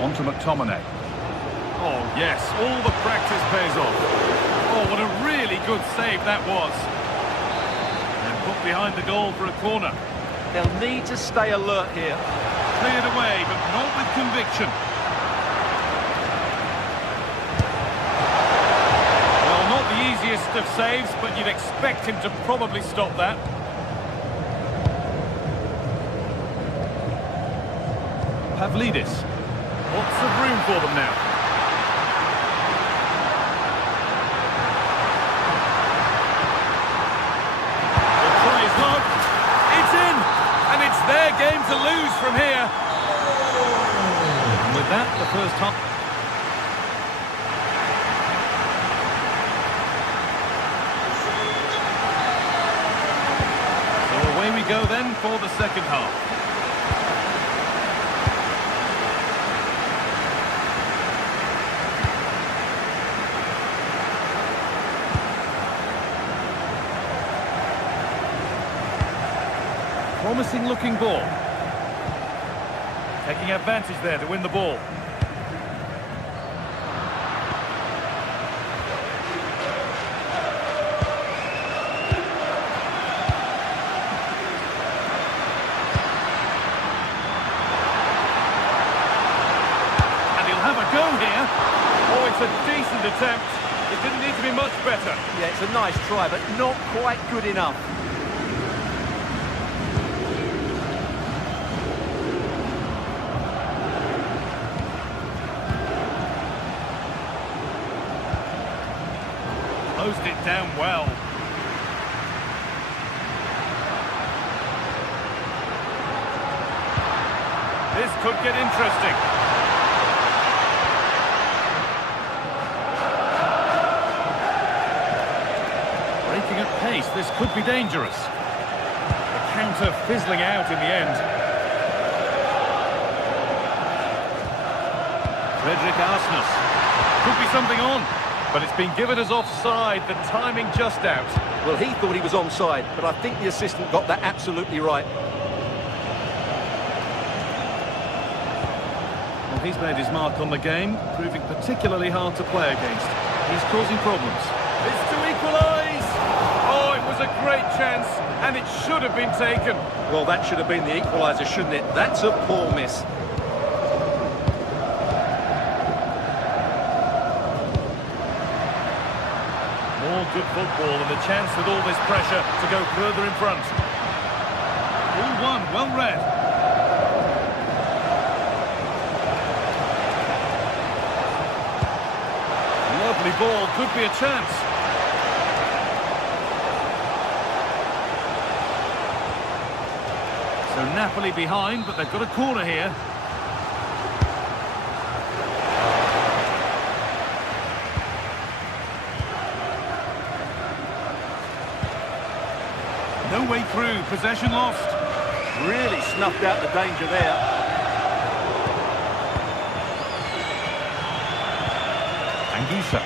On to McTominay. Oh, yes, all the practice pays off. Oh, what a really good save that was. And put behind the goal for a corner. They'll need to stay alert here. Cleared away, but not with conviction. Well, not the easiest of saves, but you'd expect him to probably stop that. Pavlidis. Lots of room for them now. The try is long. It's in! And it's their game to lose from here. And with that, the first half. So away we go then for the second half. Promising looking ball. Taking advantage there to win the ball. And he'll have a go here. Oh, it's a decent attempt. It didn't need to be much better. Yeah, it's a nice try, but not quite good enough. Closed it down well. This could get interesting. Breaking at pace, this could be dangerous. The counter fizzling out in the end. Frederick Arsnes. Could be something on. But it's been given as offside, the timing just out. Well, he thought he was onside, but I think the assistant got that absolutely right. Well, he's made his mark on the game, proving particularly hard to play against. He's causing problems. It's to equalise! Oh, it was a great chance, and it should have been taken. Well, that should have been the equaliser, shouldn't it? That's a poor miss. More good football and a chance with all this pressure to go further in front. 2-1, well read. Lovely ball, could be a chance. So Napoli behind, but they've got a corner here. No way through, possession lost. Really snuffed out the danger there. Anguissa.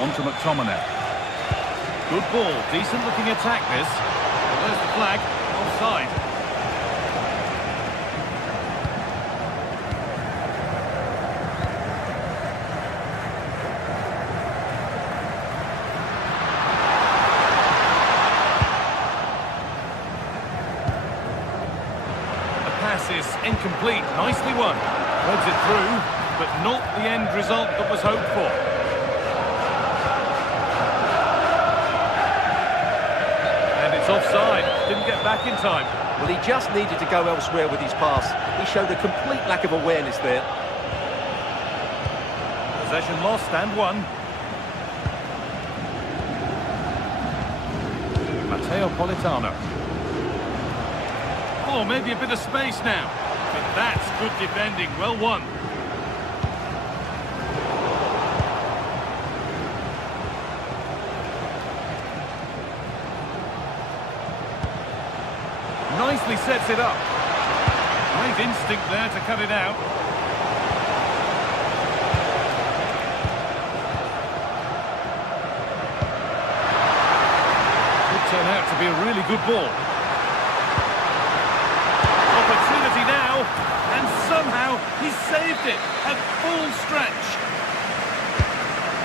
On to McTominay. Good ball, decent looking attack this. There's the flag, offside. Pass is incomplete, nicely won. Threads it through, but not the end result that was hoped for. And it's offside, didn't get back in time. Well, he just needed to go elsewhere with his pass. He showed a complete lack of awareness there. Possession lost and won. Matteo Politano. Oh, maybe a bit of space now. But that's good defending, well won. Nicely sets it up. Great instinct there to cut it out. Could turn out to be a really good ball. Opportunity now. saved it at full stretch.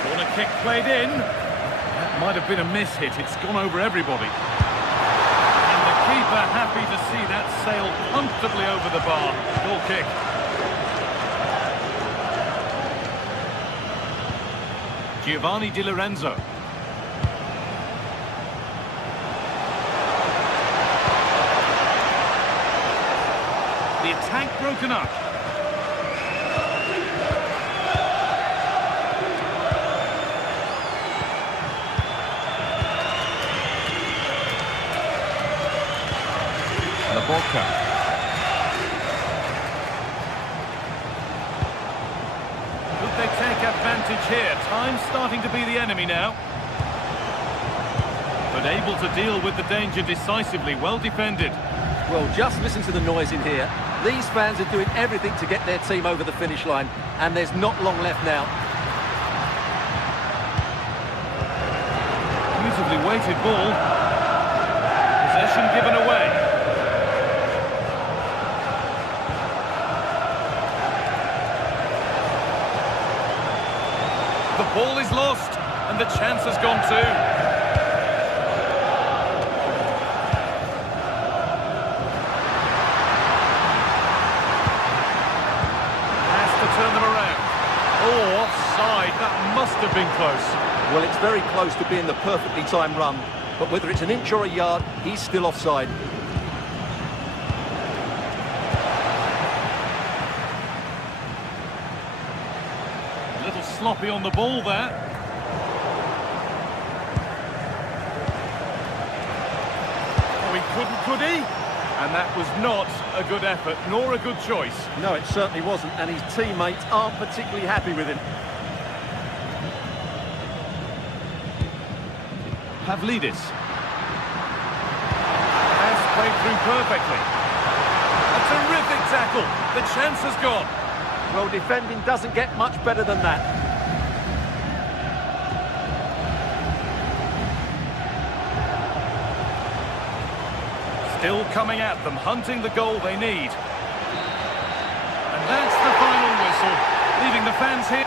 Corner kick played in. That might have been a miss hit. It's gone over everybody. And the keeper happy to see that sail comfortably over the bar. Goal kick. Giovanni Di Lorenzo. The attack broken up. Laboca. Could they take advantage here? Time's starting to be the enemy now. But able to deal with the danger decisively. Well defended. Well, just listen to the noise in here. These fans are doing everything to get their team over the finish line, and there's not long left now. Beautifully weighted ball. Possession given away. The ball is lost, and the chance has gone too. Turn them around. Oh, offside. That must have been close. Well, it's very close to being the perfectly timed run, but whether it's an inch or a yard, he's still offside. A little sloppy on the ball there. Oh, he couldn't, could he? And that was not a good effort, nor a good choice. No, it certainly wasn't, and his teammates aren't particularly happy with him. Pavlidis. Has played through perfectly. A terrific tackle. The chance has gone. Well, defending doesn't get much better than that. Still coming at them, hunting the goal they need. And that's the final whistle, leaving the fans here.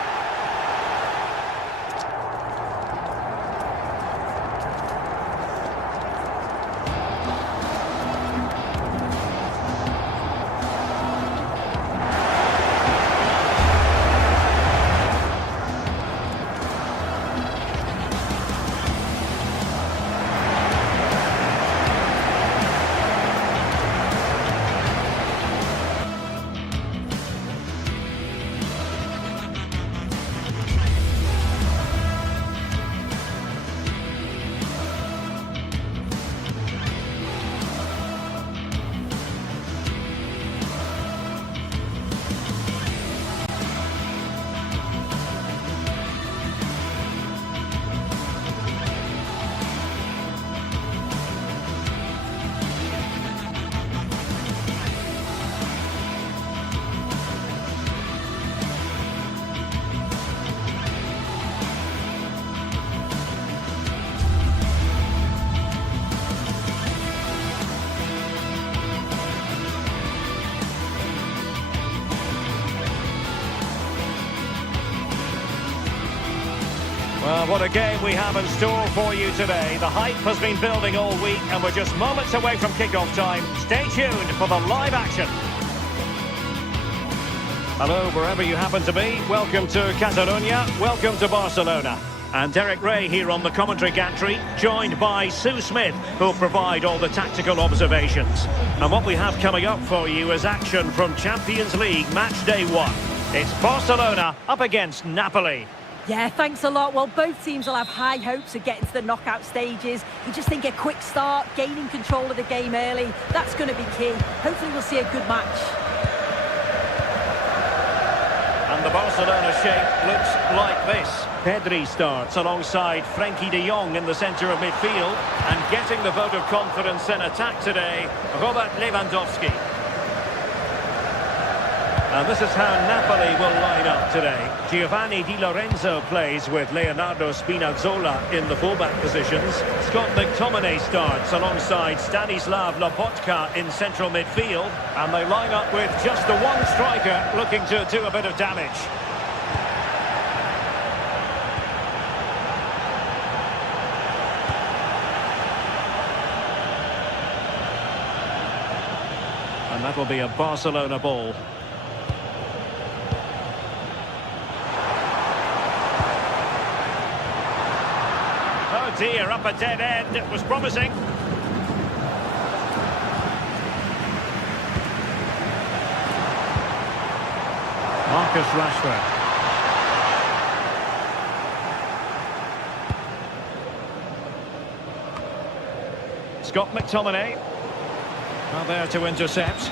Well, what a game we have in store for you today. The hype has been building all week and we're just moments away from kick-off time. Stay tuned for the live action. Hello, wherever you happen to be. Welcome to Catalonia. Welcome to Barcelona. And Derek Ray here on the commentary gantry, joined by Sue Smith, who'll provide all the tactical observations. And what we have coming up for you is action from Champions League Match Day 1. It's Barcelona up against Napoli. Yeah, thanks a lot. Well, both teams will have high hopes of getting to the knockout stages. You just think a quick start, gaining control of the game early, that's going to be key. Hopefully we'll see a good match. And the Barcelona shape looks like this. Pedri starts alongside Frenkie de Jong in the centre of midfield. And getting the vote of confidence in attack today, Robert Lewandowski. And this is how Napoli will line up today. Giovanni Di Lorenzo plays with Leonardo Spinazzola in the fullback positions. Scott McTominay starts alongside Stanislav Lobotka in central midfield. And they line up with just the one striker looking to do a bit of damage. And that will be a Barcelona ball. Oh dear, up a dead end. It was promising. Marcus Rashford. Scott McTominay. Now there to intercept.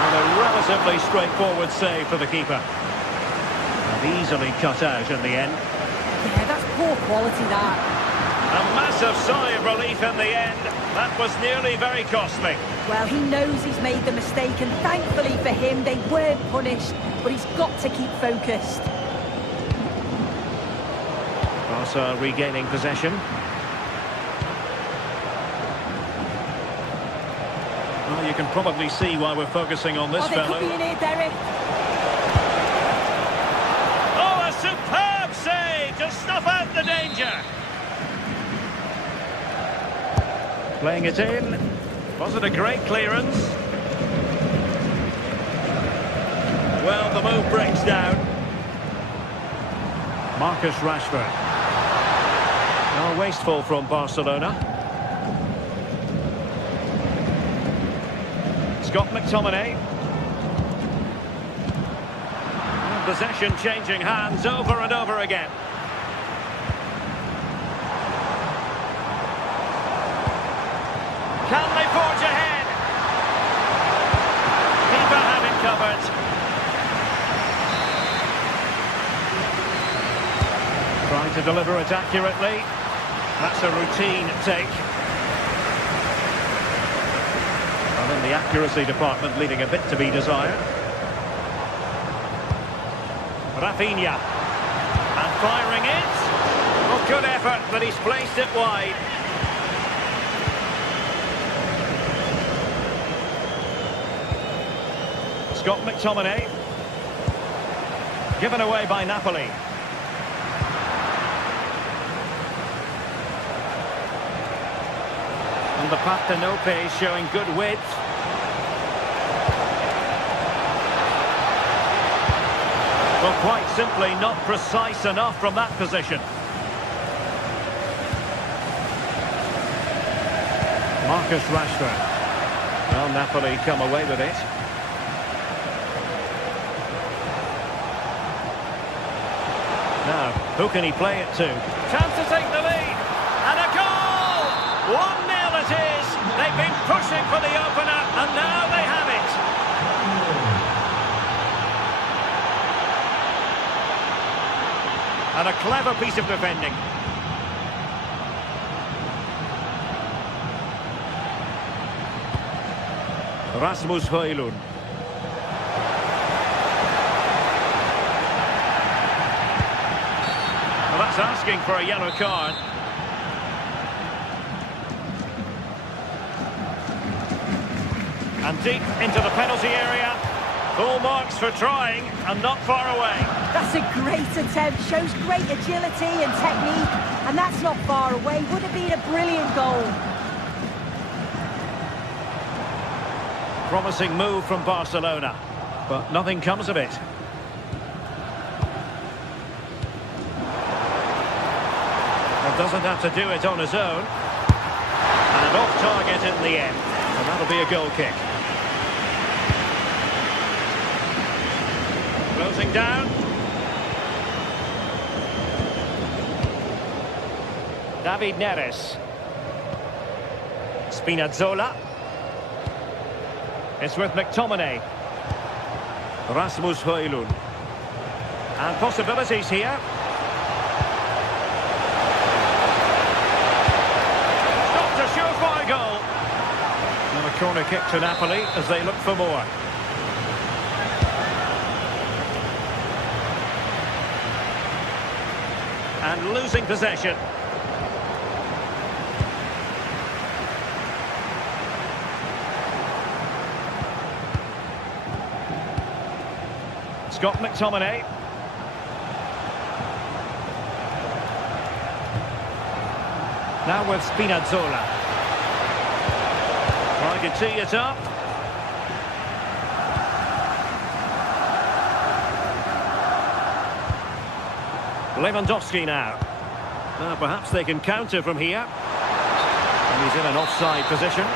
And a relatively straightforward save for the keeper. And easily cut out in the end. Yeah, that's poor quality, that. A massive sigh of relief in the end. That was nearly very costly. Well, he knows he's made the mistake, and thankfully for him, they weren't punished. But he's got to keep focused. Barca regaining possession. Well, you can probably see why we're focusing on this fellow. They could be in here, Derek. Oh, a superb save to snuff out the danger. Playing it in. Was it a great clearance? Well, the move breaks down. Marcus Rashford. Oh, wasteful from Barcelona. Scott McTominay. Possession changing hands over and over again. Can they forge ahead? Keeper had it covered. Trying to deliver it accurately. That's a routine take. Well, in the accuracy department, leaving a bit to be desired. Rafinha. And firing it. Oh, good effort, but he's placed it wide. Scott McTominay. Given away by Napoli. And the path to Nope is showing good width. Well, quite simply not precise enough from that position. Marcus Rashford. Well, Napoli come away with it. Now, who can he play it to? Chance to take the lead. And a goal! 1-0 it is. They've been pushing for the opener, and now they have it. And a clever piece of defending. Rasmus Højlund. Well, that's asking for a yellow card. And deep into the penalty area. Full marks for trying, and not far away. That's a great attempt. Shows great agility and technique. And that's not far away. Would have been a brilliant goal. Promising move from Barcelona, but nothing comes of it. Well, doesn't have to do it on his own. And off target in the end. And that'll be a goal kick. Closing down. David Neres. Spinazzola. It's with McTominay. Rasmus Højlund. And possibilities here. Stopped a surefire goal. Well, a corner kick to Napoli as they look for more. And losing possession. Scott McTominay. Now with Spinazzola. I can tee it up. Lewandowski now. Now perhaps they can counter from here. And he's in an offside position.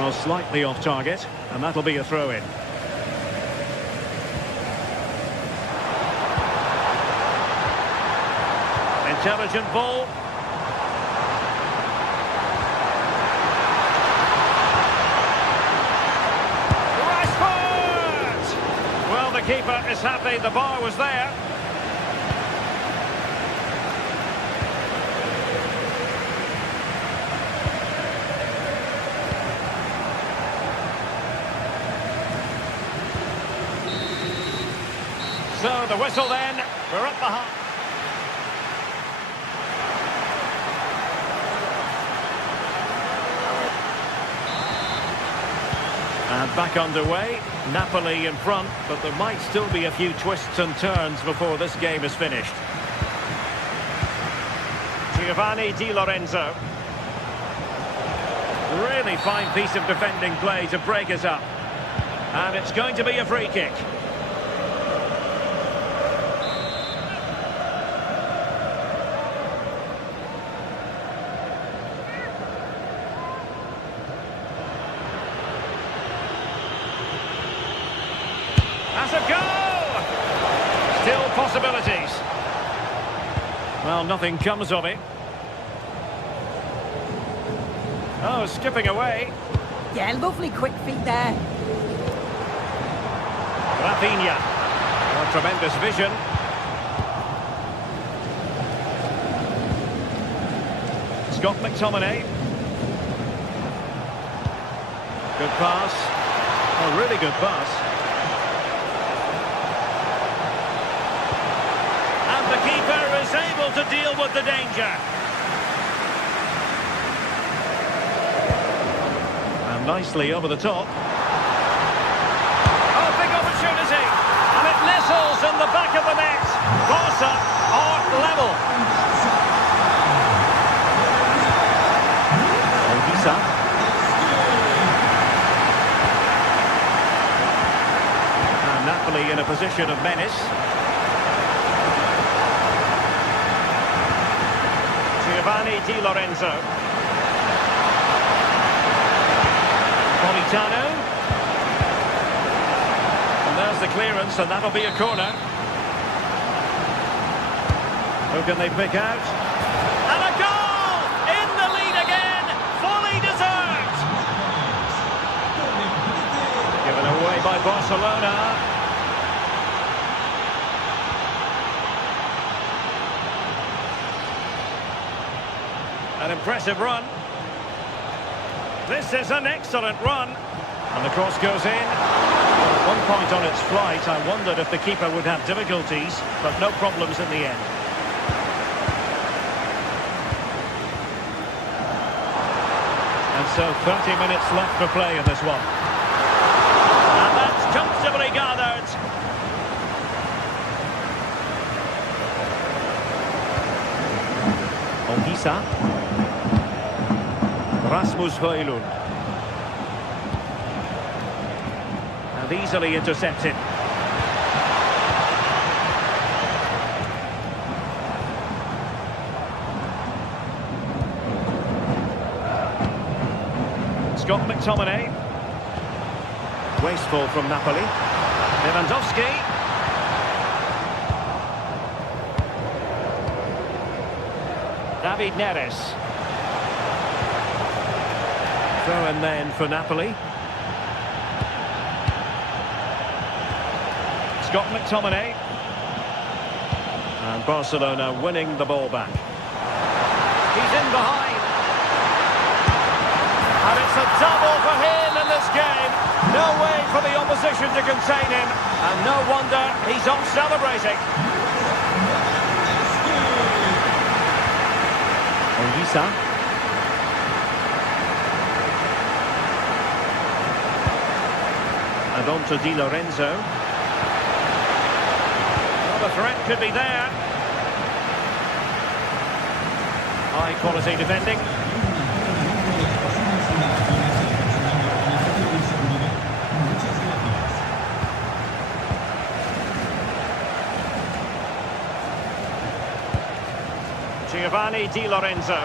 Well, slightly off target, and that'll be a throw-in. Intelligent ball. Rashford! Well, the keeper is happy the bar was there. So the whistle then, we're up the half. And back underway, Napoli in front, but there might still be a few twists and turns before this game is finished. Giovanni Di Lorenzo. Really fine piece of defending play to break us up. And it's going to be a free kick. That's a goal! Still possibilities. Well, nothing comes of it. Oh, skipping away. Yeah, lovely quick feet there. Rafinha. Oh, tremendous vision. Scott McTominay. Good pass. A really good pass. The keeper is able to deal with the danger. And nicely over the top. Oh, big opportunity. And it nestles in the back of the net. Barca are level. Olisa. And Napoli in a position of menace. Giovanni Di Lorenzo. Politano. And there's the clearance, and that'll be a corner. Who can they pick out? And a goal! In the lead again! Fully deserved! Given away by Barcelona. An impressive run. This is an excellent run. And the cross goes in. At one point on its flight, I wondered if the keeper would have difficulties, but no problems in the end. And so 30 minutes left for play in this one. And that's comfortably gathered. Olisa. Rasmus Højlund. And easily intercepted. Scott McTominay. Wasteful from Napoli. Lewandowski. David Neres. Throw in then for Napoli. Scott McTominay. And And Barcelona winning the ball back. He's in behind. And it's a double for him in this game. No way for the opposition to contain him. And no wonder he's off celebrating. Onguisa. And on to Di Lorenzo. Well, the threat could be there. High quality defending. Giovanni Di Lorenzo.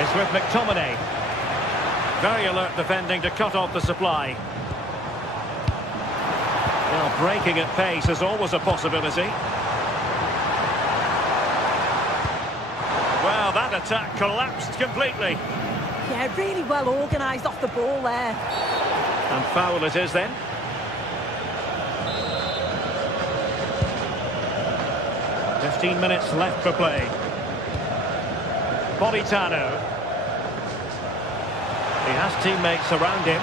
It's with McTominay. Very alert defending to cut off the supply. Well, breaking at pace is always a possibility. Well, that attack collapsed completely. Yeah, really well organised off the ball there. And foul it is then. "15 minutes left for play. Politano. He has teammates around him.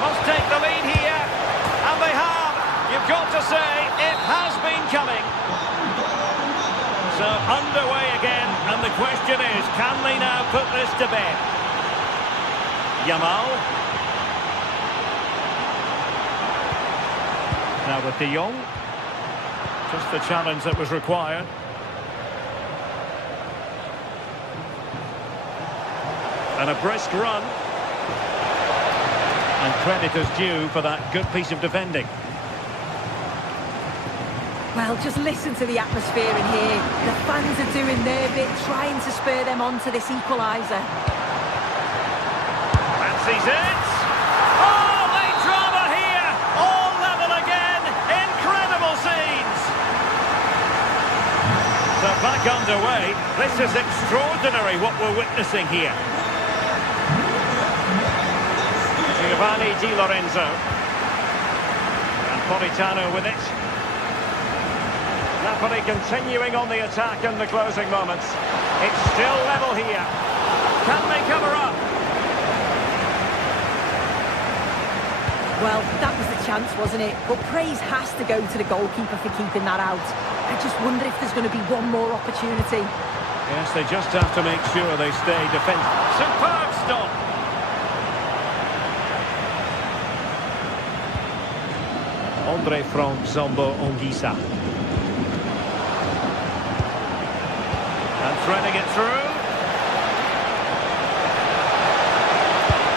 Must take the lead here. And they have. You've got to say, it has been coming. So underway again. And the question is, can they now put this to bed? Yamal. Now with De Jong. Just the challenge that was required. And a brisk run. And credit is due for that good piece of defending. Well, just listen to the atmosphere in here. The fans are doing their bit, trying to spur them on to this equaliser. Fancies it. Oh, late drama here. All level again. Incredible scenes. So back underway. This is extraordinary what we're witnessing here. Giovanni Di Lorenzo. And Politano with it. Napoli continuing on the attack in the closing moments. It's still level here. Can they cover up? Well, that was the chance, wasn't it? But praise has to go to the goalkeeper for keeping that out. I just wonder if there's going to be one more opportunity. Yes, they just have to make sure they stay defensive. Superb stop. Andre Frank Zombo Onguisa. And threading it through.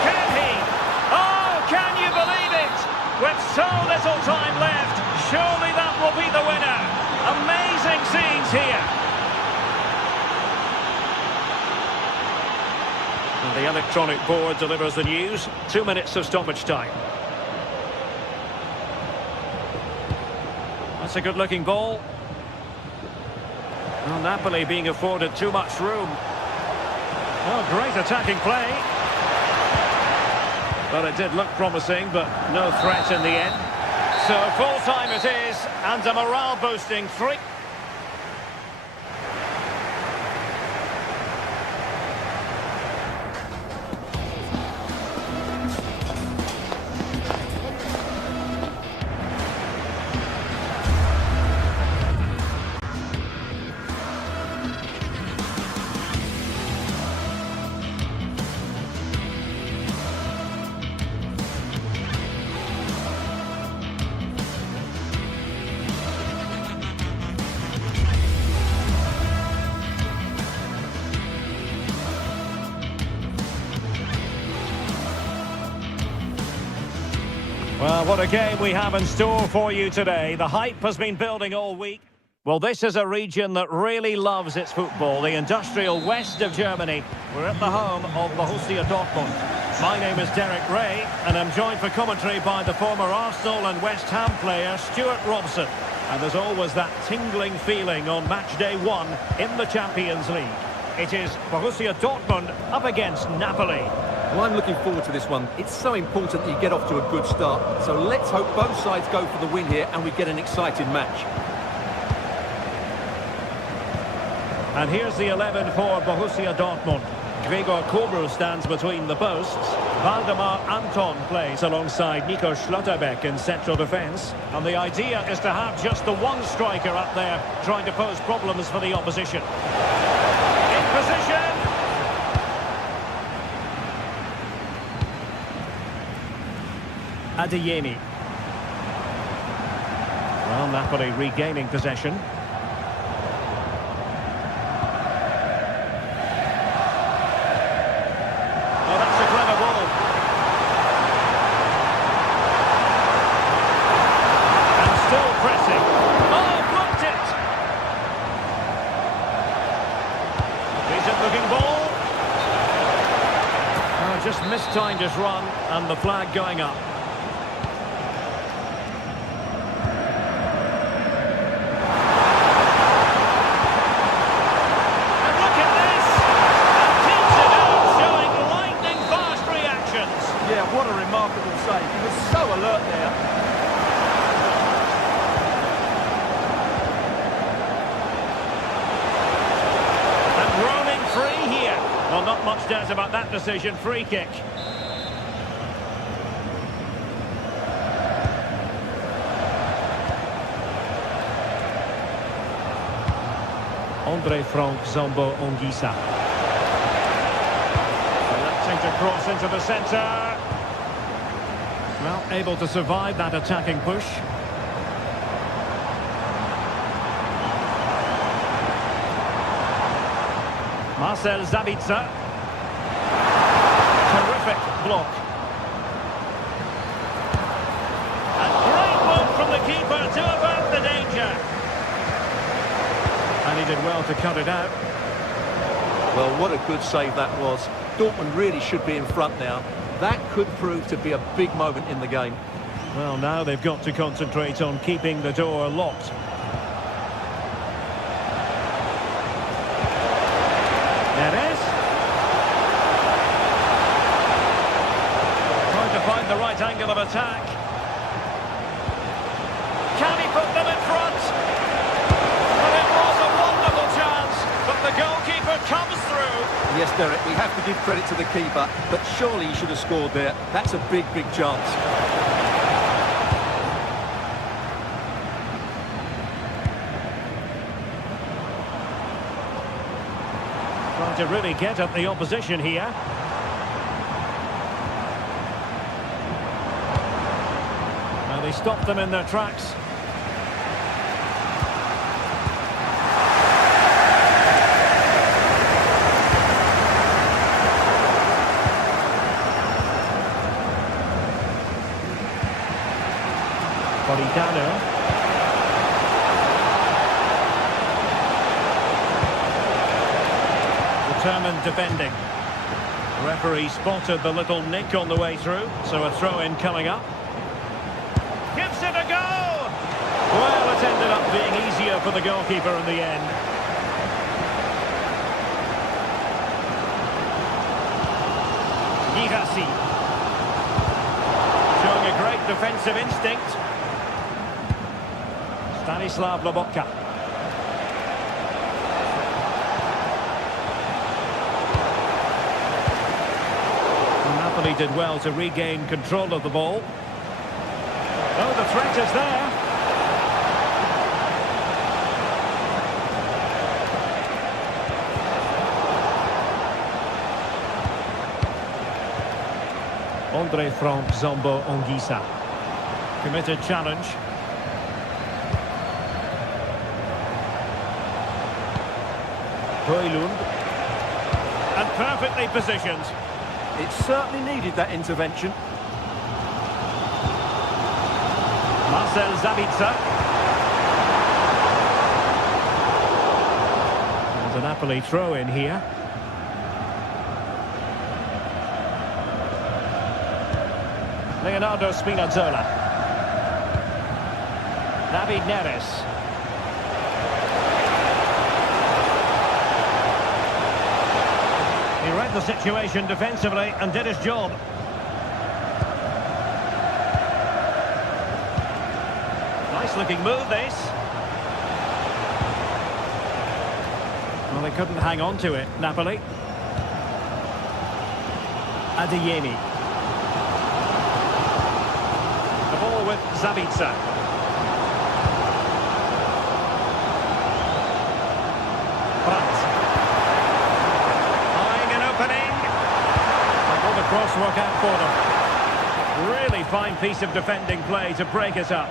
Can he? Oh, can you believe it? With so little time left, surely that will be the winner. Amazing scenes here. And the electronic board delivers the news. 2 minutes of stoppage time. That's a good-looking ball. Well, Napoli being afforded too much room. Oh, great attacking play. Well, it did look promising, but no threat in the end. So full-time it is, and a morale-boosting 3. Well, what a game we have in store for you today. The hype has been building all week. Well, this is a region that really loves its football, the industrial west of Germany. We're at the home of Borussia Dortmund. My name is Derek Ray, and I'm joined for commentary by the former Arsenal and West Ham player, Stuart Robson. And there's always that tingling feeling on match day 1 in the Champions League. It is Borussia Dortmund up against Napoli. Well, I'm looking forward to this one. It's so important that you get off to a good start. So let's hope both sides go for the win here and we get an exciting match. And here's the 11 for Borussia Dortmund. Gregor Kobel stands between the posts. Waldemar Anton plays alongside Nico Schlotterbeck in central defence. And the idea is to have just the one striker up there trying to pose problems for the opposition. In position! Adeyemi. Well, Napoli regaining possession. Oh, that's a clever ball. And still pressing. Oh, blocked it! Decent looking ball. Oh, just mistimed his run, and the flag going up. What a remarkable save. He was so alert there. And roaming free here. Well, not much doubt about that decision. Free kick. Andre Frank Zambo Ongisa. Selecting to cross into the centre. Well, able to survive that attacking push. Marcel Sabitzer. Terrific block. A great move from the keeper to avert the danger. And he did well to cut it out. Well, what a good save that was. Dortmund really should be in front now. That could prove to be a big moment in the game. Well, now they've got to concentrate on keeping the door locked. There it is. Trying to find the right angle of attack. Can he put them in front? Well, it was a wonderful chance, but the goalkeeper comes through. Yes, Derek, we have to give credit to the keeper, but surely he should have scored there. That's a big, big chance. Trying to really get at the opposition here. Well, they stopped them in their tracks. Politano. Determined defending. The referee spotted the little nick on the way through, so a throw-in coming up. Gives it a go! Well, it ended up being easier for the goalkeeper in the end. Girassi. Showing a great defensive instinct. Stanislav Lobotka. Napoli did well to regain control of the ball. Oh, the threat is there. Andre Frank Zambo Ongisa. Committed challenge. Højlund. And perfectly positioned. It certainly needed that intervention. Marcel Sabitzer. There's a Napoli throw in here. Leonardo Spinazzola. David Neres. He read the situation defensively and did his job. Nice looking move, this. Well, they couldn't hang on to it, Napoli. Adeyemi. The ball with Zabitsa. Brandt. Eyeing an opening. Will the cross work out for them? Really fine piece of defending play to break it up.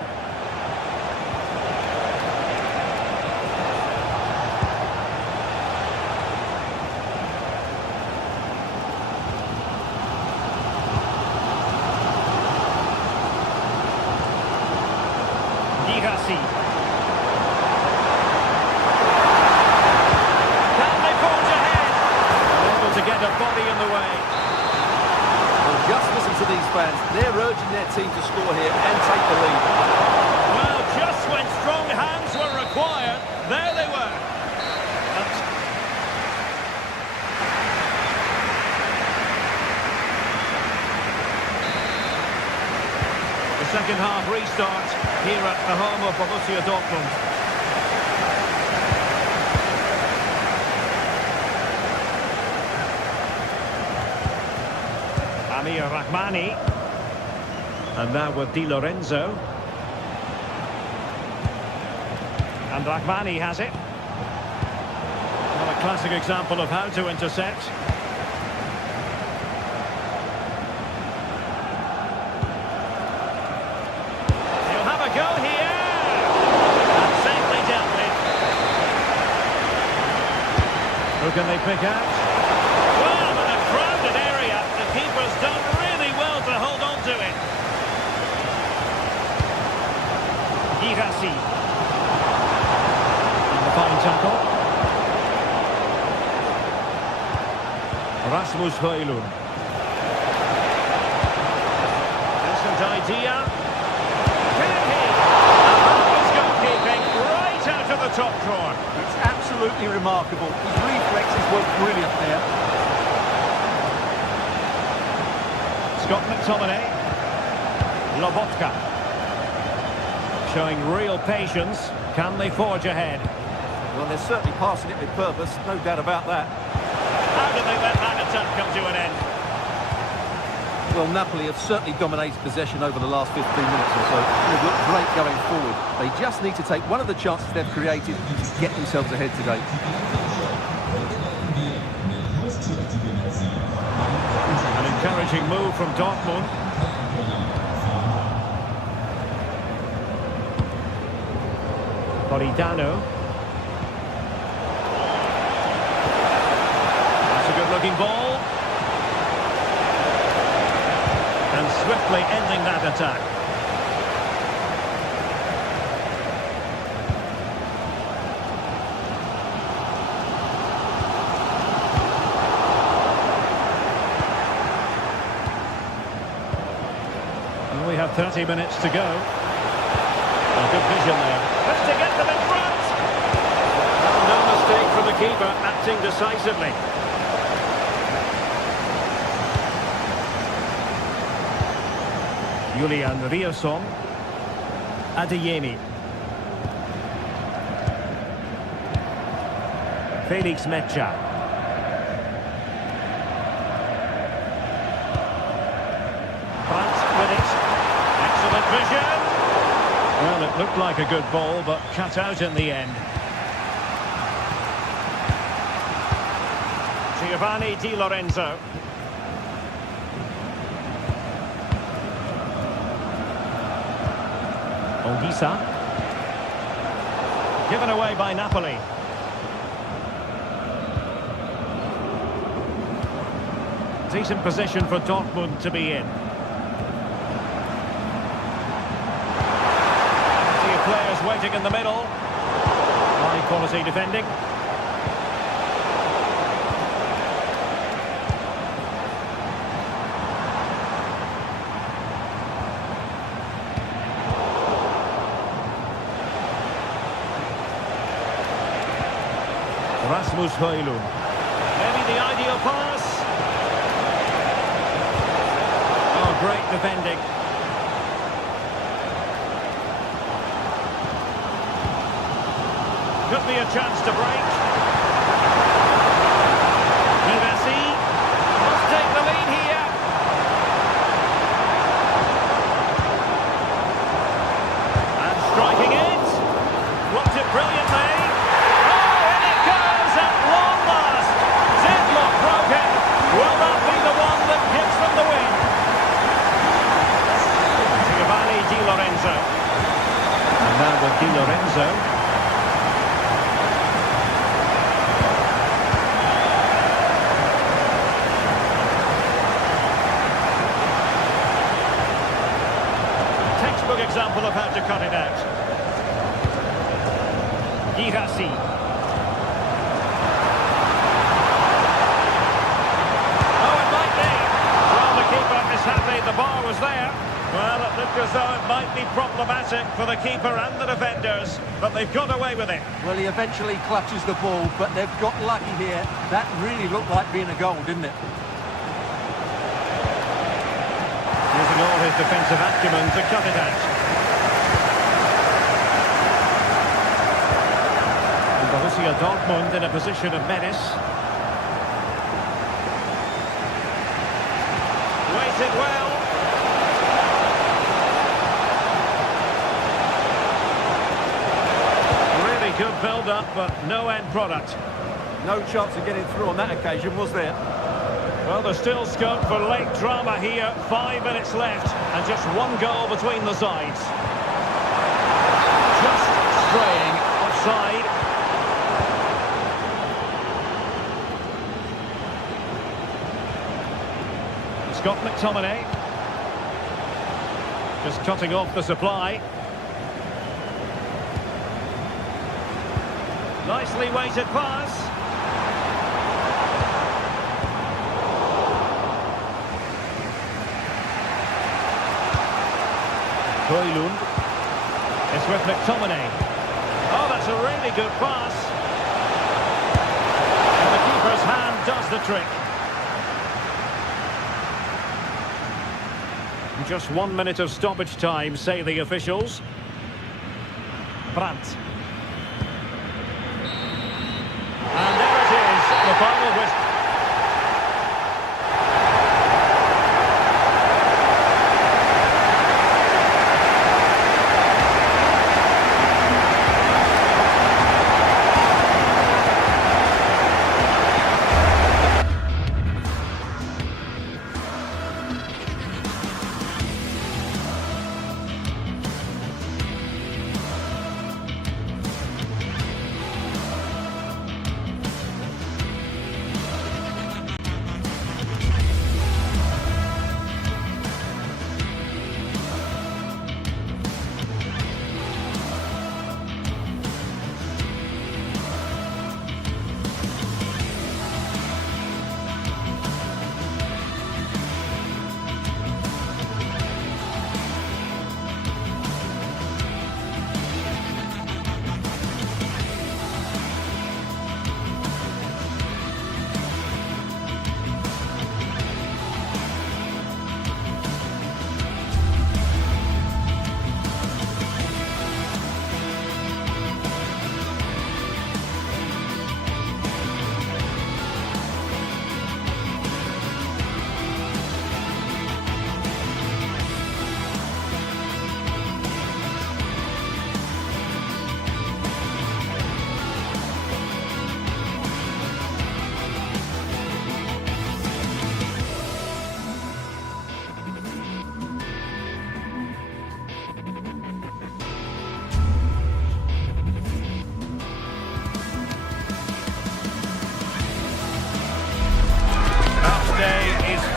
Can they forge ahead? Able to get a body in the way. Well, just listen to these fans. They're urging their team to score here and take the lead. Well, just when strong hands were required, there they were. The second half restart here at the home of Borussia Dortmund. Amir Rahmani. And now with Di Lorenzo. And Rahmani has it. Well, a classic example of how to intercept. He'll have a go here. And safely dealt with. Who can they pick out? Well, in a crowded area, the keeper's done really well to hold on to it. Girassi. And the fine tackle. Rasmus Højlund. Decent idea. Can he? And that was goalkeeping right out of the top drawer. It's absolutely remarkable. His reflexes were brilliant there. Scott McTominay. Lobotka. Showing real patience. Can they forge ahead? Well, they're certainly passing it with purpose, no doubt about that. How did they let that attack come to an end? Well, Napoli have certainly dominated possession over the last 15 minutes or so. They've looked great going forward. They just need to take one of the chances they've created to get themselves ahead today. An encouraging move from Dortmund. Politano. That's a good-looking ball. And swiftly ending that attack. And we have 30 minutes to go. And good vision there. Has to get them in front. No mistake from the keeper, acting decisively. Julian Rierson. Adeyemi. Felix Mecha. Brandt with it. Excellent vision. Well, it looked like a good ball, but cut out in the end. Giovanni Di Lorenzo. Olgisa. Given away by Napoli. Decent position for Dortmund to be in. Players waiting in the middle. High quality defending. Rasmus Højlund. Maybe the ideal pass. Great defending. Could be a chance to break. Messi must take the lead here. And striking it. Blocked it brilliantly. Oh, in it goes at long last. Deadlock broken. Will that be the one that gives them the win? Giovanni Di Lorenzo. And now with Di Lorenzo. Example of how to cut it out. Girassi. Oh, it might be. Well, the keeper is happy the bar was there. Well, it looked as though it might be problematic for the keeper and the defenders, but they've got away with it. Well, he eventually clutches the ball, but they've got lucky here. That really looked like being a goal, didn't it? Using all his defensive acumen to cut it out. Borussia Dortmund in a position of menace. Waited well. Really good build-up, but no end product. No chance of getting through on that occasion, was there? Well, there's still scope for late drama here. 5 minutes left, and just one goal between the sides. Just straying offside. Scott McTominay. Just cutting off the supply. Nicely weighted pass. Højlund. It's with McTominay. Oh, that's a really good pass. And the keeper's hand does the trick. Just 1 minute of stoppage time, say the officials. Brandt. And there it is, the final whistle.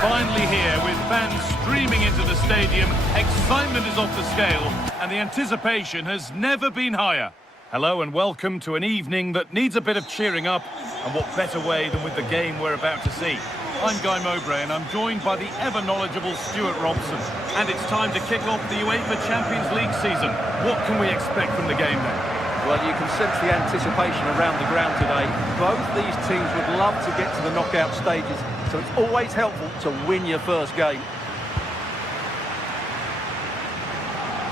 finally here with fans streaming into the stadium. Excitement is off the scale and the anticipation has never been higher. Hello and welcome to an evening that needs a bit of cheering up, and what better way than with the game we're about to see. I'm Guy Mowbray and I'm joined by the ever-knowledgeable Stuart Robson. And it's time to kick off the UEFA Champions League season. What can we expect from the game then? Well, you can sense the anticipation around the ground today. Both these teams would love to get to the knockout stages, so it's always helpful to win your first game.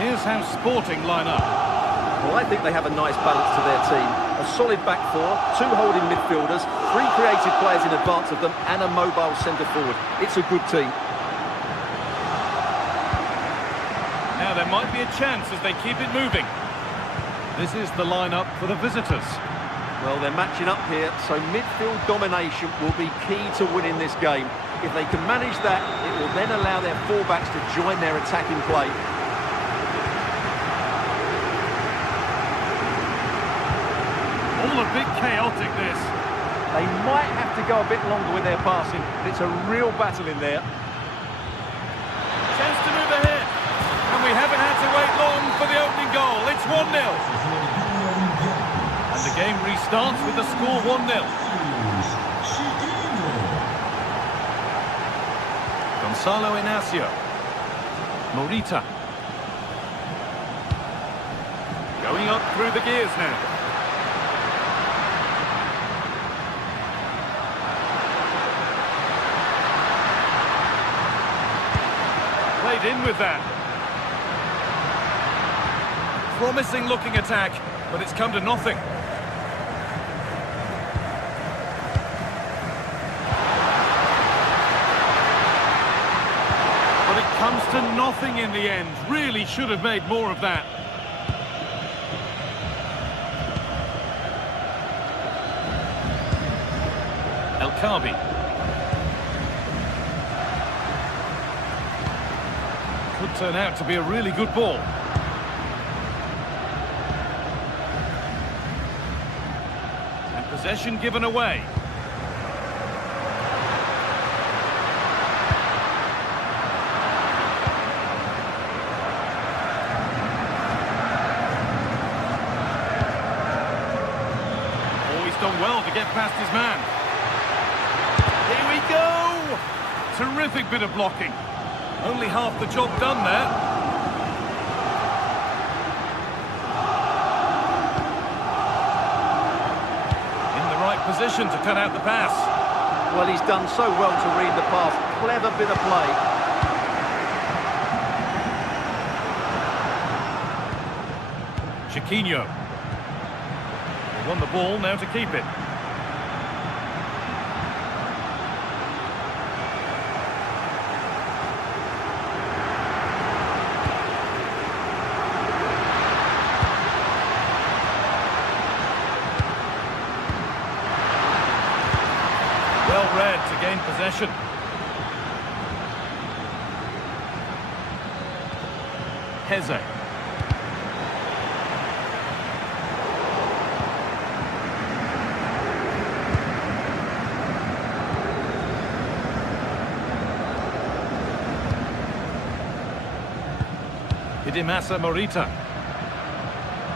Here's how Sporting line up. Well, I think they have a nice balance to their team. A solid back four, 2 holding midfielders, 3 creative players in advance of them, and a mobile centre-forward. It's a good team. Now there might be a chance as they keep it moving. This is the lineup for the visitors. Well, they're matching up here, so midfield domination will be key to winning this game. If they can manage that, it will then allow their fullbacks to join their attacking play. All a bit chaotic, this. They might have to go a bit longer with their passing. It's a real battle in there. Chance to move ahead. And we haven't had to wait long for the opening goal. It's 1-0. And the game restarts with the score 1-0. Gonzalo Inacio. Morita. Going up through the gears now. Played in with that. Promising looking attack, but it's come to nothing. But it comes to nothing in the end. Really should have made more of that. El Khabi. Could turn out to be a really good ball. And possession given away. Always done well to get past his man. Here we go! Terrific bit of blocking. Only half the job done there. In the right position to cut out the pass. Well, he's done so well to read the pass. Clever bit of play. Chiquinho. They won the ball, now to keep it. Well read to gain possession. Heze. Idimasa Morita.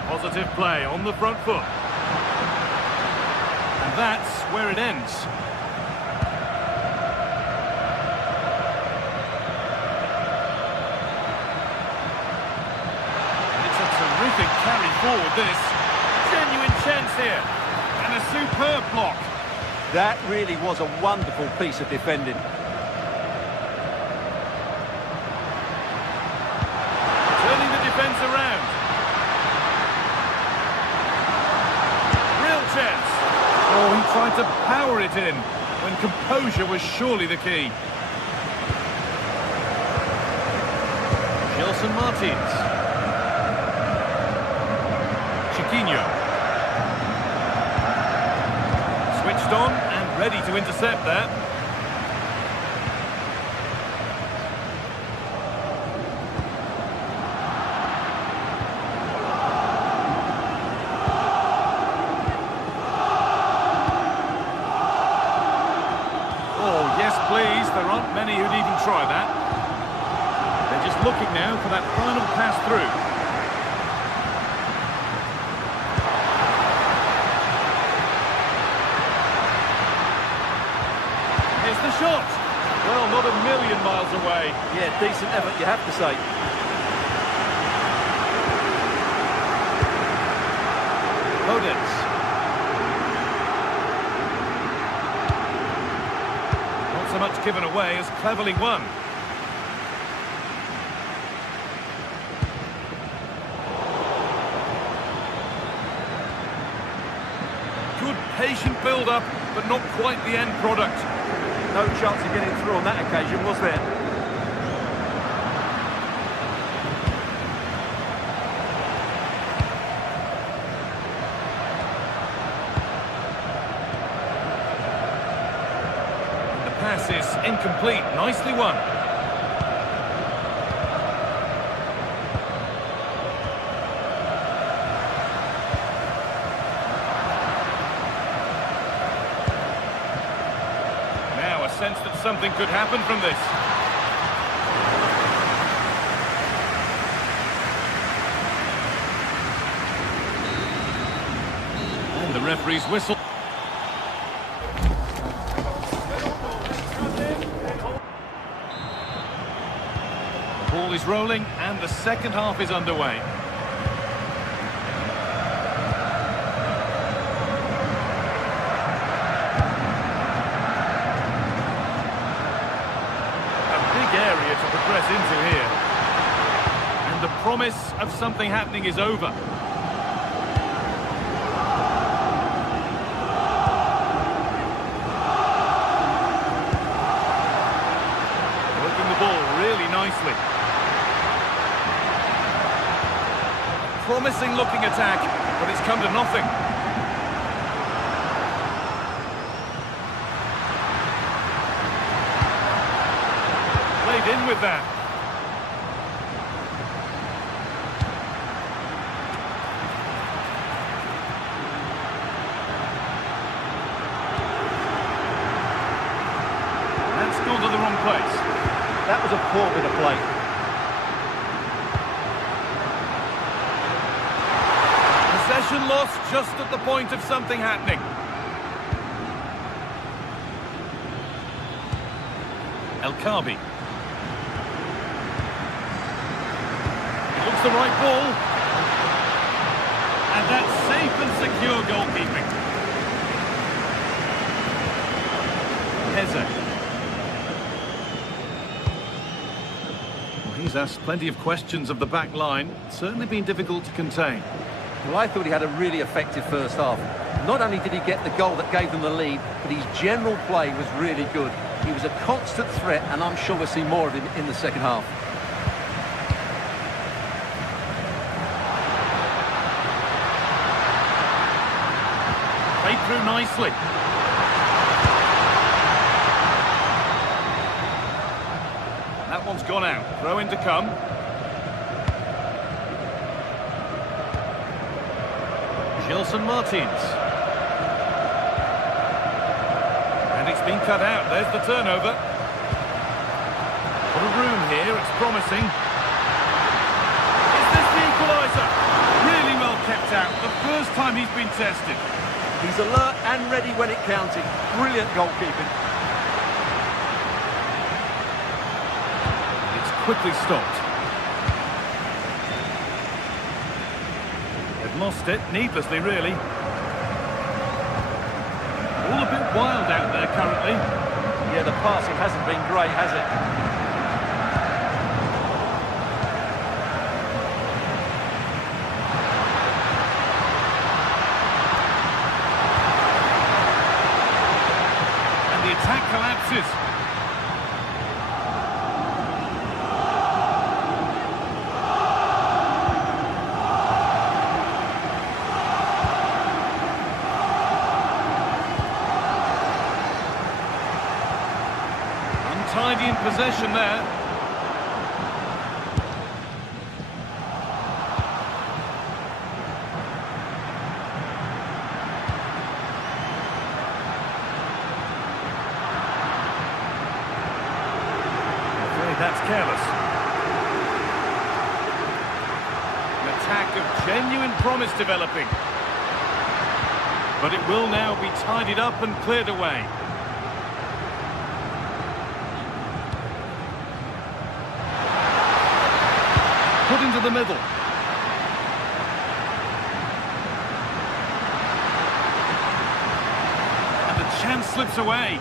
Positive play on the front foot. And that's where it ends. It's a terrific carry forward, this. Genuine chance here. And a superb block. That really was a wonderful piece of defending. Turning the defence around. Real chance. Oh, he tried to power it in when composure was surely the key. Gelson Martins. Chiquinho. Switched on and ready to intercept that. Please, there aren't many who'd even try that. They're just looking now for that final pass through. Here's the shot. Well, not a million miles away. Yeah, decent effort, you have to say. Podence. So much given away as cleverly won. patient build-up, but not quite the end product. No chance of getting through on that occasion, was there? The pass is incomplete. Nicely won. Sense that something could happen from this. And the referee's whistle. The ball is rolling and the second half is underway. Area to progress into here, and the promise of something happening is over. Working the ball really nicely. Promising looking attack, but it's come to nothing. In with that. That's gone to the wrong place. That was a poor bit of play. Possession lost just at the point of something happening. El Kabi. Looks the right ball. And that's safe and secure goalkeeping. Heze. Well, he's asked plenty of questions of the back line. It's certainly been difficult to contain. Well, I thought he had a really effective first half. Not only did he get the goal that gave them the lead, but his general play was really good. He was a constant threat, and I'm sure we'll see more of him in the second half. Played through nicely. That one's gone out. Throw in to come. Gelson Martins. And it's been cut out. There's the turnover. What a room here. It's promising. Is this the equaliser? Really well kept out. The first time he's been tested. He's alert and ready when it counted. Brilliant goalkeeping. It's quickly stopped. They've lost it, needlessly really. All a bit wild out there currently. Yeah, the passing hasn't been great, has it? And the attack collapses. Untidy in possession there. I'm afraid that's careless. An attack of genuine promise developing. But it will now be tidied up and cleared away. Put into the middle. And the chance slips away.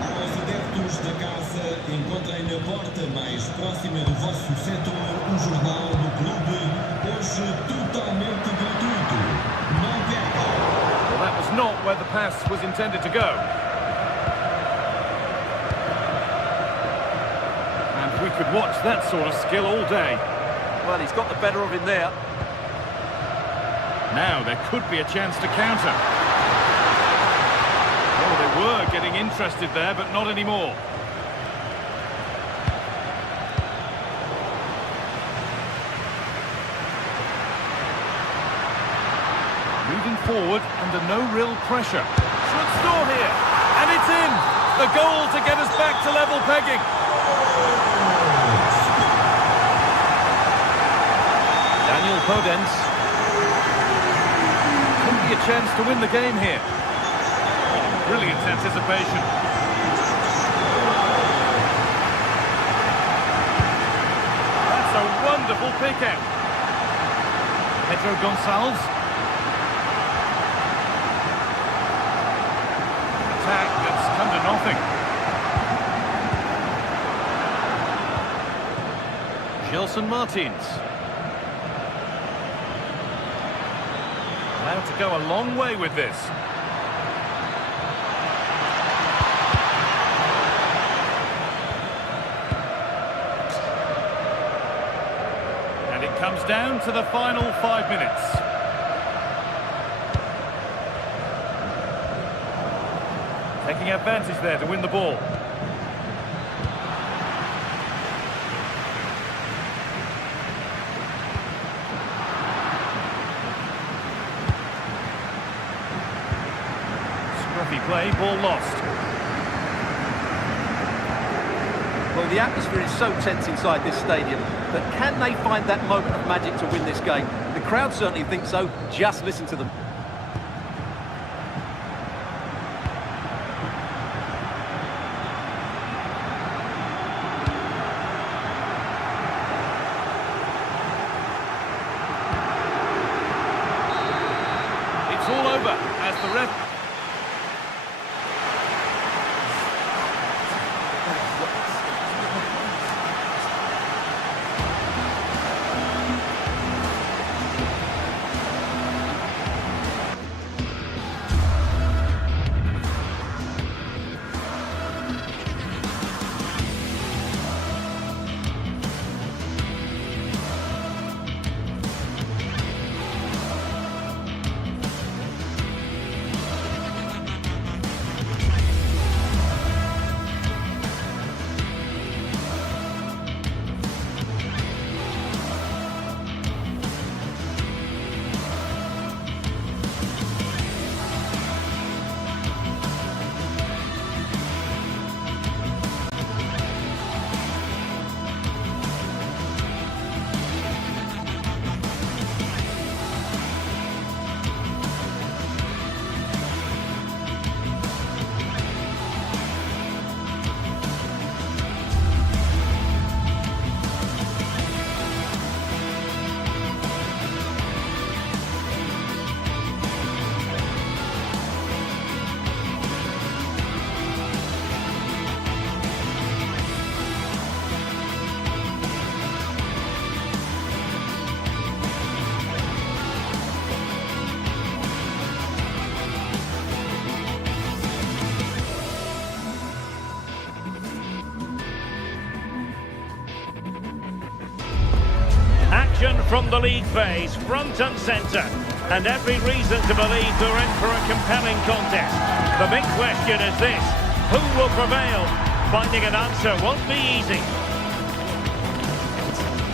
Aos adeptos da casa, encontrem na porta mais próxima do vosso setor jornal do clube, hoje totalmente gratuito. Não pass was intended to go. And we could watch that sort of skill all day. Well, he's got the better of him there. Now there could be a chance to counter. Oh, they were getting interested there, but not anymore. Moving forward under no real pressure. Should score here, and it's in! The goal to get us back to level pegging. Daniel Podence. Could be a chance to win the game here. Brilliant anticipation. That's a wonderful pick out. Pedro Gonçalves. Attack that's come to nothing. Gelson Martins. Allowed to go a long way with this. And it comes down to the final 5 minutes. Taking advantage there to win the ball. Scruffy play, ball lost. Well, the atmosphere is so tense inside this stadium, but can they find that moment of magic to win this game? The crowd certainly think so. Just listen to them. It's all over as the ref... From the league phase, front and centre, and every reason to believe they're in for a compelling contest. The big question is this: who will prevail? Finding an answer won't be easy.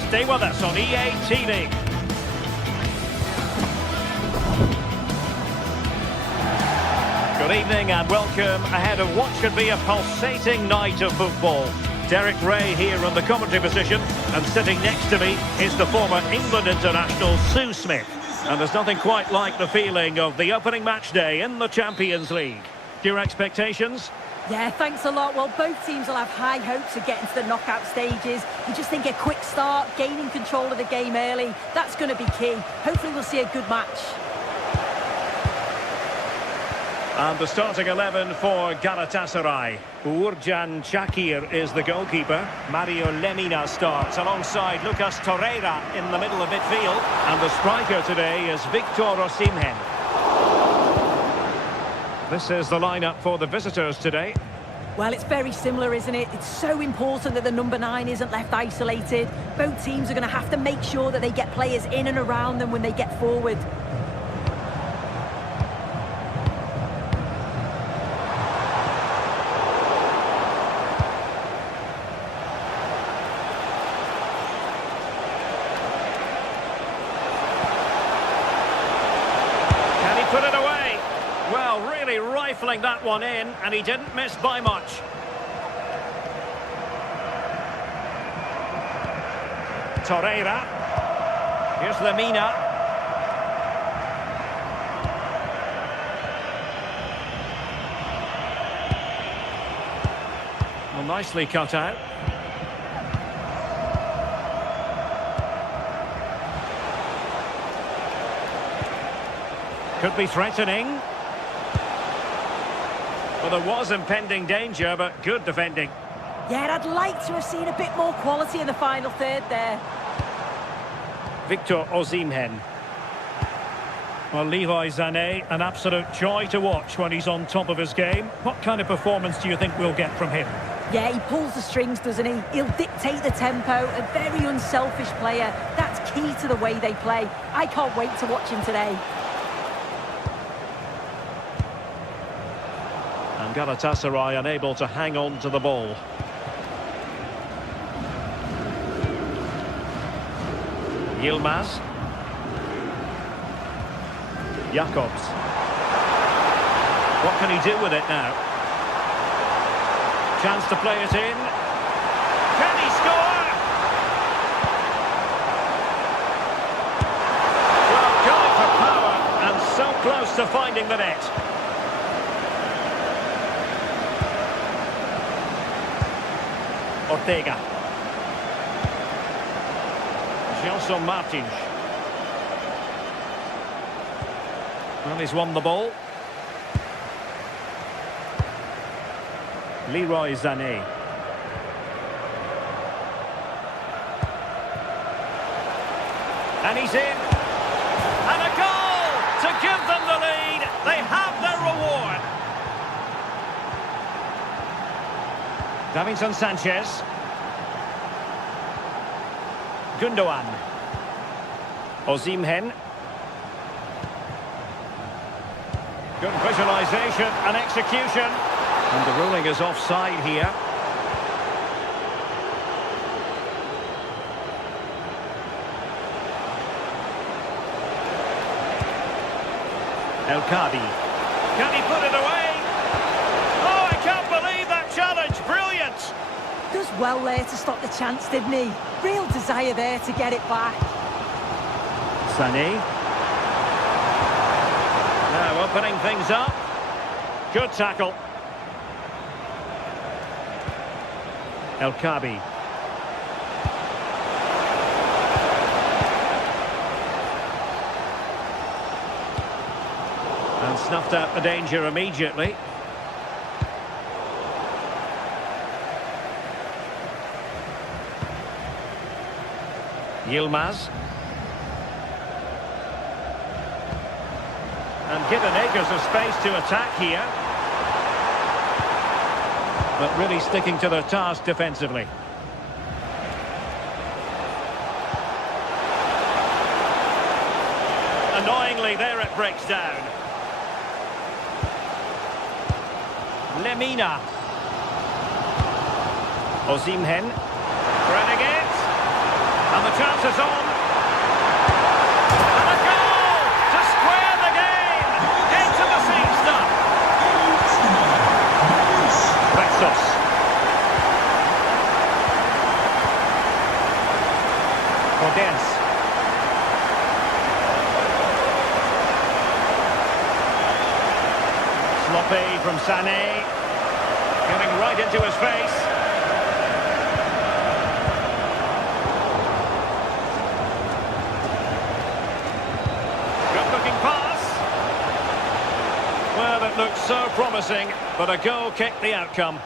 Stay with us on EA TV. Good evening and welcome ahead of what should be a pulsating night of football. Derek Ray here on the commentary position, and sitting next to me is the former England international Sue Smith. And there's nothing quite like the feeling of the opening match day in the Champions League. Your expectations? Yeah, thanks a lot. Well, both teams will have high hopes of getting to the knockout stages. You just think a quick start, gaining control of the game early, that's going to be key. Hopefully we'll see a good match. And the starting 11 for Galatasaray. Uğurcan Çakır is the goalkeeper. Mario Lemina starts alongside Lucas Torreira in the middle of midfield. And the striker today is Victor Osimhen. This is the lineup for the visitors today. Well, it's very similar, isn't it? It's so important that the number 9 isn't left isolated. Both teams are going to have to make sure that they get players in and around them when they get forward. Can he put it away? Well, really rifling that one in, and he didn't miss by much. Torreira. Here's Lemina. Well, nicely cut out. Could be threatening. Well, there was impending danger, but good defending. Yeah, I'd like to have seen a bit more quality in the final third there. Victor Osimhen. Well, Leroy Sané, an absolute joy to watch when he's on top of his game. What kind of performance do you think we'll get from him? Yeah, he pulls the strings, doesn't he? He'll dictate the tempo, a very unselfish player. That's key to the way they play. I can't wait to watch him today. And Galatasaray unable to hang on to the ball. Yilmaz. Jacobs. What can he do with it now? Chance to play it in. Can he score? Well, going for power and so close to finding the net. Ortega. Gelson Martins. Well, he's won the ball. Leroy Sané. And he's in. And a goal to give them the lead. They have their reward. Davinson Sanchez. Gundogan. Osimhen. Good visualisation and execution. And the ruling is offside here. El Kadi. Can he put it away? Oh, I can't believe that challenge. Brilliant. Does well there to stop the chance, didn't he? Real desire there to get it back. Sané. Now opening things up. Good tackle. El Kadi. And snuffed out the danger immediately. Yilmaz. And given acres of space to attack here. But really sticking to their task defensively. Annoyingly, there it breaks down. Lemina. Osimhen. Threading it. And the chance is on. And a goal to square the game. Into the seam stuff. Rexos. Podence. Sloppy from Sané. Getting right into his face. Good looking pass. Well, it looked so promising, but a goal kicked the outcome.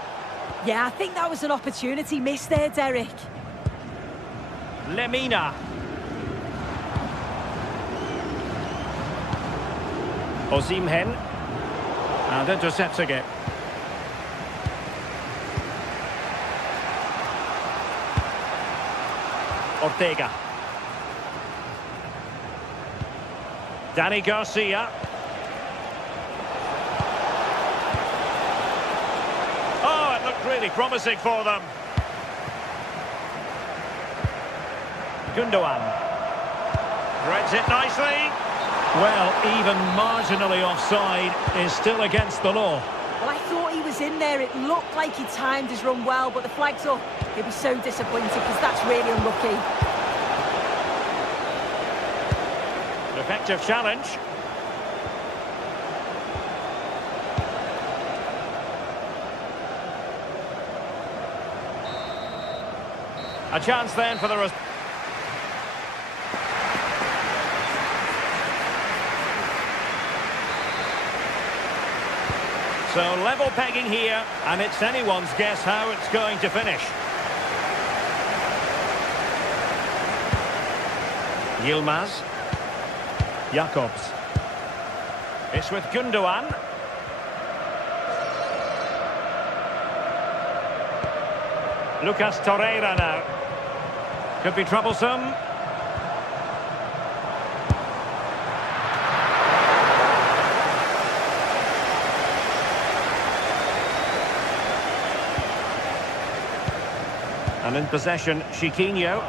Yeah, I think that was an opportunity missed there, Derek. Lemina. Osimhen. And intercepting it. Ortega. Danny Garcia. Oh, it looked really promising for them. Gundogan. Threads it nicely. Well, even marginally offside is still against the law. Well, I thought he was in there. It looked like he timed his run well, but the flag's up. He'll be so disappointed because that's really unlucky. Effective challenge. A chance then for the... So level pegging here, and it's anyone's guess how it's going to finish. Yilmaz. Jacobs. It's with Gundogan. Lucas Torreira now. Could be troublesome. And in possession, Chiquinho.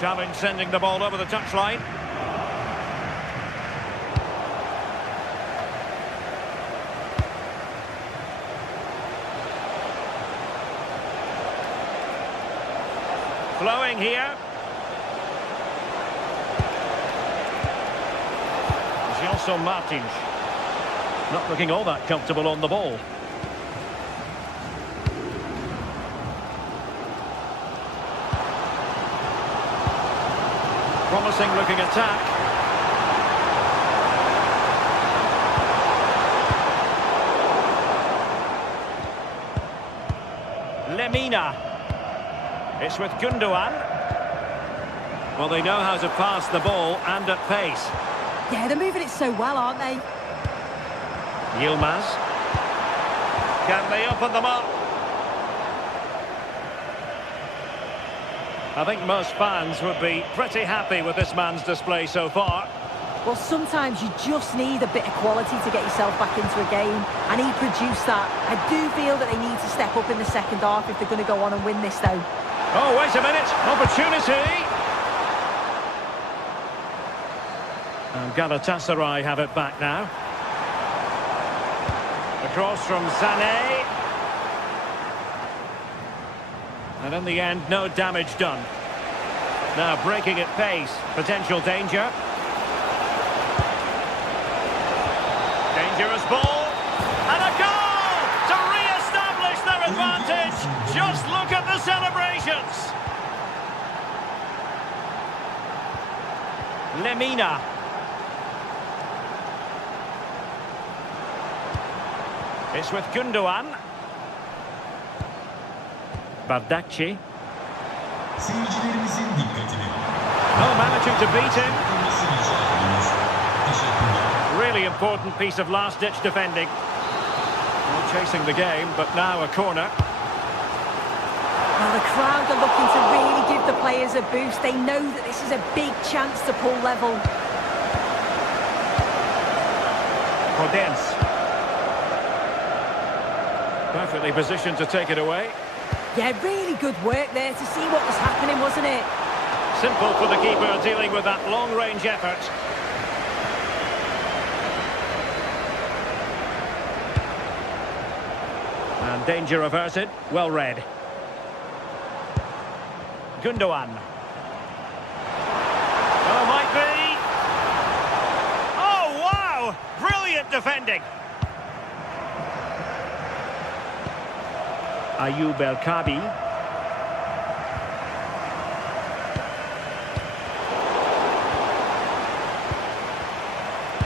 Challenge sending the ball over the touchline. Flowing here. Gelson Martins. Not looking all that comfortable on the ball. Promising looking attack. Lemina. It's with Gundogan. Well, they know how to pass the ball and at pace. Yeah, they're moving it so well, aren't they? Yilmaz. Can they open them up? I think most fans would be pretty happy with this man's display so far. Well, sometimes you just need a bit of quality to get yourself back into a game, and he produced that. I do feel that they need to step up in the second half if they're going to go on and win this, though. Oh, wait a minute. Opportunity. And Galatasaray have it back now. Across from Sané. And in the end, no damage done. Now breaking at pace. Potential danger. Dangerous ball. And a goal to re-establish their advantage. Just look at the celebrations. Lemina. It's with Gundogan. Bardacci. Oh, managing to beat him. Really important piece of last-ditch defending. Well, chasing the game, but now a corner. Well, the crowd are looking to really give the players a boost. They know that this is a big chance to pull level. Podence. Perfectly positioned to take it away. Yeah, really good work there to see what was happening, wasn't it? Simple for the keeper dealing with that long-range effort. And danger averted. Well read. Gundogan. Oh, might be. Oh, wow! Brilliant defending. Ayoub El Kabi.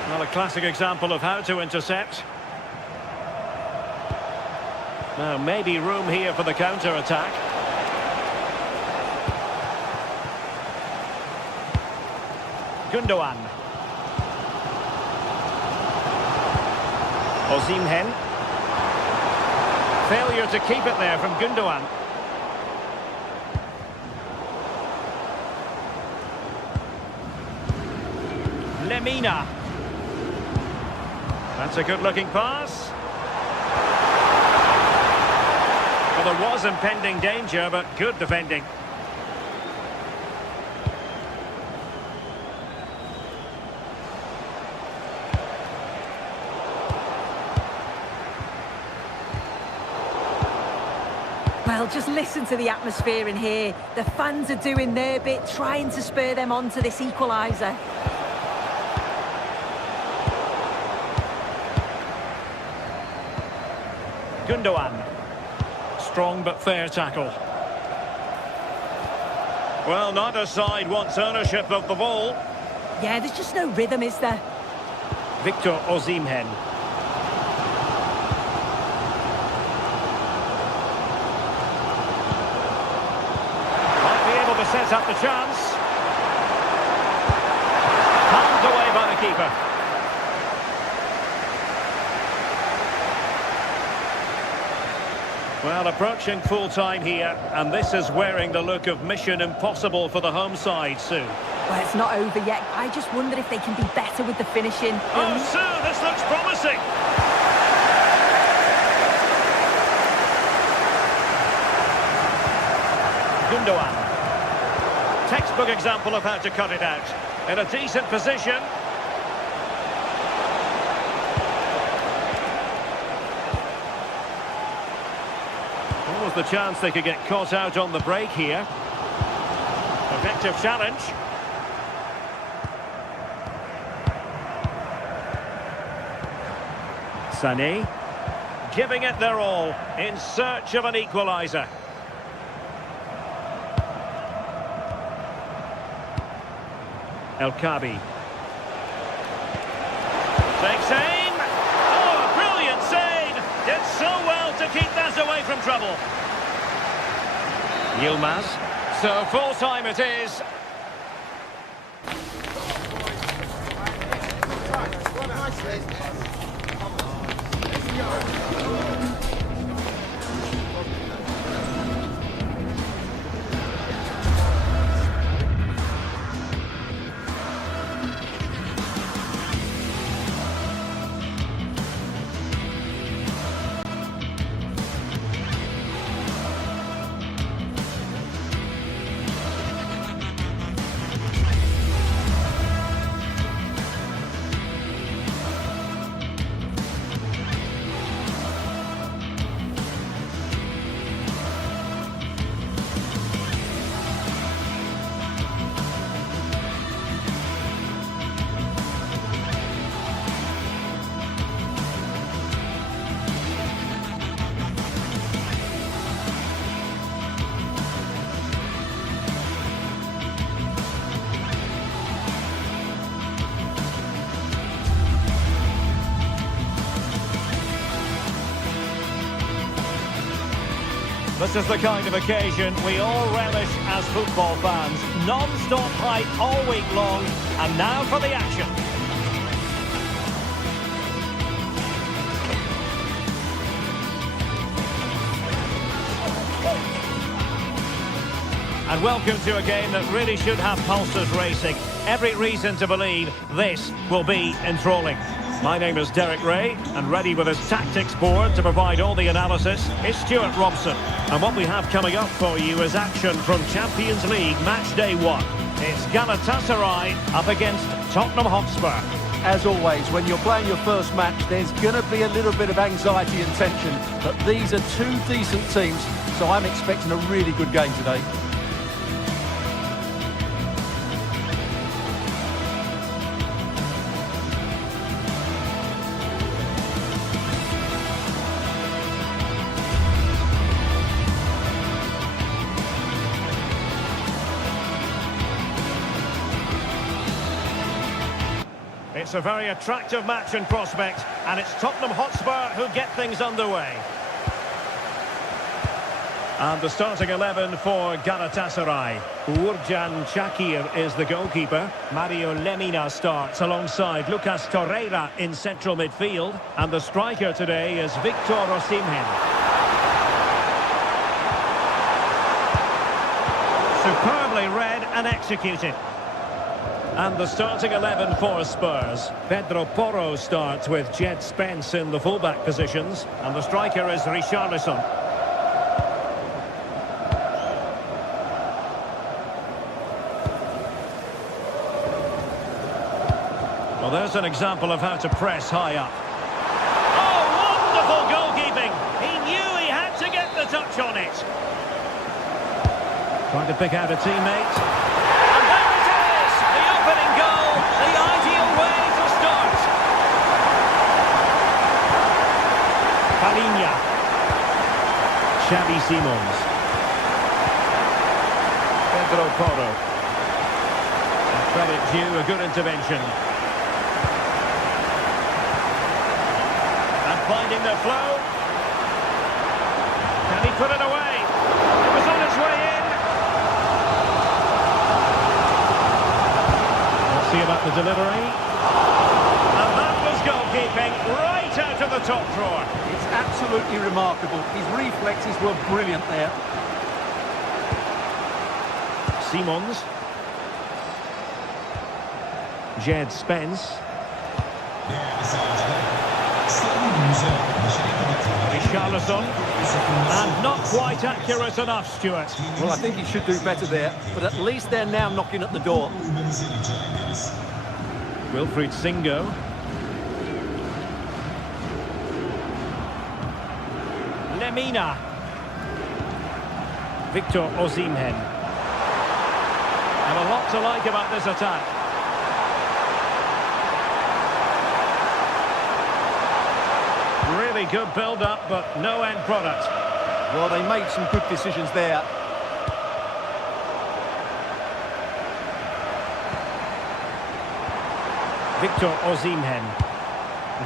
Well, a classic example of how to intercept. Now, maybe room here for the counter-attack. Gundogan. Osimhen. Failure to keep it there from Gundogan. Lemina. That's a good-looking pass. Well, there was impending danger, but good defending. Well, just listen to the atmosphere in here. The fans are doing their bit, trying to spur them on to this equaliser. Gundogan. Strong but fair tackle. Well, neither side wants ownership of the ball. Yeah, there's just no rhythm, is there? Victor Osimhen. Might be able to set up the chance. Palmed away by the keeper. Well, approaching full time here, and this is wearing the look of mission impossible for the home side, Sue. Well, it's not over yet. I just wonder if they can be better with the finishing. Oh, Sue, this looks promising. Gundogan. Textbook example of how to cut it out. In a decent position. What was the chance they could get caught out on the break here? Effective challenge. Sané giving it their all in search of an equaliser. El Kabi. Takes aim. Oh, a brilliant save. Did so well to keep that away from trouble. Yilmaz. So full time it is. This is the kind of occasion we all relish as football fans. Non-stop hype all week long, and now for the action. And welcome to a game that really should have pulses racing. Every reason to believe this will be enthralling. My name is Derek Ray, and ready with his tactics board to provide all the analysis is Stuart Robson. And what we have coming up for you is action from Champions League Match Day 1. It's Galatasaray up against Tottenham Hotspur. As always, when you're playing your first match, there's going to be a little bit of anxiety and tension. But these are two decent teams, so I'm expecting a really good game today. It's a very attractive match in prospect, and it's Tottenham Hotspur who get things underway. And the starting 11 for Galatasaray. Uğurcan Çakır is the goalkeeper. Mario Lemina starts alongside Lucas Torreira in central midfield. And the striker today is Victor Osimhen. Superbly read and executed. And the starting 11 for Spurs. Pedro Porro starts with Jed Spence in the fullback positions. And the striker is Richarlison. Well, there's an example of how to press high up. Oh, wonderful goalkeeping! He knew he had to get the touch on it. Trying to pick out a teammate. And there it is! The opening goal, the ideal way to start. Palinha. Xavi Simons. Pedro Porro. Credit due, a good intervention. Finding the flow. Can he put it away? It was on its way in. Let's see about the delivery. And that was goalkeeping right out of the top drawer. It's absolutely remarkable. His reflexes were brilliant there. Simons. Jed Spence. Richarlison, and not quite accurate enough, Stuart. Well, I think he should do better there, but at least they're now knocking at the door. Wilfried Singo. Lemina. Victor Osimhen. And a lot to like about this attack. Really good build-up, but no end product. Well, they made some good decisions there. Victor Osimhen.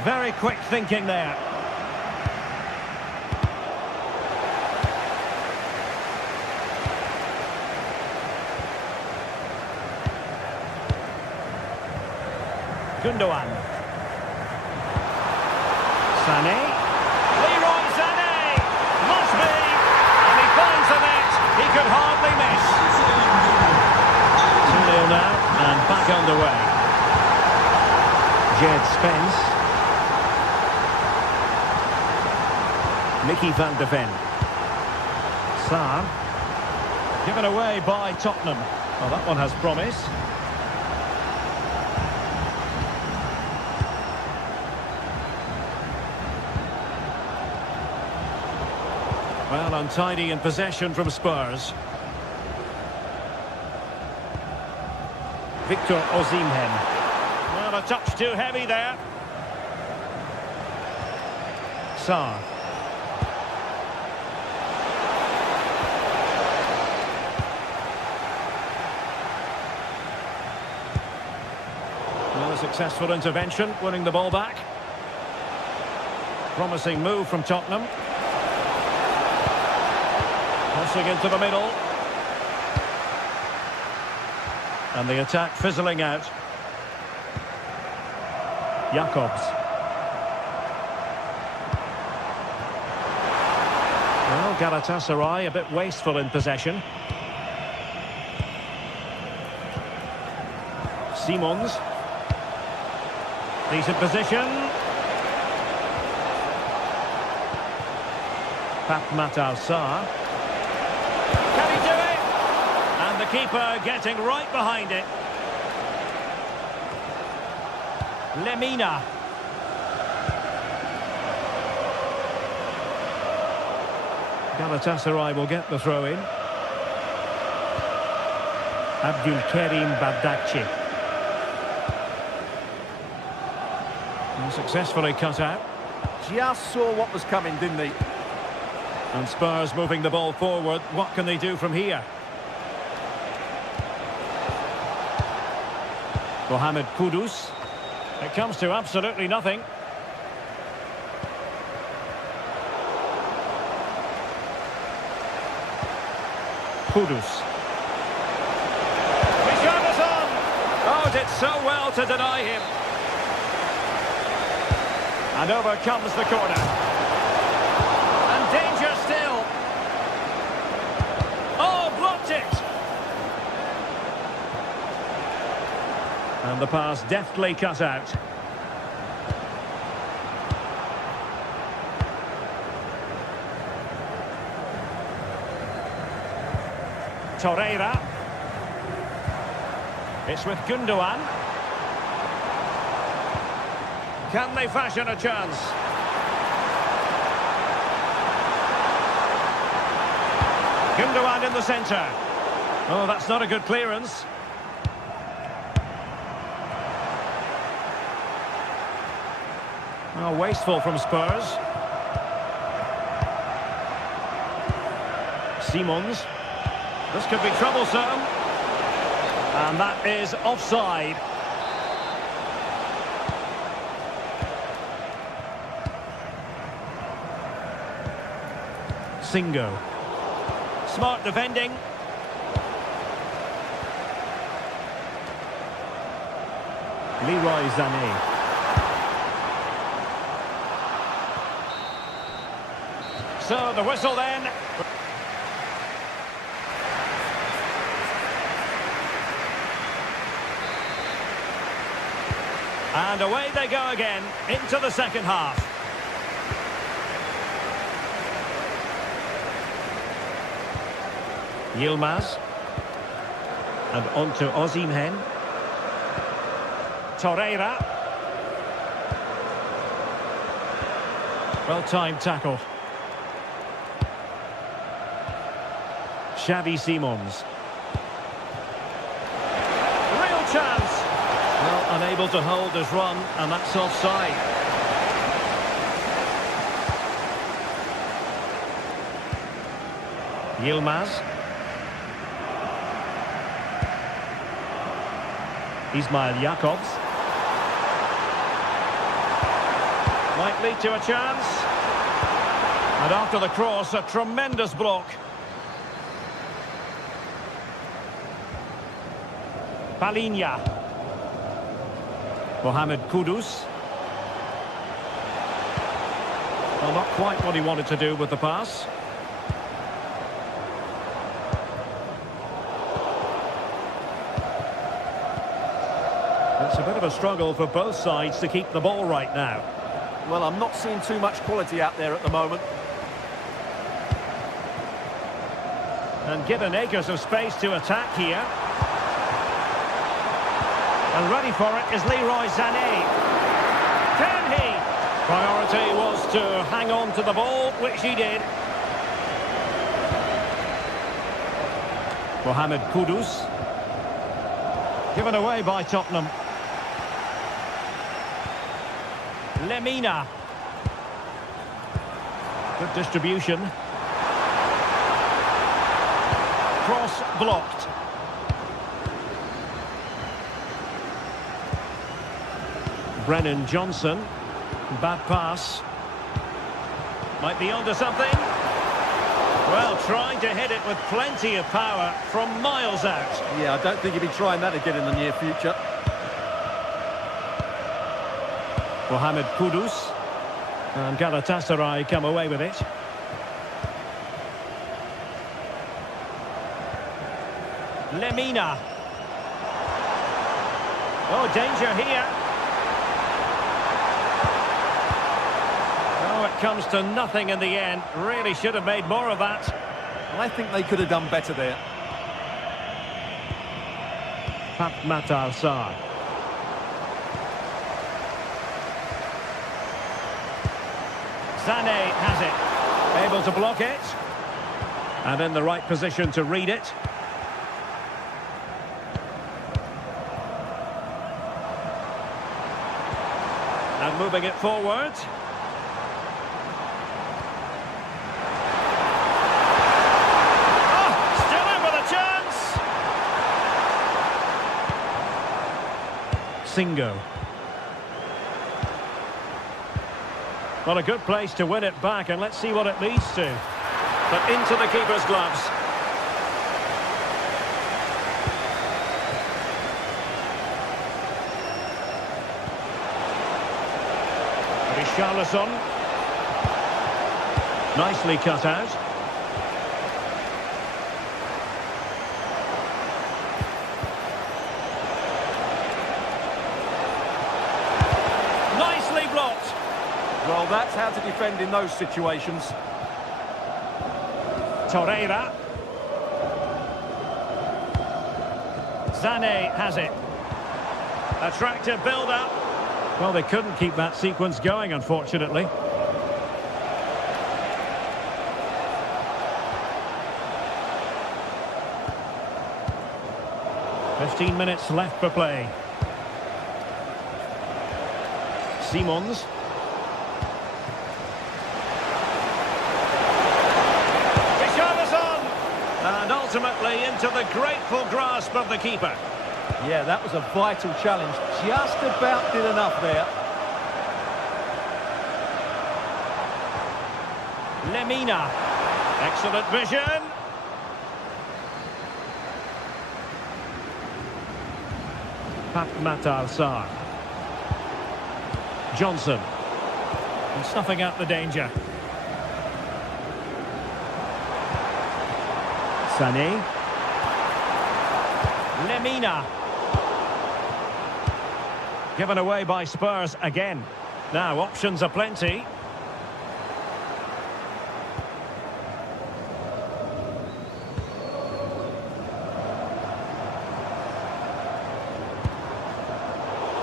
Very quick thinking there. Gundogan. Sané. Leroy Sané! Must be! And he finds the net. He could hardly miss. 2-0 now, and back underway. Jed Spence. Mickey van der Ven. Sarr. Given away by Tottenham. Well, that one has promise. Well, untidy in possession from Spurs. Victor Osimhen. Well, a touch too heavy there. Sarr. Well, a successful intervention, winning the ball back. Promising move from Tottenham. Crossing into the middle. And the attack fizzling out. Jakobs. Well, Galatasaray a bit wasteful in possession. Simons. Decent position. Matar Sarr. Can he do it? And the keeper getting right behind it. Lemina. Galatasaray will get the throw in. Abdulkarim Bardakci. And successfully cut out. Just saw what was coming, didn't he? And Spurs moving the ball forward. What can they do from here? Mohamed Kudus. It comes to absolutely nothing. Kudus. He showed us on! Oh, did so well to deny him. And over comes the corner. And danger still. Oh, blocked it! And the pass deftly cut out. Torreira. It's with Gundogan. Can they fashion a chance? Gundogan in the centre. Oh, that's not a good clearance. Oh, wasteful from Spurs. Simons. This could be troublesome. And that is offside. Singo. Smart defending. Leroy Sané. So the whistle then. And away they go again into the second half. Yilmaz. And on to Osimhen. Torreira. Well-timed tackle. Xavi Simons. Real chance. Well, unable to hold his run, and that's offside. Yilmaz. Ismail Jakobs. Might lead to a chance. And after the cross, a tremendous block. Palinha. Mohamed Kudus. Well, not quite what he wanted to do with the pass. It's a bit of a struggle for both sides to keep the ball right now. Well, I'm not seeing too much quality out there at the moment. And given acres of space to attack here. And ready for it is Leroy Sané. Can he? Priority was to hang on to the ball, which he did. Mohamed Kudus. Given away by Tottenham. Lemina. Good distribution. Cross blocked. Brennan Johnson. Bad pass. Might be onto something. Well, trying to hit it with plenty of power from miles out. Yeah, I don't think he'll be trying that again in the near future. Mohamed Kudus. And Galatasaray come away with it. Lemina. Oh, danger here. Oh, it comes to nothing in the end. Really should have made more of that. I think they could have done better there. Pap Matar Sarr. Sané has it. Able to block it. And in the right position to read it. And moving it forward. Oh, still in with a chance. Singo. Well, a good place to win it back, and let's see what it leads to. But into the keeper's gloves. Richarlison. Nicely cut out. Nicely blocked. Well, that's how to defend in those situations. Torreira. Sané has it. Attractive build-up. Well, they couldn't keep that sequence going, unfortunately. "15 minutes left for play. Simons. Richarlison! And ultimately into the grateful grasp of the keeper. Yeah, that was a vital challenge. Just about did enough there. Lemina. Excellent vision. Matar Sarr. Johnson. And snuffing out the danger. Sané. Lemina. Given away by Spurs again. Now, options are plenty.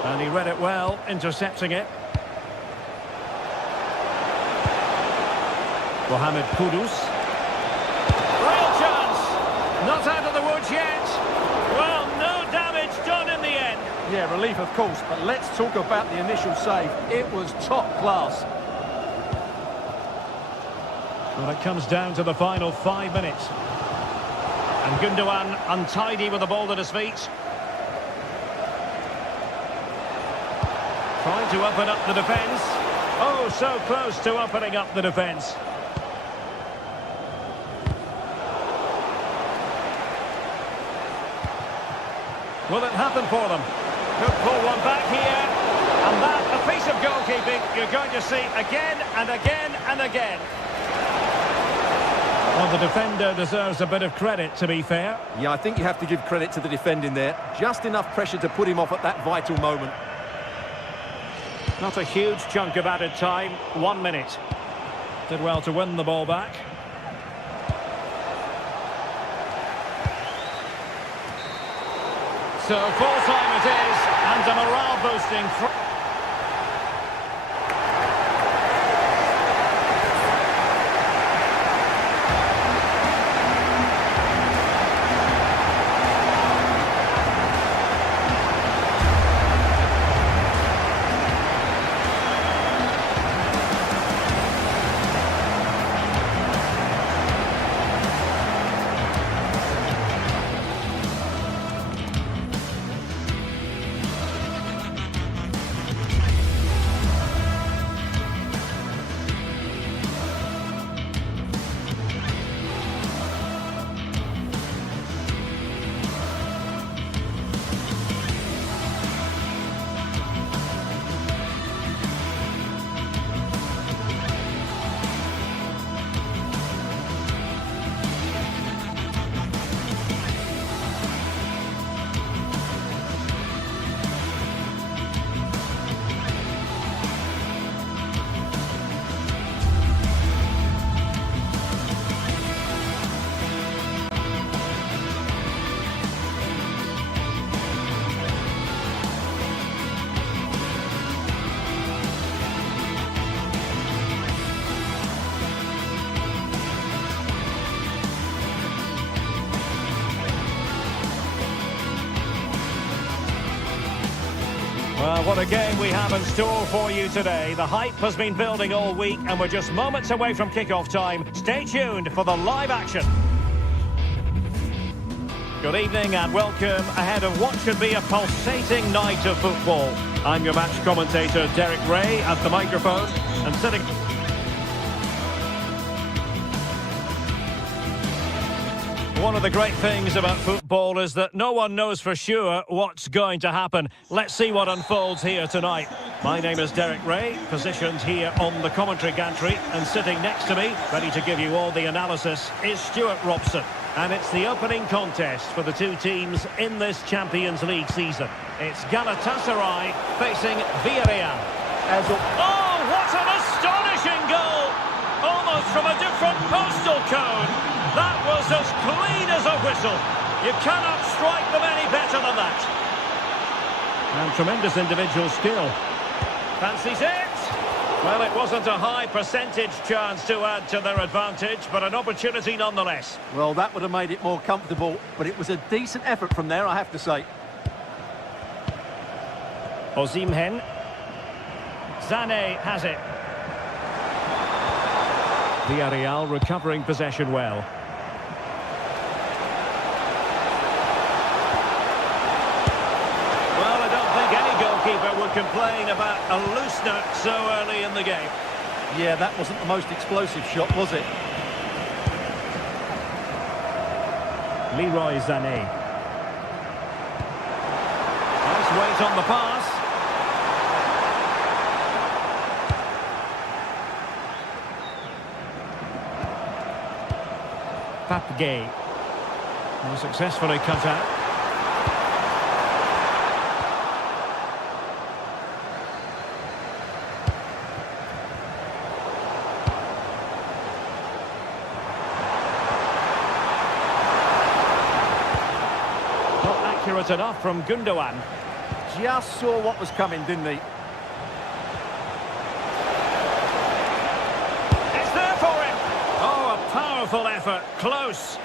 And he read it well, intercepting it. Mohamed Kudus. Real chance! Not out of the woods yet. Well, no damage done in the end. Yeah, relief of course, but let's talk about the initial save. It was top class. Well, it comes down to the final 5 minutes. And Gundogan untidy with the ball at his feet. Trying to open up the defence. Oh, so close to opening up the defence. Will it happen for them? Could pull one back here. And that, a piece of goalkeeping you're going to see again and again and again. Well, the defender deserves a bit of credit, to be fair. Yeah, I think you have to give credit to the defending there. Just enough pressure to put him off at that vital moment. Not a huge chunk of added time, 1 minute. Did well to win the ball back. So full time it is, and a morale boosting. Well, what a game we have in store for you today. The hype has been building all week and we're just moments away from kick-off time. Stay tuned for the live action. Good evening and welcome ahead of what should be a pulsating night of football. I'm your match commentator Derek Ray at the microphone and sitting... One of the great things about football is that no one knows for sure what's going to happen. Let's see what unfolds here tonight. My name is Derek Ray, positioned here on the commentary gantry, and sitting next to me, ready to give you all the analysis, is Stuart Robson. And it's the opening contest for the two teams in this Champions League season. It's Galatasaray facing Villarreal. Oh, what an astonishing goal! Almost from a different postal code. That was as clean as a whistle. You cannot strike them any better than that. And tremendous individual skill. Fancies it? Well, it wasn't a high percentage chance to add to their advantage, but an opportunity nonetheless. Well, that would have made it more comfortable, but it was a decent effort from there, I have to say. Osimhen. Sané has it. Villarreal recovering possession well. Well, I don't think any goalkeeper would complain about a loosener so early in the game. Yeah, that wasn't the most explosive shot, was it? Leroy Sané. Nice weight on the pass. Papgay. Successfully cut out. Not accurate enough from Gundogan. Just saw what was coming, didn't he? It's there for him. Oh, a powerful effort. Close.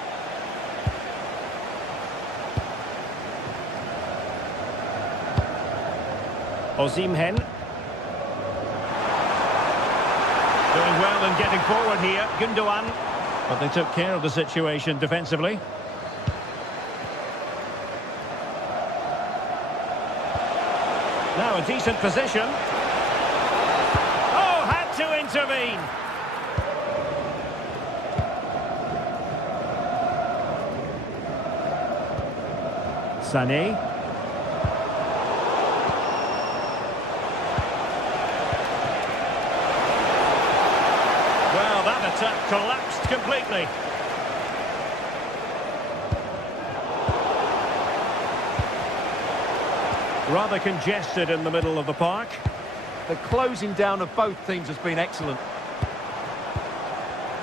Osimhen. Doing well and getting forward here. Gundogan. But they took care of the situation defensively. Now a decent position. Oh, had to intervene. Sané. Well, that attack collapsed completely. Rather congested in the middle of the park. The closing down of both teams has been excellent.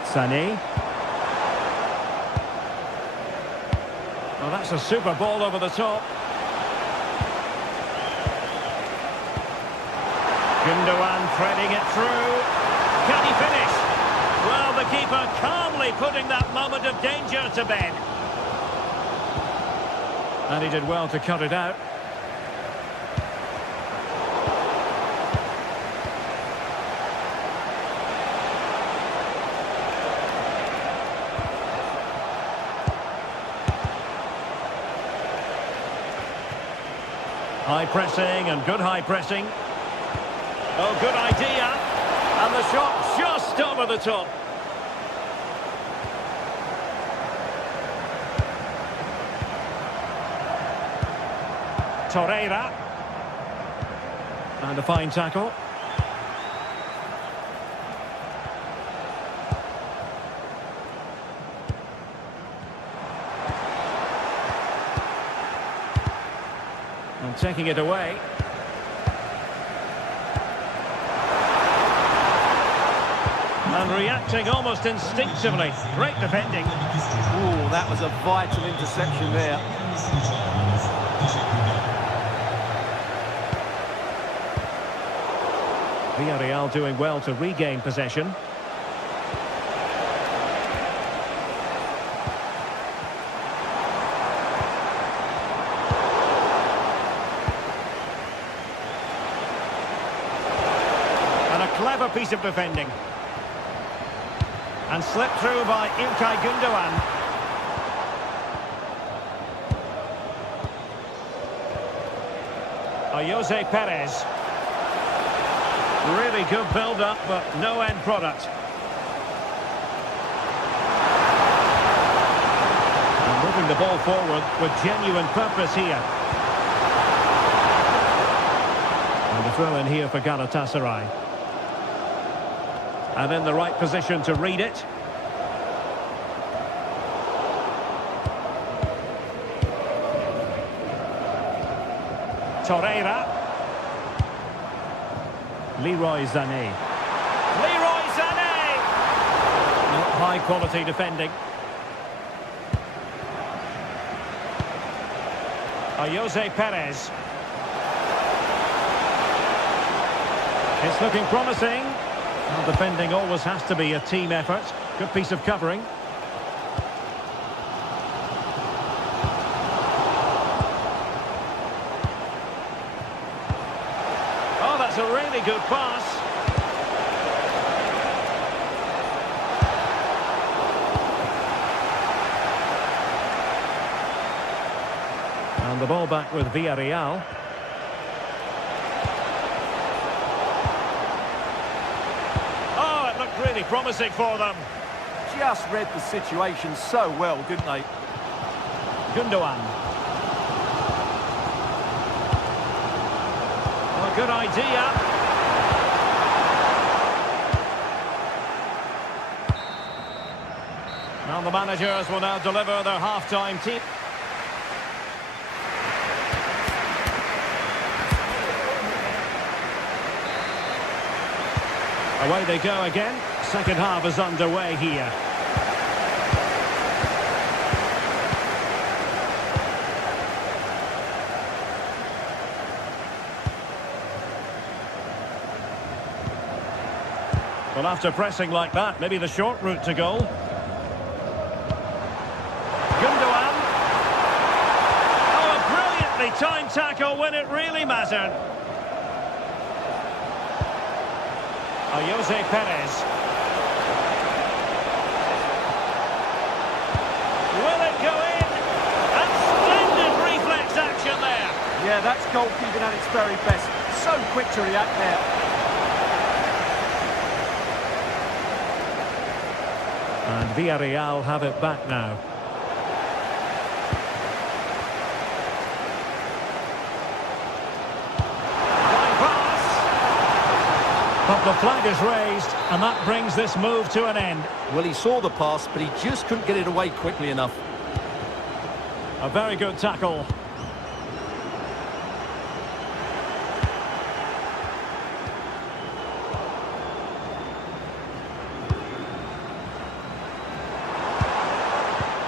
Sané. Well, that's a super ball over the top. Gundogan threading it through. Can he finish? Well, the keeper calmly putting that moment of danger to bed. And he did well to cut it out. High pressing and good high pressing. Oh, good idea. And the shot just over the top. Torreira. And a fine tackle. And taking it away. And reacting almost instinctively. Great defending. Ooh, that was a vital interception there. Villarreal doing well to regain possession. And a clever piece of defending. And slipped through by Ilkay Gundogan. Jose Perez. Really good build-up, but no end product. moving the ball forward with genuine purpose here. And the throw in here for Galatasaray. And in the right position to read it. Torreira. Leroy Sané. Leroy Sané! Not high quality defending. Jose Perez. It's looking promising. Well, defending always has to be a team effort. Good piece of covering. Oh, that's a really good pass. And the ball back with Villarreal. Oh, it looked really promising for them. Just read the situation so well, didn't they? Gundogan. Oh, good idea. Now the managers will now deliver their half-time team. Away they go again. Second half is underway here. Well, after pressing like that, maybe the short route to goal. Gundogan. Oh, a brilliantly timed tackle when it really mattered. Jose Perez. Will it go in? And splendid reflex action there. Yeah, that's goalkeeping at its very best. So quick to react there. And Villarreal have it back now. But the flag is raised, and that brings this move to an end. Well, he saw the pass, but he just couldn't get it away quickly enough. A very good tackle.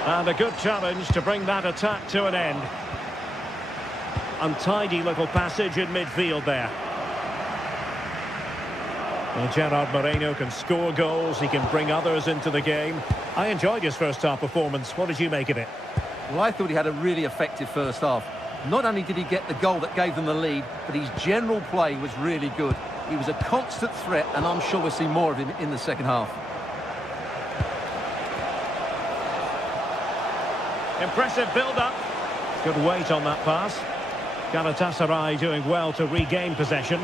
And a good challenge to bring that attack to an end. Untidy little passage in midfield there. Well, Gerard Moreno can score goals, he can bring others into the game. I enjoyed his first half performance. What did you make of it? Well, I thought he had a really effective first half. Not only did he get the goal that gave them the lead, but his general play was really good. He was a constant threat, and I'm sure we'll see more of him in the second half. Impressive build-up. Good weight on that pass. Galatasaray doing well to regain possession.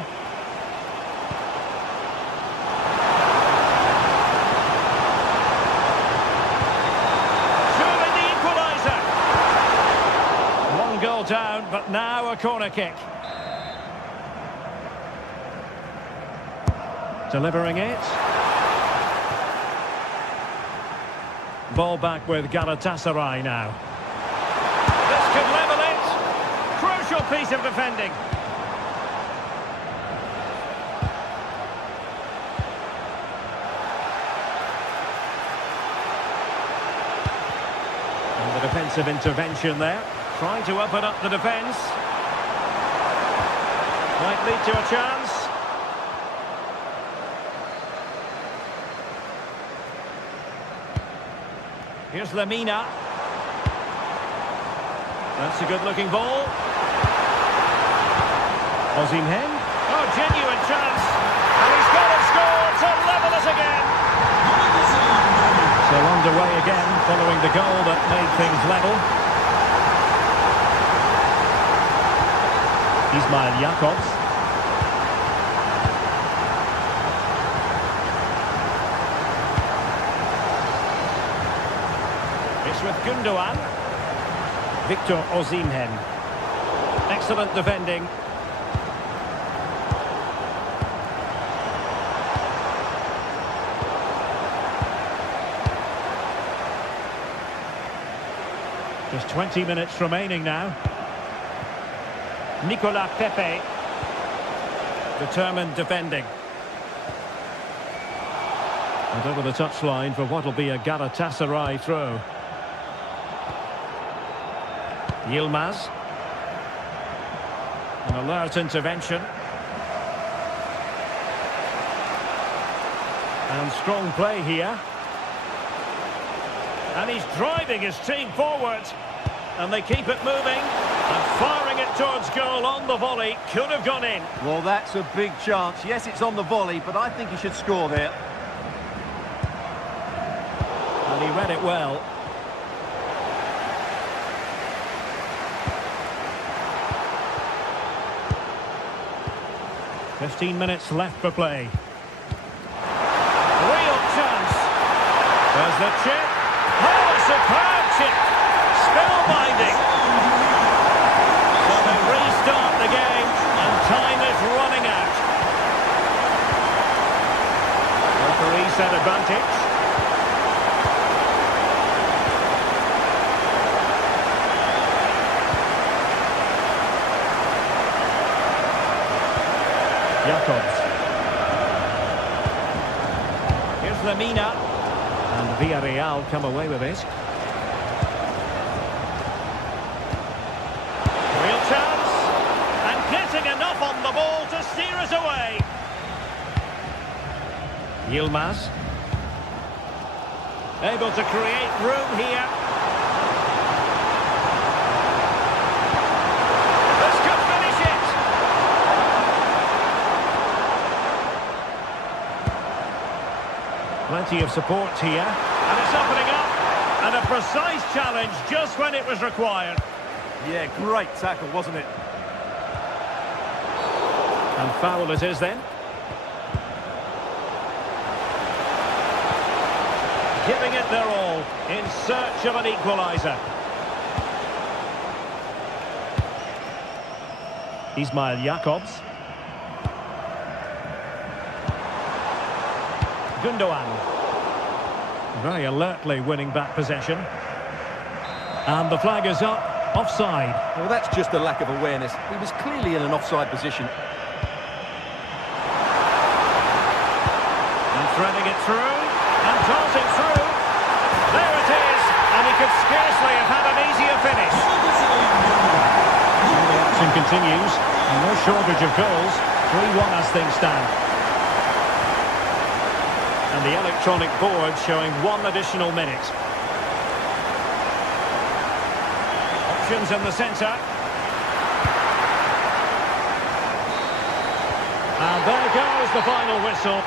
Down, but now a corner kick. Delivering it. Ball back with Galatasaray now. This could level it. Crucial piece of defending. And the defensive intervention there. Trying to open up the defence. Might lead to a chance. Here's Lamina. That's a good-looking ball. Osimhen. Oh, genuine chance. And he's got to score to level it again. So underway again, following the goal that made things level. Ismail Jakobs. It's with Gundogan. Victor Osimhen. Excellent defending. Just 20 minutes remaining now. Nicolas Pepe. Determined defending. And over the touchline for what will be a Galatasaray throw. Yilmaz. An alert intervention. And strong play here. And he's driving his team forward. And they keep it moving. And firing it towards goal on the volley. Could have gone in. Well, that's a big chance. Yes, it's on the volley, but I think he should score there. And he read it well. "15 minutes left for play. Real chance. There's the chip. Oh, a superb chip. Spellbinding. So they restart the game, and time is running out. Referee set advantage. Jakobs. Here's Lamina. And Villarreal come away with it. Real chance. And getting enough on the ball to steer us away. Yilmaz. Able to create room here. This could finish it. Plenty of support here, and it's opening up, and a precise challenge just when it was required. Yeah, great tackle, wasn't it? And foul it is then. Giving it their all, in search of an equaliser. Ismail Jakobs. Gundogan. Very alertly winning back possession. And the flag is up, offside. Well, that's just a lack of awareness. He was clearly in an offside position. And threading it through, and darting through. There it is, and he could scarcely have had an easier finish. The action continues, and no shortage of goals. 3-1 as things stand. And the electronic board showing 1 additional minute. Options in the centre. And there goes the final whistle.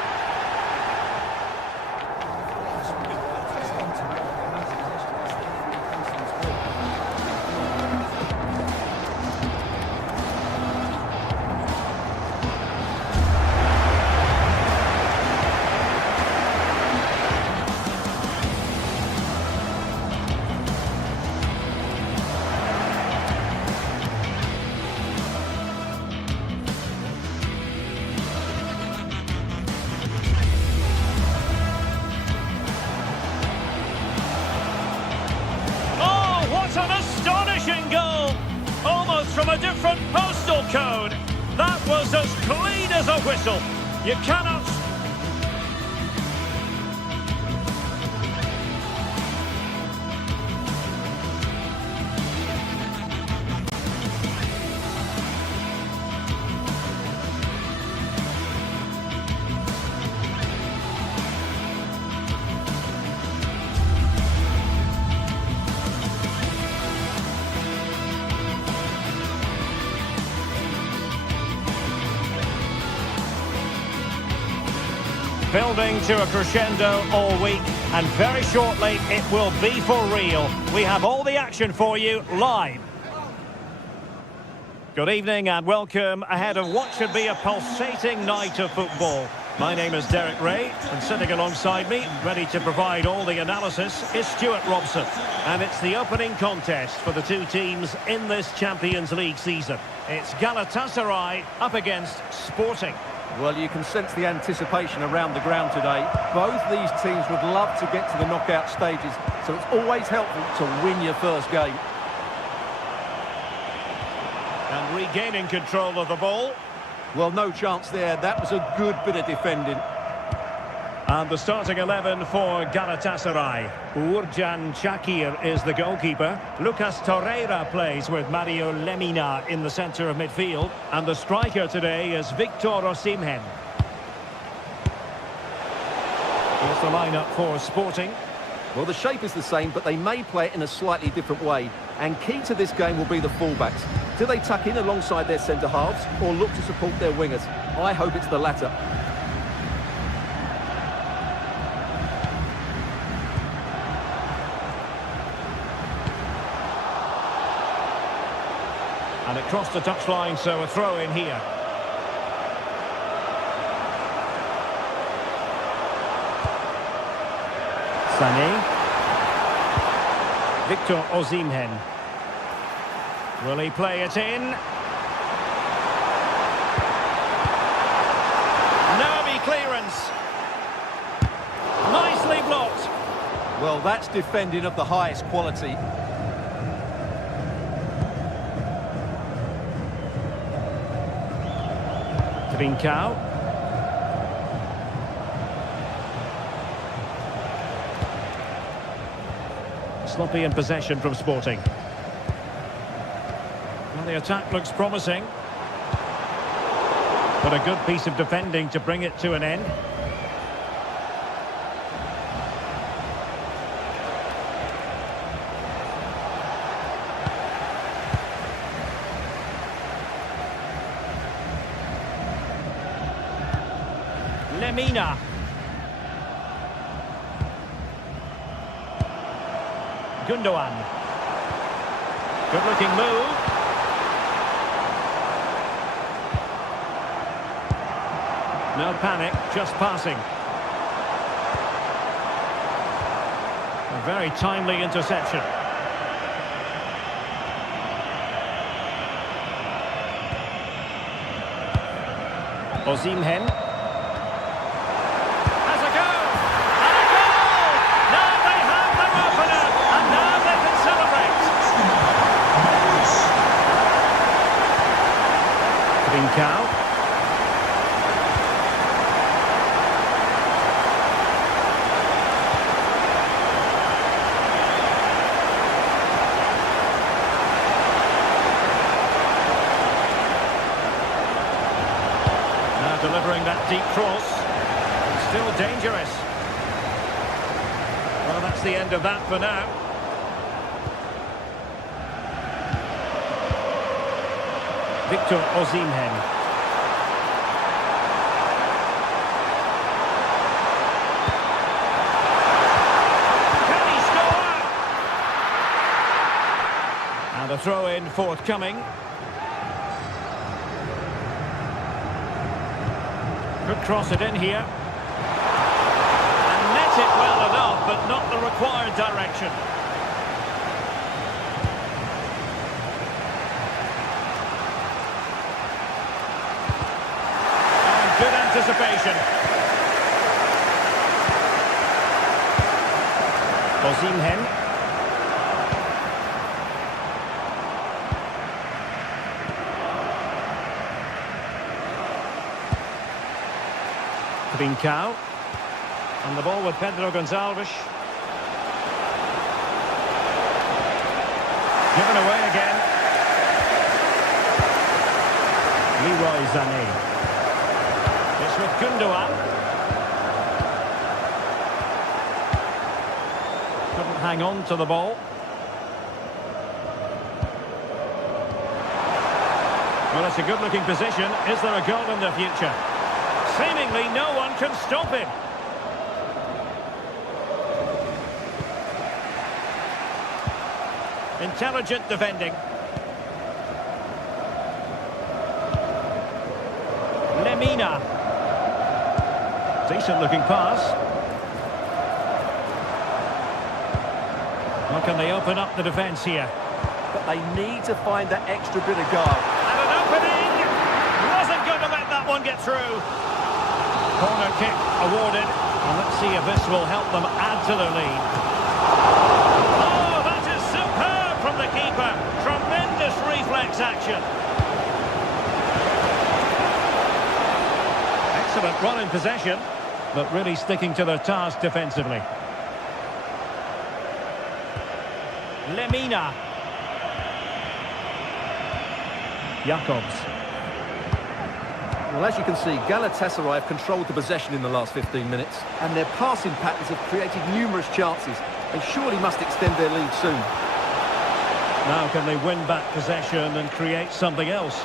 An astonishing goal! Almost from a different postal code. That was as clean as a whistle. You cannot... Building to a crescendo all week, and very shortly it will be for real. We have all the action for you live. Good evening and welcome ahead of what should be a pulsating night of football. My name is Derek Ray, and sitting alongside me, ready to provide all the analysis, is Stuart Robson. And it's the opening contest for the two teams in this Champions League season. It's Galatasaray up against Sporting. Well, you can sense the anticipation around the ground today. Both these teams would love to get to the knockout stages, so it's always helpful to win your first game. And regaining control of the ball. Well, no chance there. That was a good bit of defending. And the starting 11 for Galatasaray. Uğurcan Çakır is the goalkeeper. Lucas Torreira plays with Mario Lemina in the centre of midfield. And the striker today is Victor Osimhen. Here's the lineup for Sporting. Well, the shape is the same, but they may play it in a slightly different way. And key to this game will be the fullbacks. Do they tuck in alongside their centre-halves or look to support their wingers? I hope it's the latter. And it crossed the touchline, so a throw in here. Sané. Victor Osimhen. Will he play it in? Nervy clearance. Nicely blocked. Well, that's defending of the highest quality. Trincao. Sloppy in possession from Sporting. Well, the attack looks promising. But a good piece of defending to bring it to an end. Lemina. Gundogan. Good-looking move. No panic, just passing. A very timely interception. Osimhen. Trincao. Now delivering that deep cross. Still dangerous. Well, that's the end of that for now. Victor Osimhen. Can he score? And a throw-in forthcoming. Could cross it in here. And net it well enough, but not the required direction. Good anticipation. Osimhen. Trincao. On the ball with Pedro Gonçalves. Given away again. Leroy Sané. It's with Gundogan. Couldn't hang on to the ball. Well, it's a good-looking position. Is there a goal in the future? Seemingly no one can stop him. Intelligent defending. Lemina. Decent looking pass. How can they open up the defence here? But they need to find that extra bit of guile. And an opening! Wasn't going to let that one get through. Corner kick awarded. And let's see if this will help them add to their lead. Oh, that is superb from the keeper. Tremendous reflex action. Excellent run in possession, but really sticking to their task defensively. Lemina. Jakobs. Well, as you can see, Galatasaray have controlled the possession in the last 15 minutes, and their passing patterns have created numerous chances. They surely must extend their lead soon. Now can they win back possession and create something else?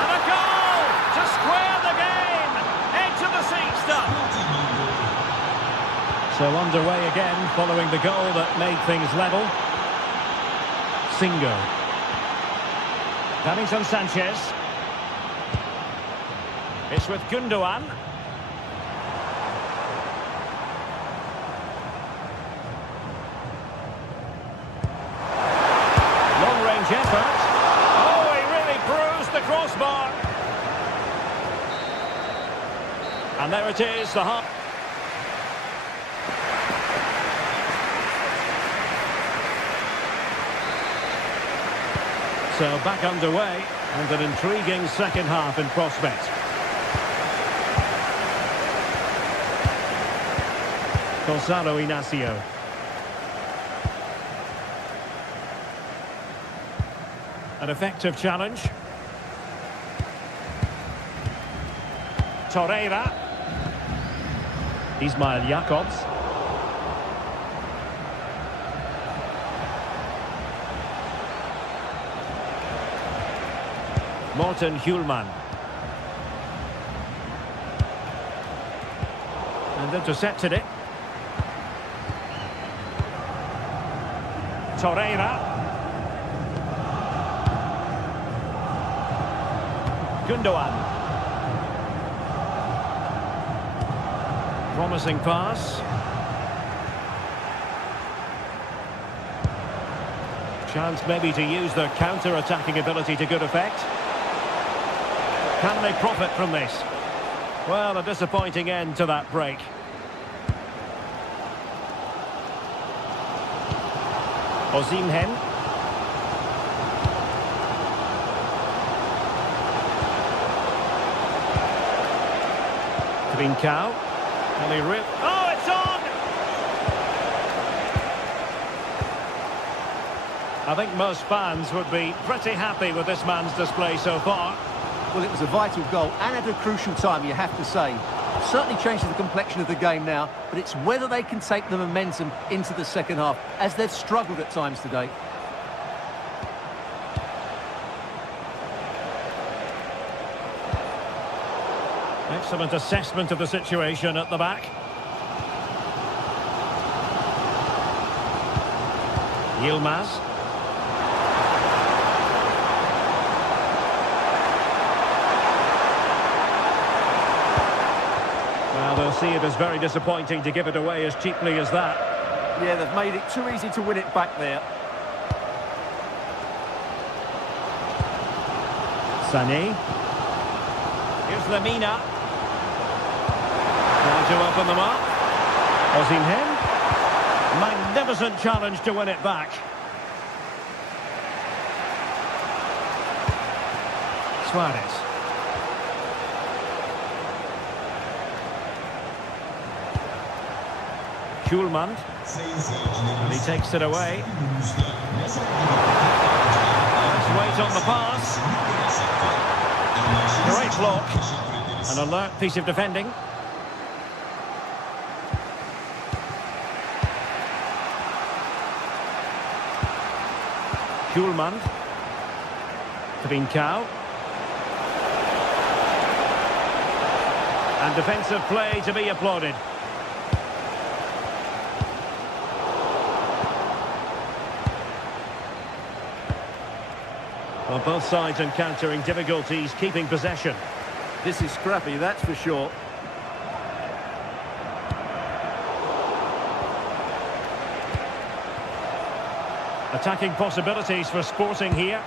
And a goal to square the game! Edge of the seat stuff. So underway again following the goal that made things level. Singo. Davinson Sanchez. It's with Gundogan. Long-range effort. Oh, he really bruised the crossbar. And there it is, the half. So back underway, and an intriguing second half in prospect. Gonzalo Inacio. An effective challenge. Torreira. Ismail Jakobs. Morten Hjulman. And intercepted it. Torreira. Gundogan. Promising pass. Chance maybe to use their counter-attacking ability to good effect. Can they profit from this? Well, a disappointing end to that break. Osimhen. Trincao. And he oh, it's on! I think most fans would be pretty happy with this man's display so far. Well, it was a vital goal and at a crucial time, you have to say. Certainly changes the complexion of the game now, but it's whether they can take the momentum into the second half, as they've struggled at times today. Excellent assessment of the situation at the back. Yilmaz. Well, they'll see it as very disappointing to give it away as cheaply as that. Yeah, they've made it too easy to win it back there. Sané. Here's Lemina. Trying to open them up. Osimhen. Magnificent challenge to win it back. Suarez. Hjulman. And he takes it away. Let's wait on the pass. Great block. An alert piece of defending. Hjulman. Trincao. And defensive play to be applauded. Well, both sides encountering difficulties keeping possession. This is scrappy, that's for sure. Attacking possibilities for Sporting here.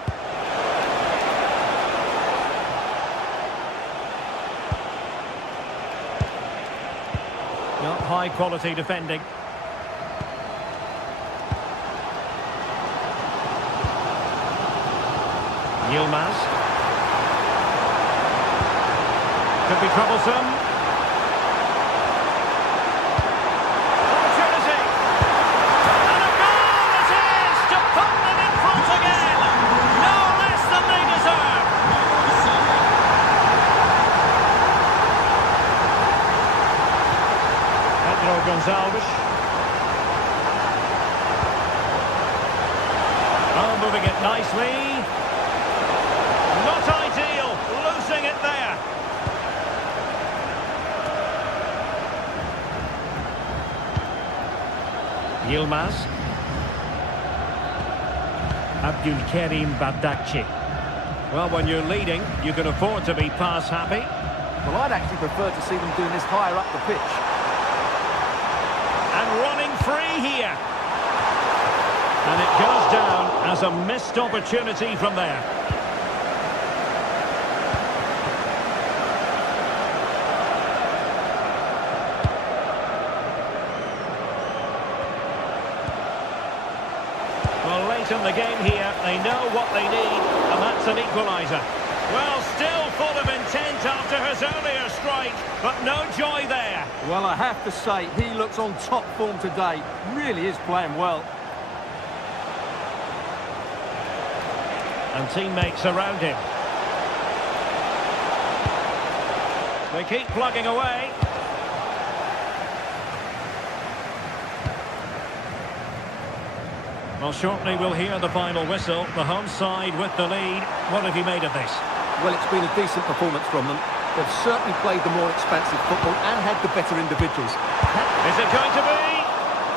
Not high quality defending. Yilmaz. Could be troublesome. Opportunity. And a goal it is to put them in front again. No less than they deserve. Pedro Gonçalves. Oh, moving it nicely. Not ideal, losing it there. Yilmaz. Abdulkarim Bardakci. Well, when you're leading, you can afford to be pass happy. Well, I'd actually prefer to see them doing this higher up the pitch. And running free here. And it goes down as a missed opportunity from there. Well, late in the game here, they know what they need, and that's an equaliser. Well, still full of intent after his earlier strike, but no joy there. Well, I have to say, he looks on top form today. Really is playing well. And teammates around him. They keep plugging away. Well, shortly we'll hear the final whistle. The home side with the lead. What have you made of this? Well, it's been a decent performance from them. They've certainly played the more expansive football and had the better individuals. Is it going to be?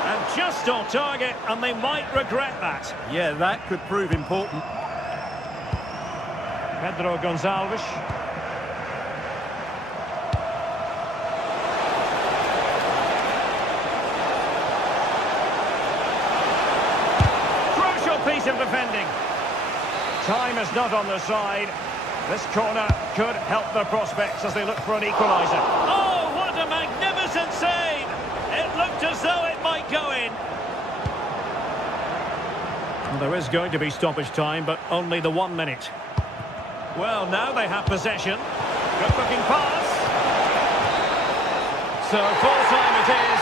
And just on target, and they might regret that. Yeah, that could prove important. Pedro Gonçalves. Crucial piece of defending. Time is not on their side. This corner could help their prospects as they look for an equaliser. Oh, what a magnificent save! It looked as though it might go in. Well, there is going to be stoppage time, but only the 1 minute. Well, now they have possession. Good-looking pass. So, full time it is.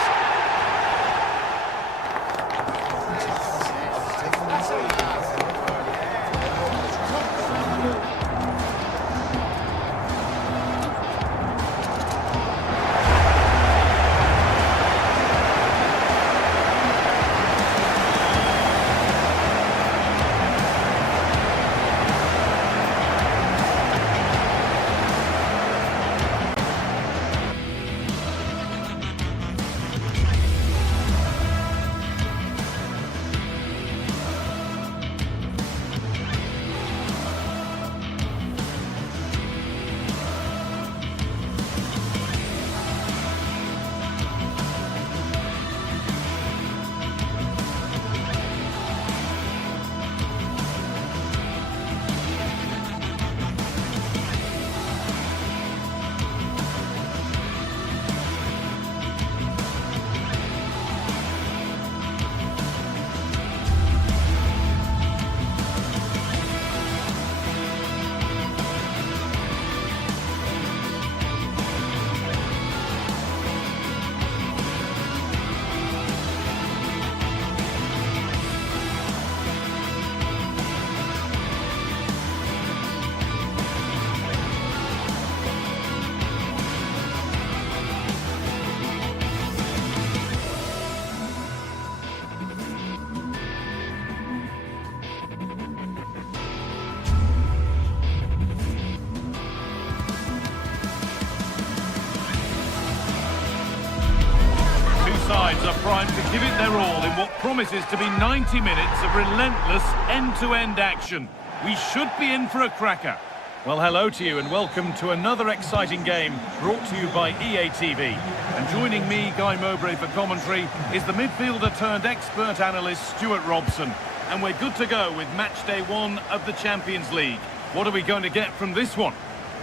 Sides are primed to give it their all in what promises to be 90 minutes of relentless end-to-end action. We should be in for a cracker. Well, hello to you and welcome to another exciting game brought to you by EA TV. And joining me, Guy Mowbray, for commentary is the midfielder turned expert analyst Stuart Robson. and we're good to go with match day 1 of the Champions League. What are we going to get from this one?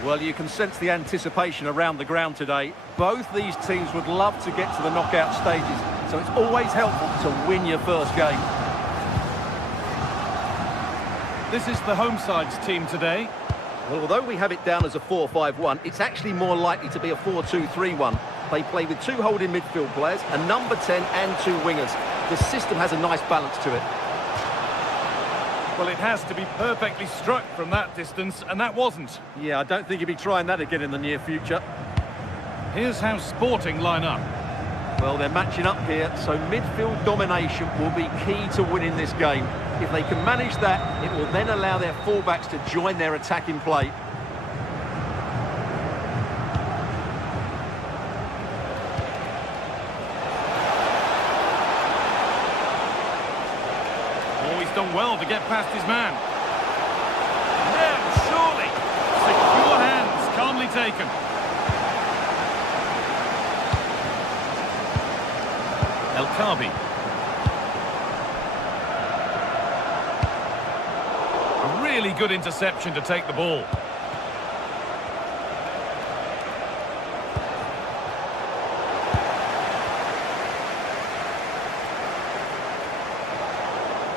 Well, you can sense the anticipation around the ground today. Both these teams would love to get to the knockout stages, so it's always helpful to win your first game. This is the home side's team today. Well, although we have it down as a 4-5-1, it's actually more likely to be a 4-2-3-1. They play with 2 holding midfield players, a number 10 and 2 wingers. The system has a nice balance to it. Well, it has to be perfectly struck from that distance, and that wasn't. Yeah, I don't think he'll be trying that again in the near future. Here's how Sporting line up. Well, they're matching up here, so midfield domination will be key to winning this game. If they can manage that, it will then allow their fullbacks to join their attacking play. Oh, he's done well to get past his man. Now, surely. Secure hands, calmly taken. El Kabi. A really good interception to take the ball.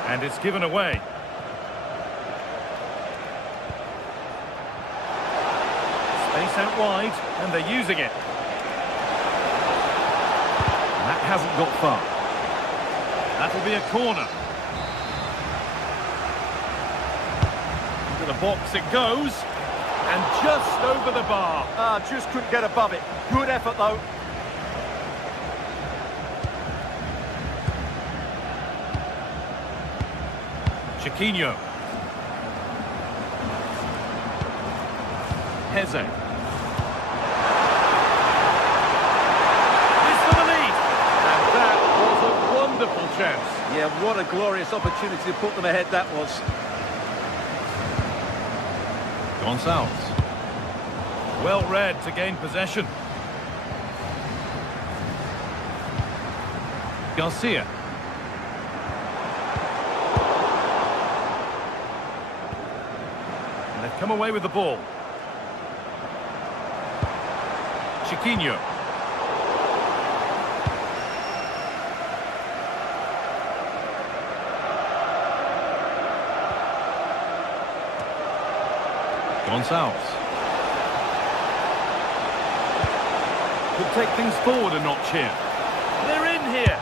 And it's given away. Space out wide, and they're using it. That hasn't got far. That'll be a corner. Into the box it goes. And just over the bar. Just couldn't get above it. Good effort, though. Chiquinho. Heze. Chance. Yeah, what a glorious opportunity to put them ahead that was. Gonçalves. Well read to gain possession. Garcia. And they've come away with the ball. Chiquinho. Gonçalves. Could take things forward a notch here. They're in here.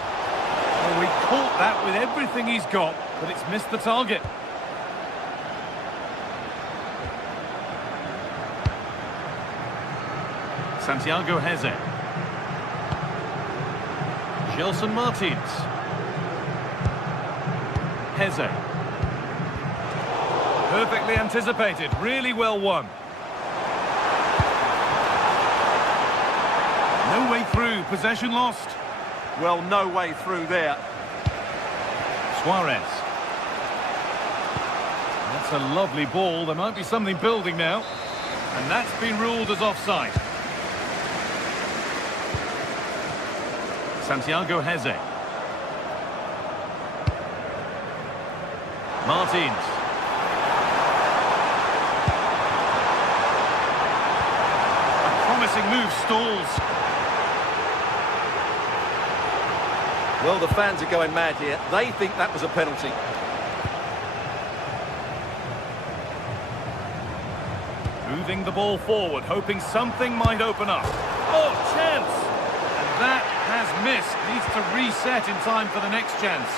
Well, he caught that with everything he's got, but it's missed the target. Santiago Heze. Gelson Martins. Heze. Perfectly anticipated, really well won. No way through, possession lost. Well, no way through there. Suarez. That's a lovely ball, there might be something building now. And that's been ruled as offside. Santiago Heze. Martins. Promising move stalls. Well, the fans are going mad here. They think that was a penalty. Moving the ball forward, hoping something might open up. Oh, chance! And that has missed. Needs to reset in time for the next chance.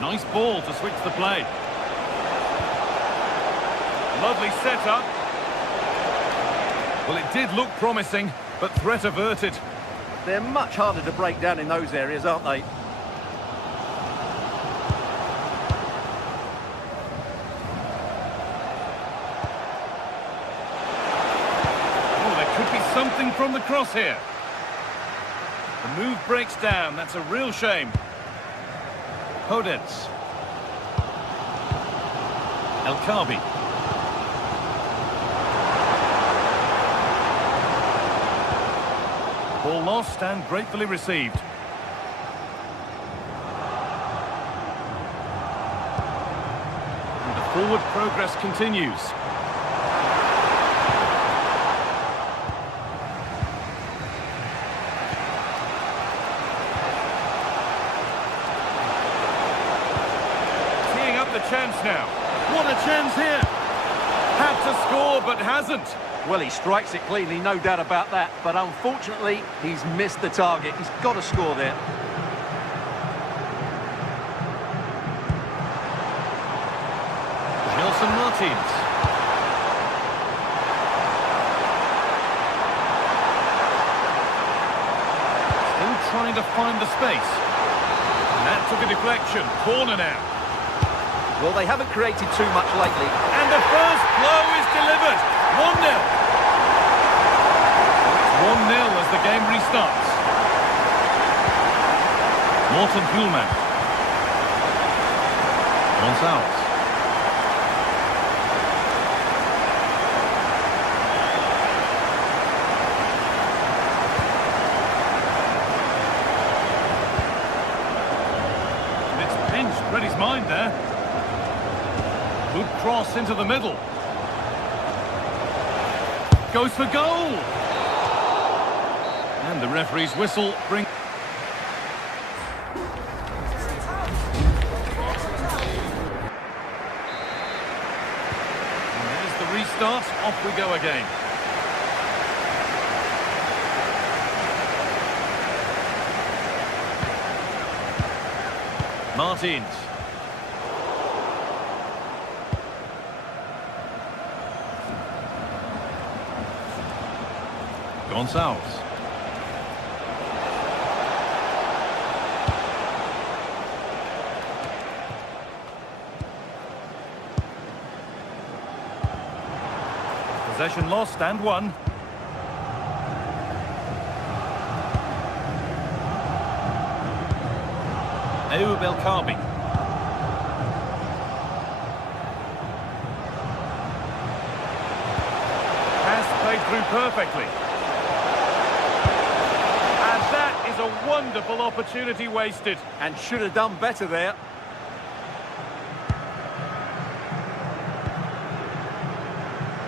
Nice ball to switch the play. Lovely setup. Well, it did look promising, but threat averted. They're much harder to break down in those areas, aren't they? Oh, there could be something from the cross here. The move breaks down. That's a real shame. Podence. El Kabi. Ball lost and gratefully received. And the forward progress continues. Teeing up the chance now. What a chance here! Had to score, but hasn't. Well, he strikes it cleanly, no doubt about that. But unfortunately, he's missed the target. He's got to score there. Gelson Martins. Still trying to find the space. And that took a deflection. Corner now. Well, they haven't created too much lately. And the first blow is delivered. 1-0. It's 1-0 as the game restarts. Morten Hjulmand. Gonçalves. And it's pinched Reddy's mind there. Good cross into the middle. Goes for goal! And the referee's whistle brings... And there's the restart. Off we go again. Martins. Gonçalves. Possession lost and won. Ayoub El Kaabi. Pass played through perfectly. A wonderful opportunity wasted. And should have done better there.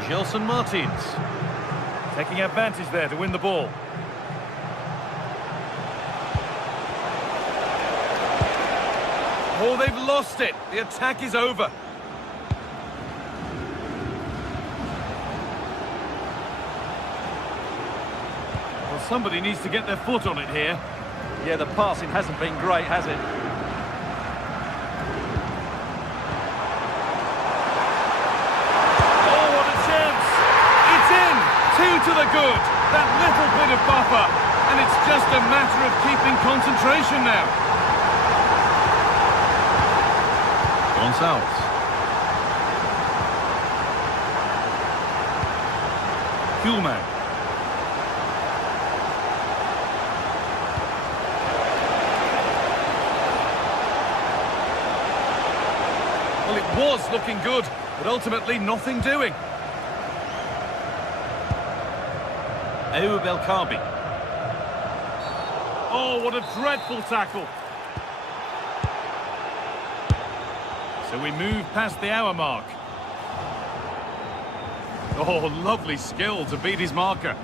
Gelson Martins. Taking advantage there to win the ball. Oh, they've lost it. The attack is over. Somebody needs to get their foot on it here. Yeah, the passing hasn't been great, has it? Oh, what a chance! It's in! 2 to the good. That little bit of buffer. And it's just a matter of keeping concentration now. Gonçalves. Hjulmand. Well, it was looking good, but ultimately nothing doing. Ayoub El Kaabi. Oh, what a dreadful tackle. So we move past the hour mark. Oh, lovely skill to beat his marker.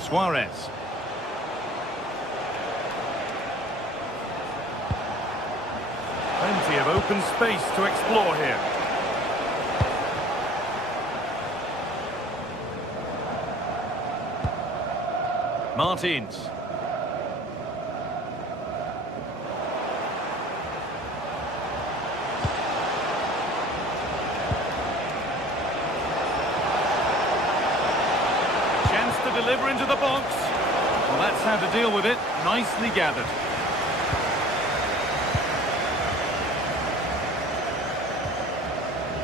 Suarez. Plenty of open space to explore here. Martins. Chance to deliver into the box. Well, that's how to deal with it. Nicely gathered.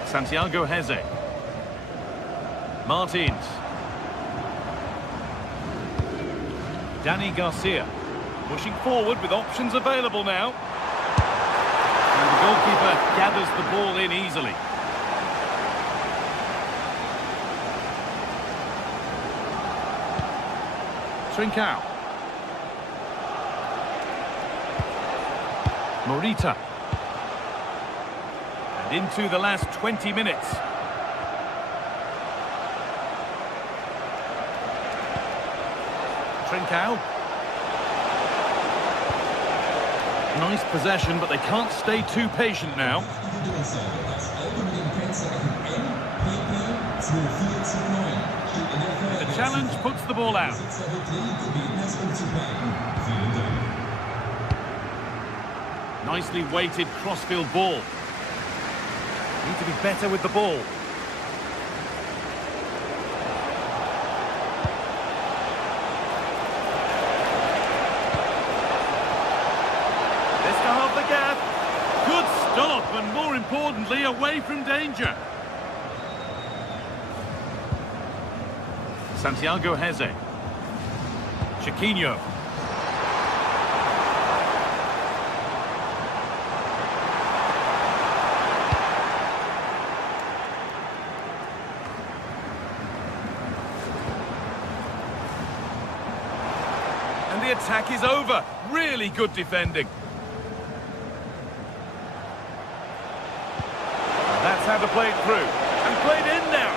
Santiago Heze. Martins. Danny Garcia. Pushing forward with options available now. And the goalkeeper gathers the ball in easily. Trincao. Morita. And into the last 20 minutes. Trincao. Nice possession, but they can't stay too patient now. The challenge puts the ball out. Nicely weighted crossfield ball. Need to be better with the ball. The gap. Good stop, and more importantly, away from danger. Santiago Heze. Chiquinho. And the attack is over. Really good defending. That's how to play it through. And played in now.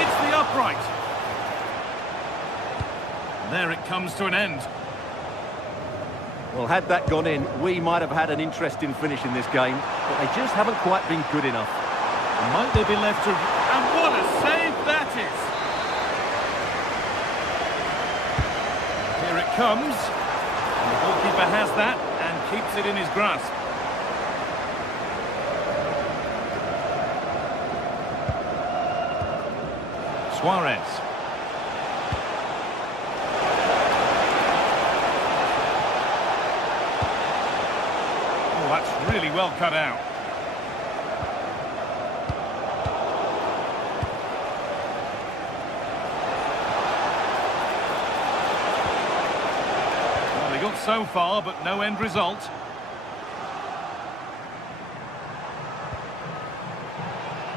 Hits the upright. And there it comes to an end. Well, had that gone in, we might have had an interesting finish in this game, but they just haven't quite been good enough. Might they be left to... And what a save that is! Here it comes. And the goalkeeper has that and keeps it in his grasp. Suarez. Oh, that's really well cut out. Well, they got so far, but no end result.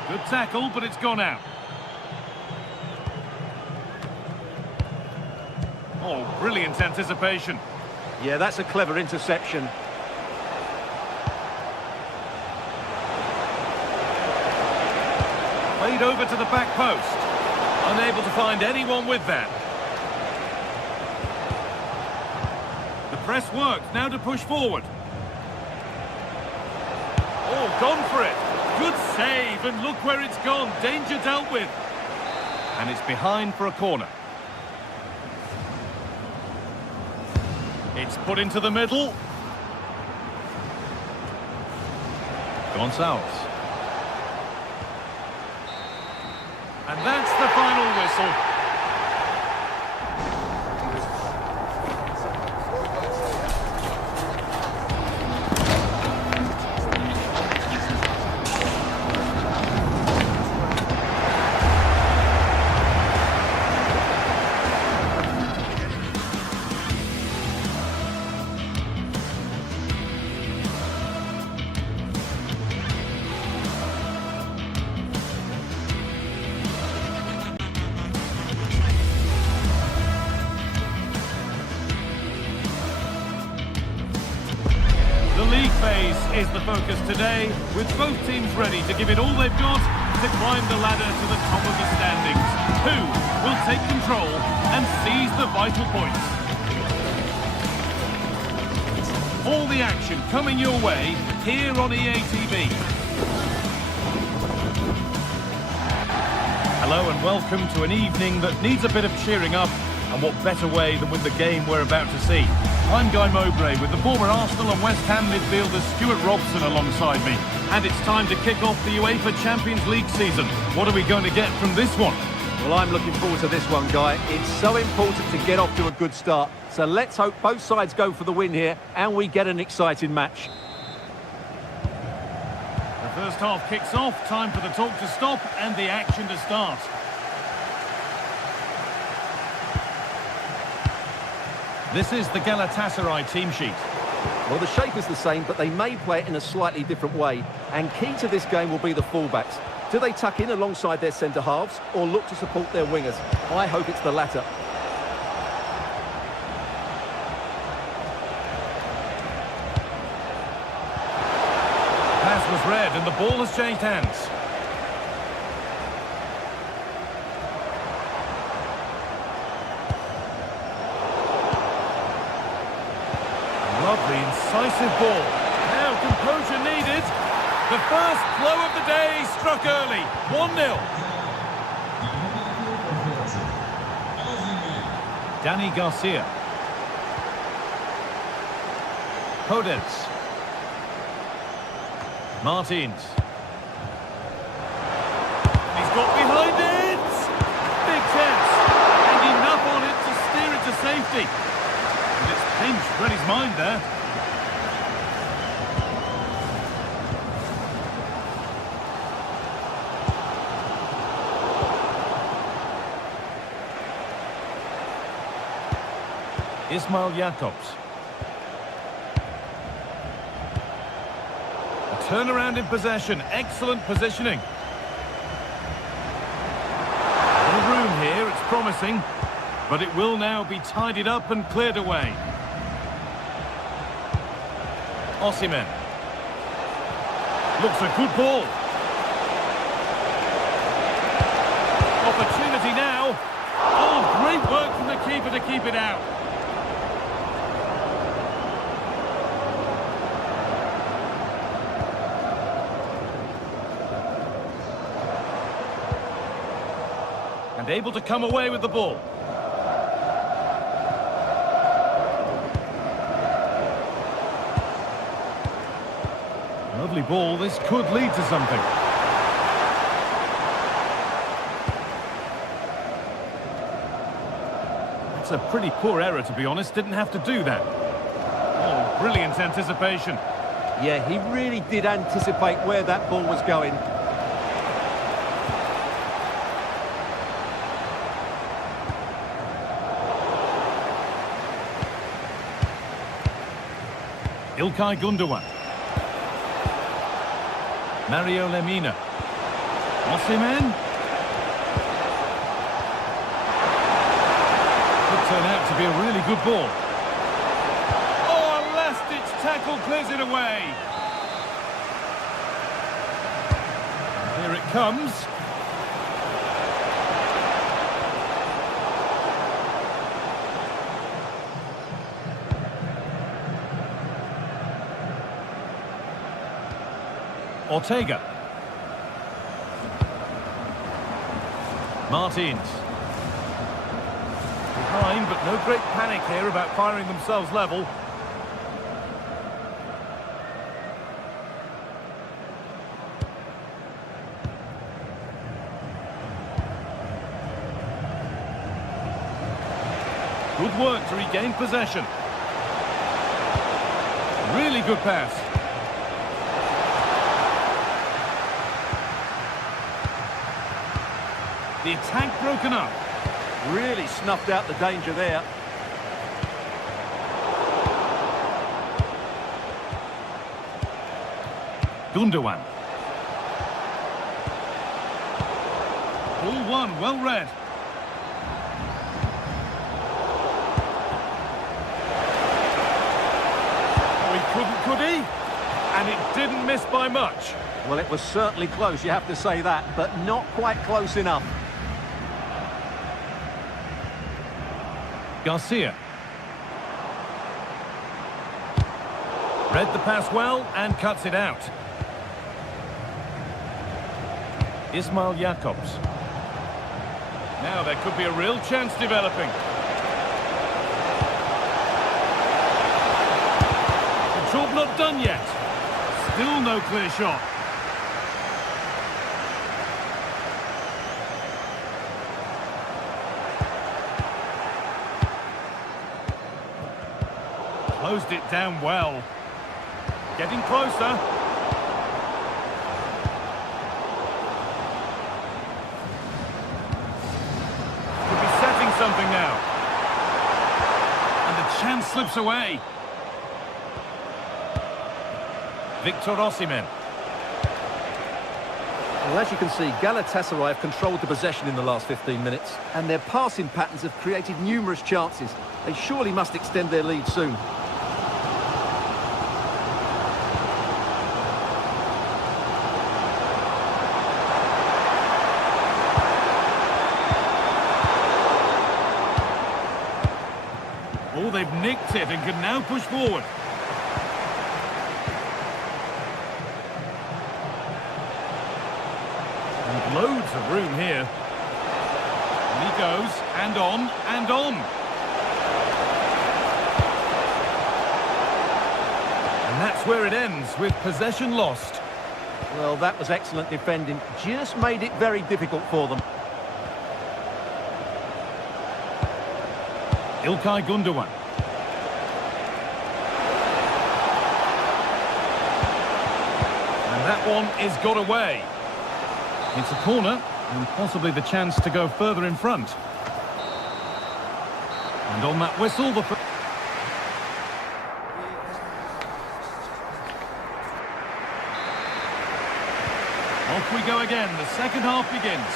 Good tackle, but it's gone out. Oh, brilliant anticipation. Yeah, that's a clever interception. Played over to the back post. Unable to find anyone with that. The press worked, now to push forward. Oh, gone for it. Good save, and look where it's gone. Danger dealt with. And it's behind for a corner. It's put into the middle. Gonçalves. And that's the final whistle. The league phase is the focus today, with both teams ready to give it all they've got to climb the ladder to the top of the standings. Who will take control and seize the vital points? All the action coming your way here on EA TV. Hello and welcome to an evening that needs a bit of cheering up, and what better way than with the game we're about to see. I'm Guy Mowbray with the former Arsenal and West Ham midfielder Stuart Robson alongside me. And it's time to kick off the UEFA Champions League season. What are we going to get from this one? Well, I'm looking forward to this one, Guy. It's so important to get off to a good start. So let's hope both sides go for the win here and we get an exciting match. The first half kicks off, time for the talk to stop and the action to start. This is the Galatasaray team sheet. Well, the shape is the same, but they may play it in a slightly different way. And key to this game will be the fullbacks. Do they tuck in alongside their centre-halves or look to support their wingers? I hope it's the latter. Pass was read and the ball has changed hands. Lovely, incisive ball. Now composure needed. The first blow of the day struck early. 1-0. Danny Garcia. Podence. Martins. He's got behind it! Big chance. And enough on it to steer it to safety. And it's pinched Rennie's mind there. Ismail Jakobs. A turnaround in possession. Excellent positioning. Little room here, it's promising. But it will now be tidied up and cleared away. Osimhen. Looks a good ball. Opportunity now. Oh, great work from the keeper to keep it out. And able to come away with the ball. Lovely ball, this could lead to something. That's a pretty poor error, to be honest, didn't have to do that. Oh, brilliant anticipation. Yeah, he really did anticipate where that ball was going. İlkay Gundogan. Mario Lemina. Osimhen. Could turn out to be a really good ball. Oh, a last-ditch tackle clears it away. Here it comes. Ortega. Martins. Behind, but no great panic here about firing themselves level. Good work to regain possession. Really good pass. The attack broken up. Really snuffed out the danger there. Gundogan. Ball one, well read. Oh, he couldn't, could he? And it didn't miss by much. Well, it was certainly close, you have to say that, but not quite close enough. Garcia. Read the pass well and cuts it out. Ismail Jakobs. Now there could be a real chance developing. The job not done yet. Still no clear shot. Closed it down well. Getting closer. Could be setting something now. And the chance slips away. Victor Osimhen. Well, as you can see, Galatasaray have controlled the possession in the last 15 minutes, and their passing patterns have created numerous chances. They surely must extend their lead soon. Oh, they've nicked it and can now push forward. And loads of room here. And he goes, and on, and on. And that's where it ends, with possession lost. Well, that was excellent defending. Just made it very difficult for them. İlkay Gündoğan. And that one is got away. It's a corner, and possibly the chance to go further in front. And on that whistle, the... Off we go again, the second half begins.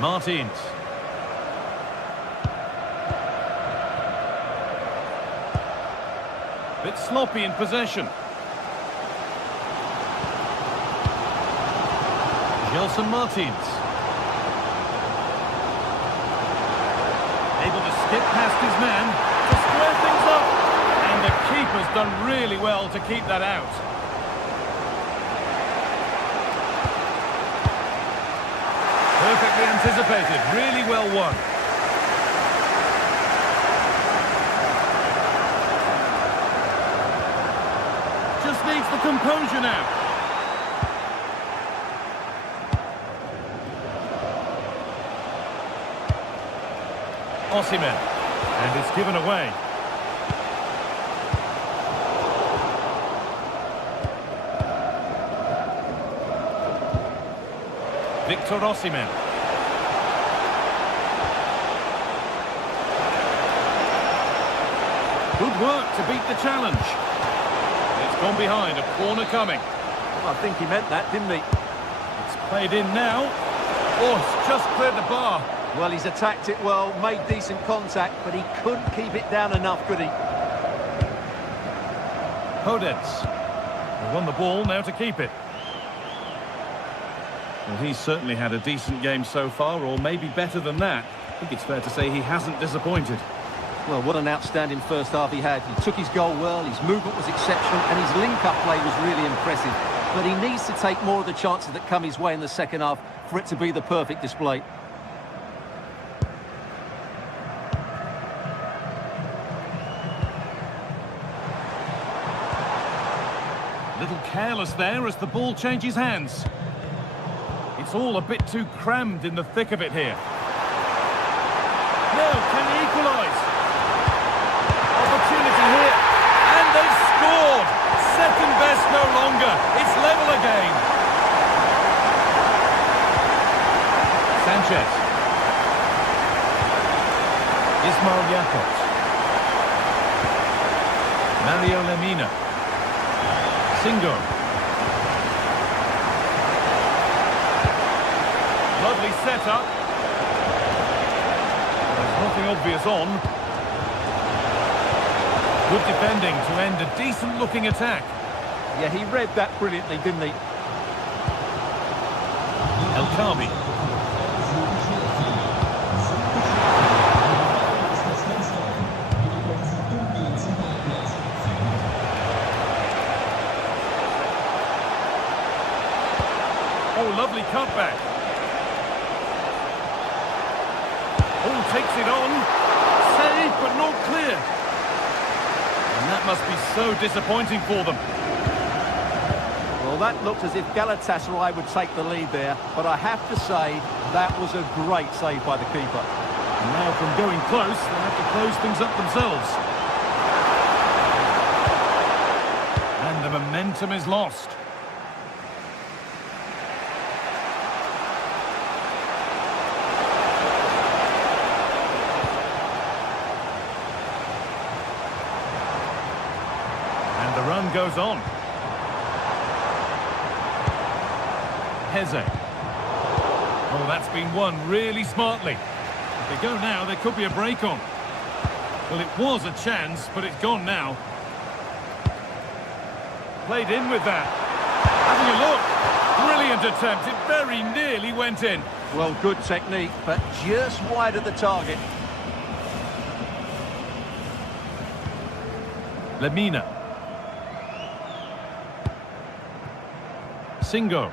Martins. Bit sloppy in possession. Gelson Martins. Able to skip past his man to square things up. And the keeper's done really well to keep that out. Perfectly anticipated, really well won. Just needs the composure now. Osimhen, and it's given away. Victor Osimhen. Good work to beat the challenge. It's gone behind, a corner coming. Well, I think he meant that, didn't he? It's played in now. Oh, it's just cleared the bar. Well, he's attacked it well, made decent contact, but he couldn't keep it down enough, could he? Podence. They won the ball, now to keep it. Well, he's certainly had a decent game so far, or maybe better than that. I think it's fair to say he hasn't disappointed. Well, what an outstanding first half he had. He took his goal well, his movement was exceptional, and his link-up play was really impressive. But he needs to take more of the chances that come his way in the second half for it to be the perfect display. Little careless there as the ball changes hands. It's all a bit too crammed in the thick of it here. Now, can he equalise? Opportunity here, and they've scored! Second best no longer, it's level again. Sanchez. Ismail Jakobs. Mario Lemina. Singo. Lovely setup. There's nothing obvious on. Good defending to end a decent-looking attack. Yeah, he read that brilliantly, didn't he? El Khabi. Oh, lovely cutback. Oh, takes it on. Save, but not clear. And that must be so disappointing for them. Well, that looked as if Galatasaray would take the lead there, but I have to say that was a great save by the keeper. And now from going close, they'll have to close things up themselves. And the momentum is lost. goes on. Heze. Oh, that's been won really smartly. If they go now, there could be a break on. Well, it was a chance, but it's gone now. Played in with that. Having a look. Brilliant attempt. It very nearly went in. Well, good technique, but just wide of the target. Lemina. Singo.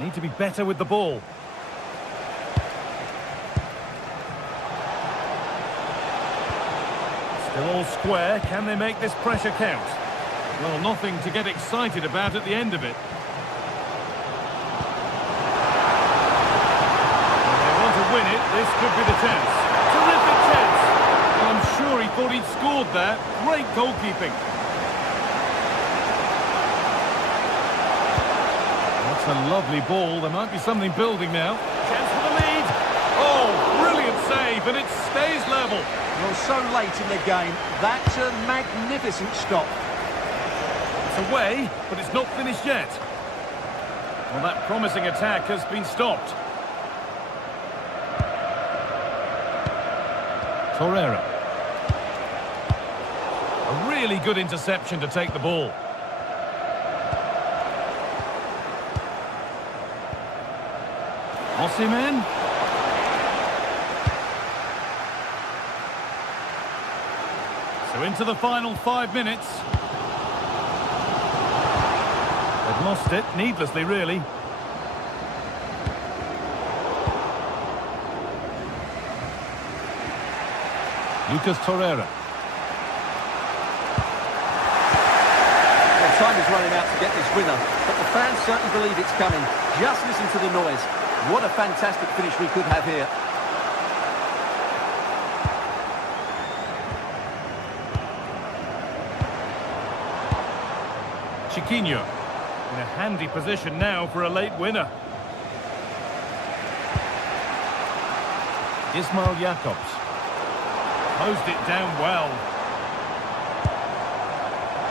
Need to be better with the ball. Still all square. Can they make this pressure count? Well, nothing to get excited about at the end of it. If they want to win it, this could be the chance. Terrific chance. Well, I'm sure he thought he'd scored there. Great goalkeeping. That's a lovely ball. There might be something building now. Chance for the lead. Oh, brilliant save, and it stays level. Well, so late in the game, that's a magnificent stop. It's away, but it's not finished yet. Well, that promising attack has been stopped. Torreira. A really good interception to take the ball. Osimhen. So into the final 5 minutes. They've lost it, needlessly really. Lucas Torreira. Well, time is running out to get this winner, but the fans certainly believe it's coming. Just listen to the noise. What a fantastic finish we could have here. Chiquinho in a handy position now for a late winner. Ismail Jakobs closed it down well.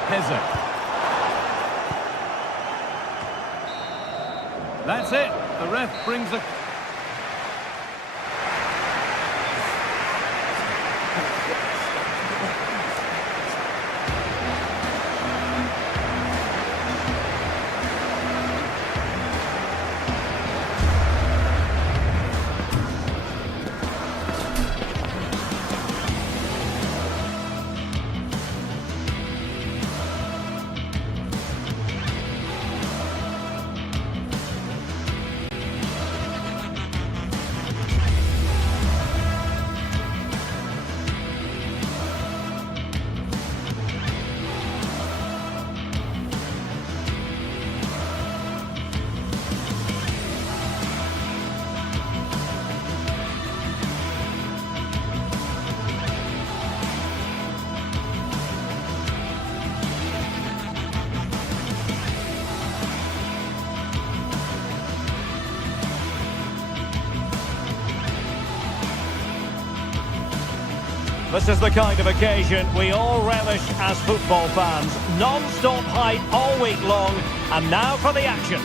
Heze. That's it. The ref brings a... This is the kind of occasion we all relish as football fans. Non-stop hype all week long, and now for the action.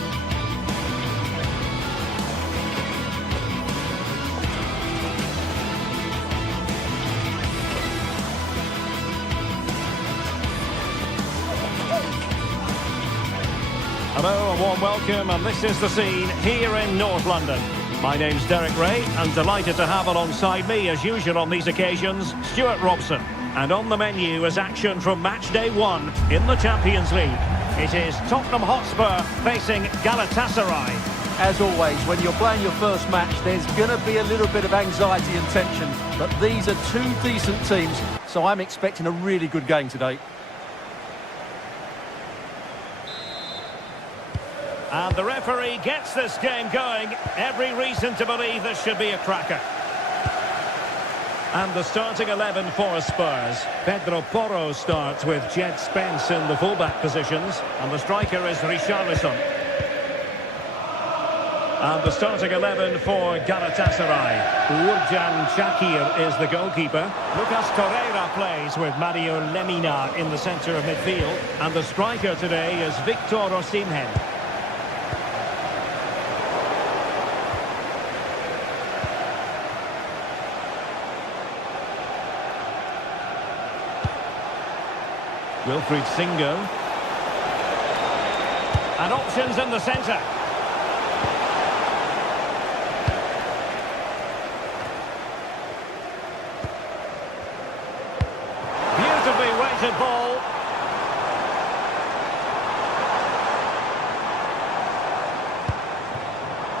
Hello, a warm welcome, and this is the scene here in North London. My name's Derek Ray, and delighted to have alongside me, as usual on these occasions, Stuart Robson. And on the menu is action from match day 1 in the Champions League. It is Tottenham Hotspur facing Galatasaray. As always, when you're playing your first match, there's going to be a little bit of anxiety and tension. But these are two decent teams, so I'm expecting a really good game today. And the referee gets this game going. Every reason to believe this should be a cracker. And the starting 11 for Spurs. Pedro Porro starts with Jed Spence in the fullback positions. And the striker is Richarlison. And the starting 11 for Galatasaray. Uğurcan Çakır is the goalkeeper. Lucas Torreira plays with Mario Lemina in the centre of midfield. And the striker today is Victor Osimhen. Wilfried Singo. And options in the centre. Beautifully weighted ball.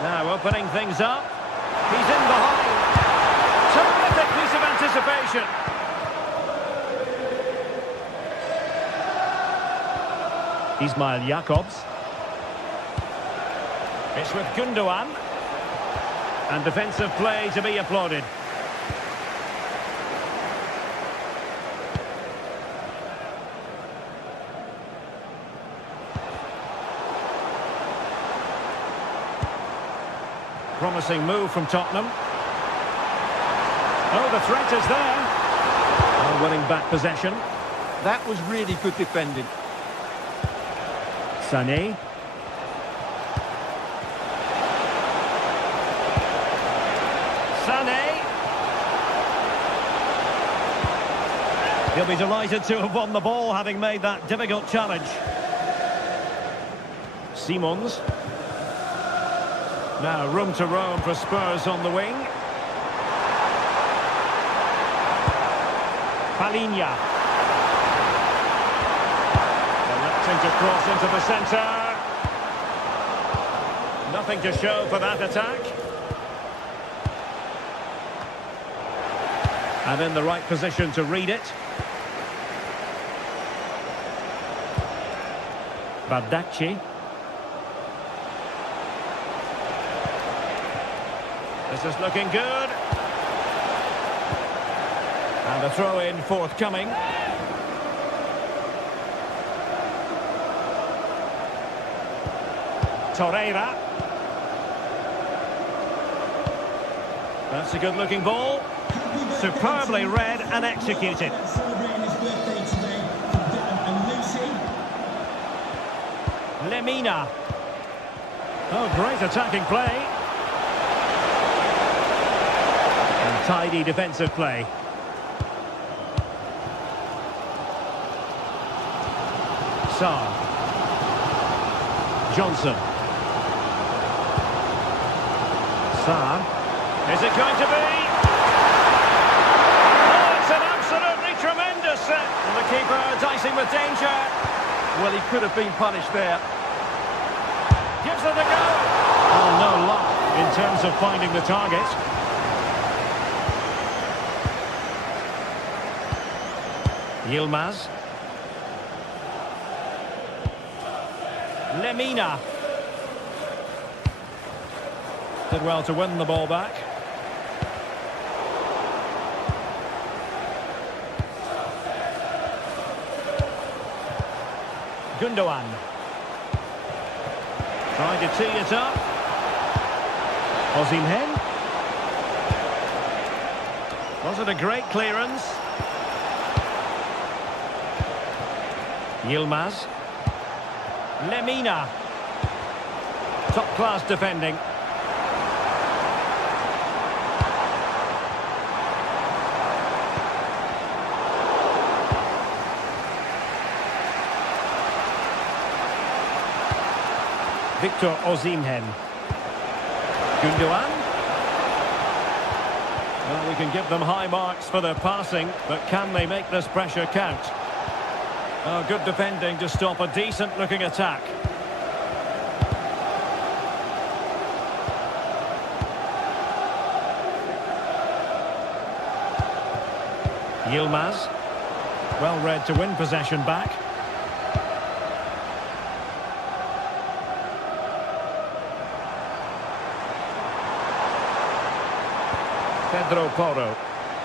Now opening things up. He's in behind. Terrific piece of anticipation. Ismail Jakobs. It's with Gundogan. And defensive play to be applauded. Promising move from Tottenham. Oh, the threat is there. Oh, winning back possession. That was really good defending. Sané. Sané. He'll be delighted to have won the ball, having made that difficult challenge. Simons. Now room to roam for Spurs on the wing. Palinha. To cross into the centre. Nothing to show for that attack. And in the right position to read it. Bardacci. This is looking good. And a throw-in forthcoming. Torreira. That's a good-looking ball. Superbly read and executed. Celebrating his birthday today from Dan and Lucy. Lemina. Oh, great attacking play. And tidy defensive play. Sarr. Johnson. Sarr. Is it going to be? Oh, it's an absolutely tremendous set. And the keeper dicing with danger. Well, he could have been punished there. Gives it a go. Oh, no luck in terms of finding the target. Yilmaz. Lemina. Did well to win the ball back. Gundogan. Trying to tee it up. Osimhen. Was it a great clearance? Yilmaz. Lemina. Top-class defending. Victor Osimhen. Gundogan. Well, we can give them high marks for their passing, but can they make this pressure count? Oh, good defending to stop a decent-looking attack. Yilmaz. Well read to win possession back. Pedro Porro.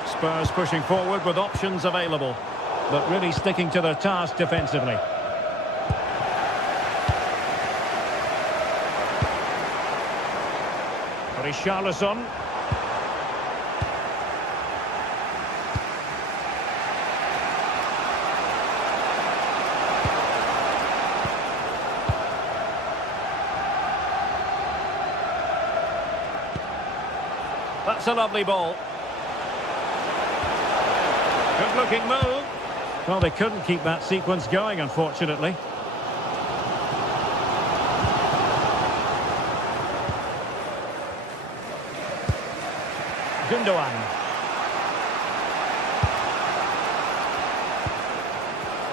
Spurs pushing forward with options available, but really sticking to their task defensively. Richarlison. That's a lovely ball. Good looking move. Well, they couldn't keep that sequence going, unfortunately. Gundogan.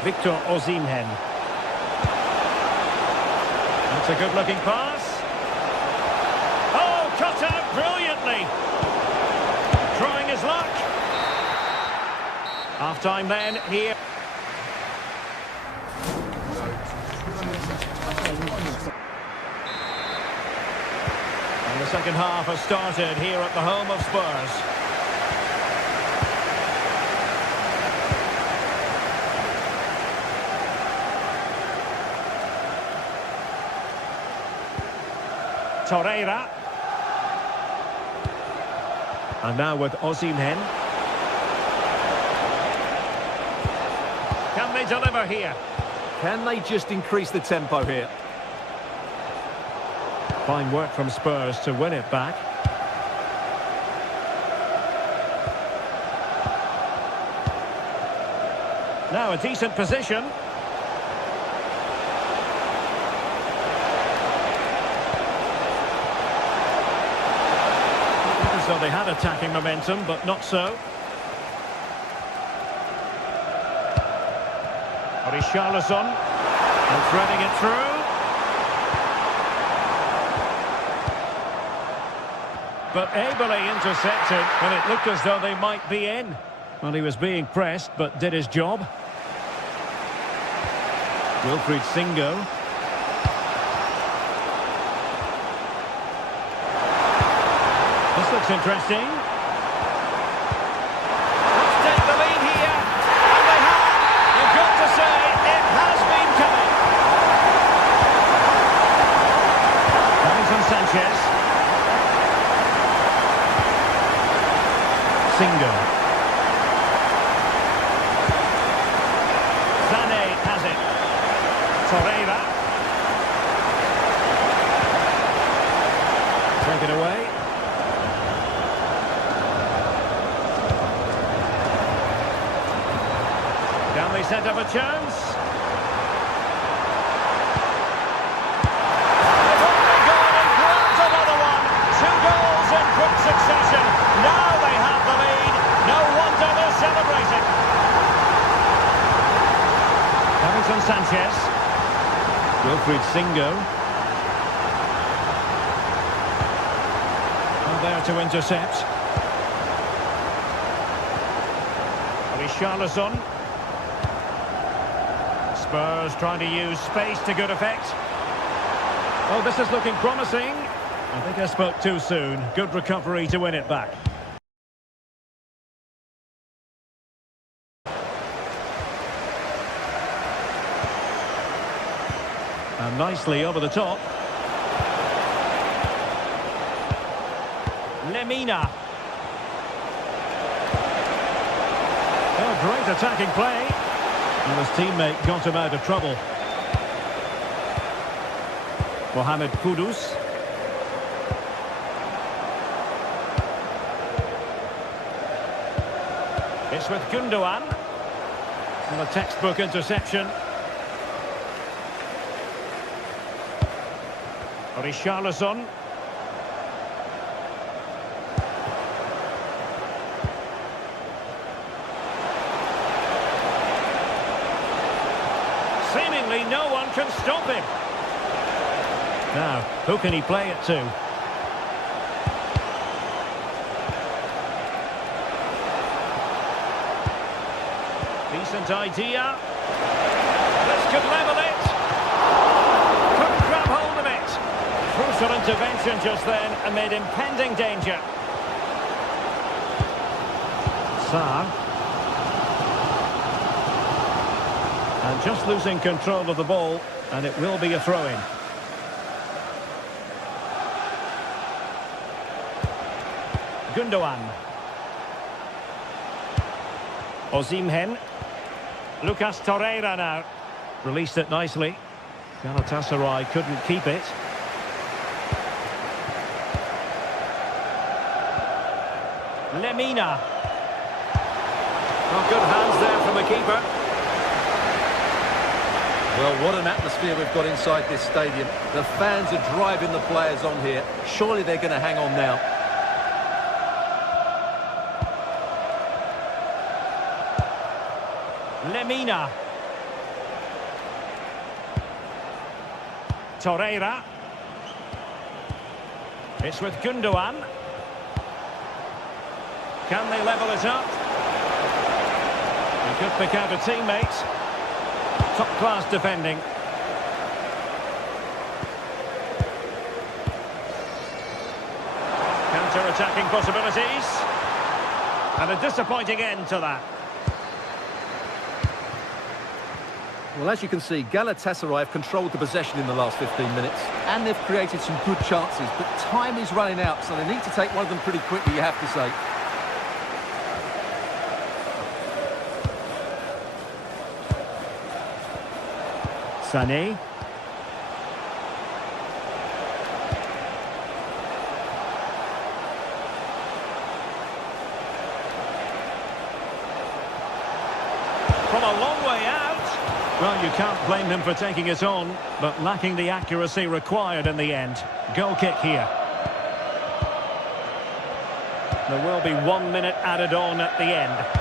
Victor Osimhen. That's a good looking pass. Oh, cut out brilliantly. Trying his luck. Half-time then here. And the second half has started here at the home of Spurs. Torreira. And now with Osimhen. Can they deliver here? Can they just increase the tempo here? Fine work from Spurs to win it back. Now a decent position. So they had attacking momentum, but not so. Richarlison, and threading it through. But ably intercepted when it looked as though they might be in. Well, he was being pressed, but did his job. Wilfried Singo. This looks interesting. Let's take the lead here. And they have. You've got to say, it has been coming. Davinson Sanchez. Singo. Sané has it. Torreira. Take it away. Can they set up a chance? They've only gone and grabbed another one. 2 goals in quick succession. Now they have the lead. No wonder they're celebrating. Davinson Sanchez. Wilfried Singo. And there to intercept. Richarlison. Spurs trying to use space to good effect. Oh, this is looking promising. I think I spoke too soon. Good recovery to win it back. And nicely over the top. Lemina. Oh, great attacking play. And his teammate got him out of trouble. Mohamed Kudus. It's with Gundogan. And a textbook interception. Richarlison. Seemingly no one can stop him. Now, who can he play it to? Decent idea. This could level it. Couldn't grab hold of it. Crucial intervention just then amid impending danger. Sarr. And just losing control of the ball, and it will be a throw-in. Gundogan. Osimhen. Lucas Torreira now. Released it nicely. Galatasaray couldn't keep it. Lemina. Oh, good hands there from the keeper. Well, what an atmosphere we've got inside this stadium. The fans are driving the players on here. Surely they're going to hang on now. Lemina. Torreira. It's with Gundogan. Can they level it up? He could pick out a teammate. Top-class defending. Counter-attacking possibilities. And a disappointing end to that. Well, as you can see, Galatasaray have controlled the possession in the last 15 minutes. And they've created some good chances. But time is running out, so they need to take one of them pretty quickly, you have to say. Sané. From a long way out. Well, you can't blame him for taking it on, but lacking the accuracy required in the end. Goal kick here. There will be 1 minute added on at the end.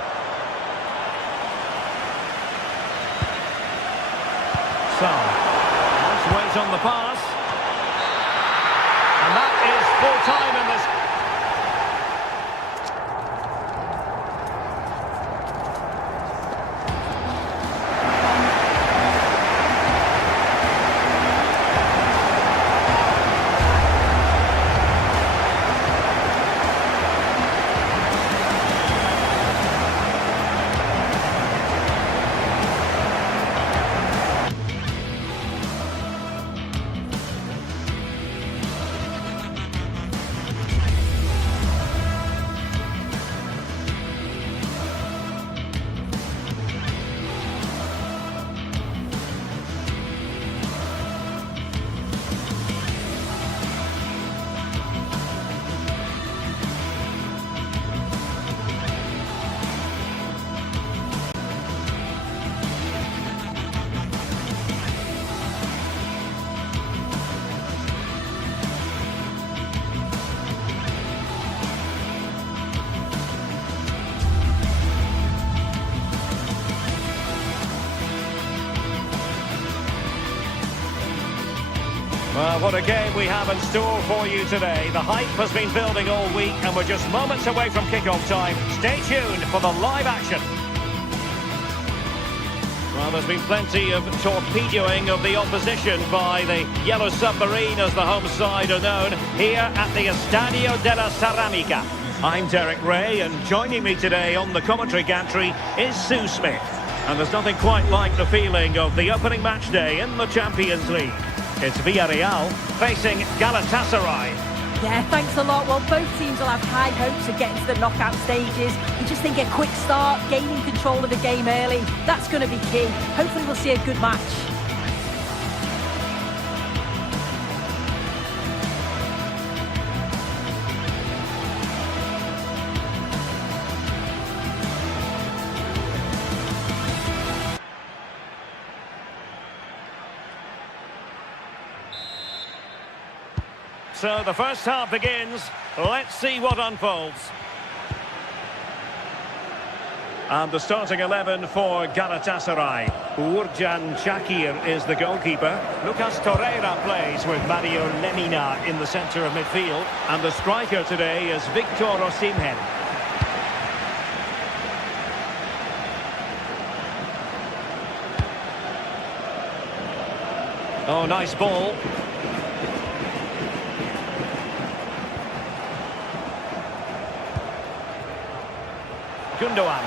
Nice weight on the pass. And that is full time in this. Well, what a game we have in store for you today. The hype has been building all week and we're just moments away from kick-off time. Stay tuned for the live action. Well, there's been plenty of torpedoing of the opposition by the Yellow Submarine, as the home side are known, here at the Estadio de la Ceramica. I'm Derek Ray, and joining me today on the commentary gantry is Sue Smith. And there's nothing quite like the feeling of the opening match day in the Champions League. It's Villarreal facing Galatasaray. Yeah, thanks a lot. Well, both teams will have high hopes of getting to the knockout stages. You just think a quick start, gaining control of the game early, that's going to be key. Hopefully we'll see a good match. So the first half begins. Let's see what unfolds. And the starting 11 for Galatasaray. Uğurcan Çakır is the goalkeeper. Lucas Torreira plays with Mario Lemina in the centre of midfield. And the striker today is Victor Osimhen. Oh, nice ball. Gundogan.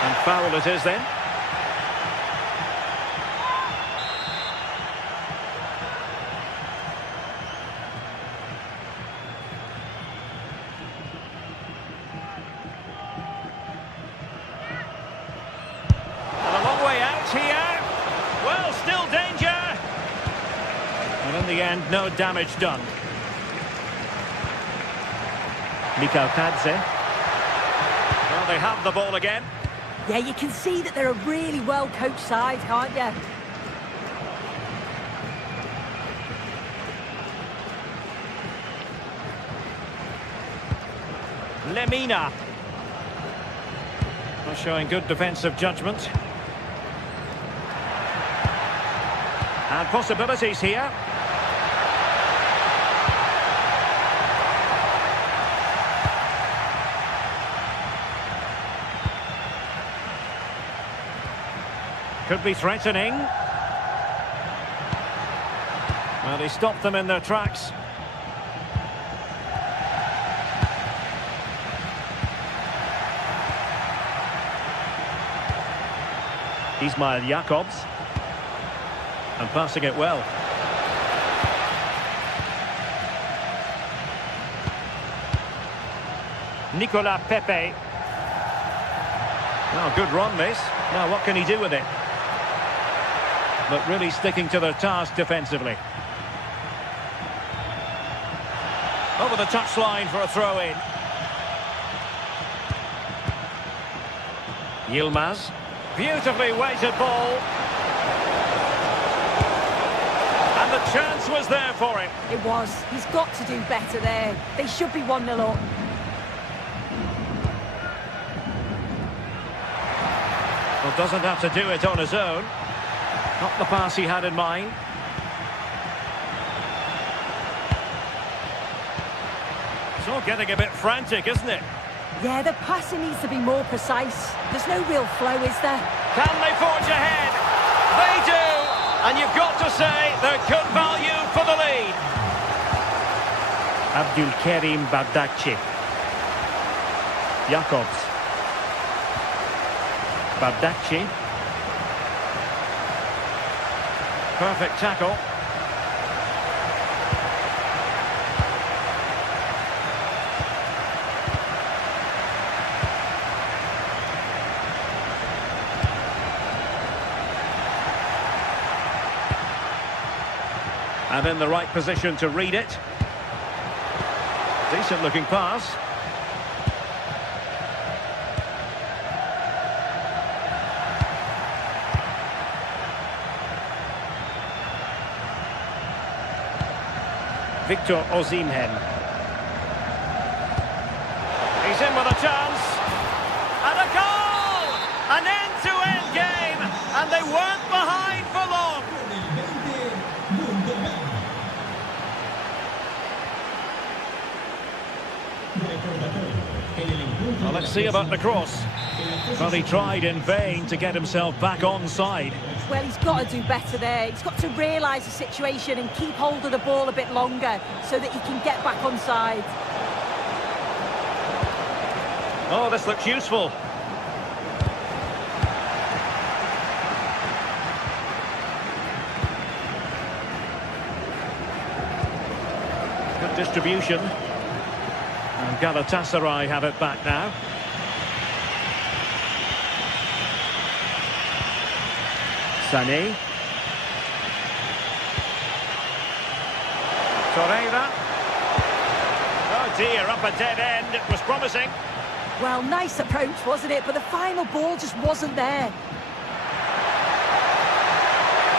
And foul it is then. and no damage done. Mikal Tadze. Well, they have the ball again. Yeah, you can see that they're a really well-coached side, can't you? Lemina. Showing good defensive judgment. And possibilities here. Could be threatening. Well, he stopped them in their tracks. Ismail Jakobs. And passing it well. Nicolas Pepe. Well, good run this. Now what can he do with it? But really sticking to their task defensively. Over the touchline for a throw-in. Yilmaz. Beautifully weighted ball. And the chance was there for him. It was. He's got to do better there. They should be 1-0 up. Well, doesn't have to do it on his own. Not the pass he had in mind. It's all getting a bit frantic, isn't it? Yeah, the passing needs to be more precise. There's no real flow, is there? Can they forge ahead? They do! And you've got to say they're good value for the lead. Abdulkarim Bardakci. Jakobs. Bardakci. Perfect tackle. And in the right position to read it. Decent looking pass. Victor Osimhen. He's in with a chance. And a goal! An end-to-end game. And they weren't behind for long. Well, let's see about the cross. Well, he tried in vain to get himself back onside. Well, he's got to do better there. He's got to realise the situation and keep hold of the ball a bit longer so that he can get back onside. Oh, this looks useful. Good distribution. And Galatasaray have it back now. Sané. Torreira. Oh dear, up a dead end. It was promising. Well, nice approach, wasn't it? But the final ball just wasn't there.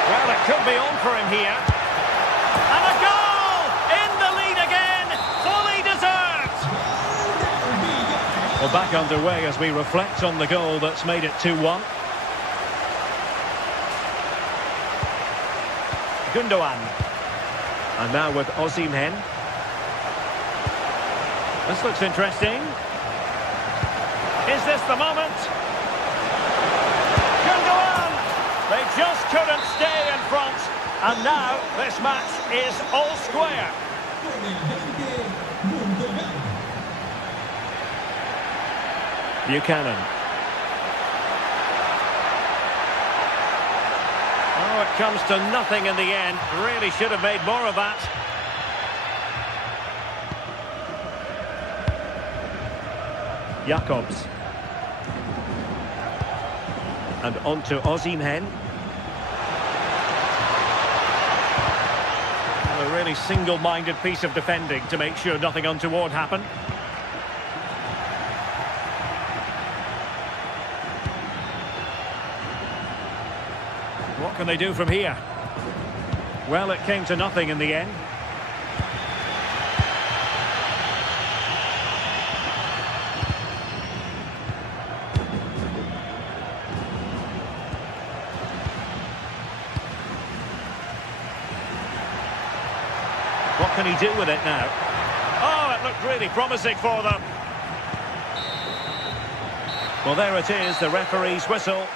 Well, it could be on for him here. And a goal! In the lead again! Fully deserved! Well, back underway as we reflect on the goal that's made it 2-1. Gundogan. And now with Osimhen. This looks interesting. Is this the moment? Gundogan! They just couldn't stay in front. And now this match is all square. Buchanan. Oh, it comes to nothing in the end. Really should have made more of that. Jakobs. And on to Osimhen. A really single-minded piece of defending to make sure nothing untoward happened. What can they do from here? Well, it came to nothing in the end. What can he do with it now? Oh, it looked really promising for them. Well, there it is, the referee's whistle.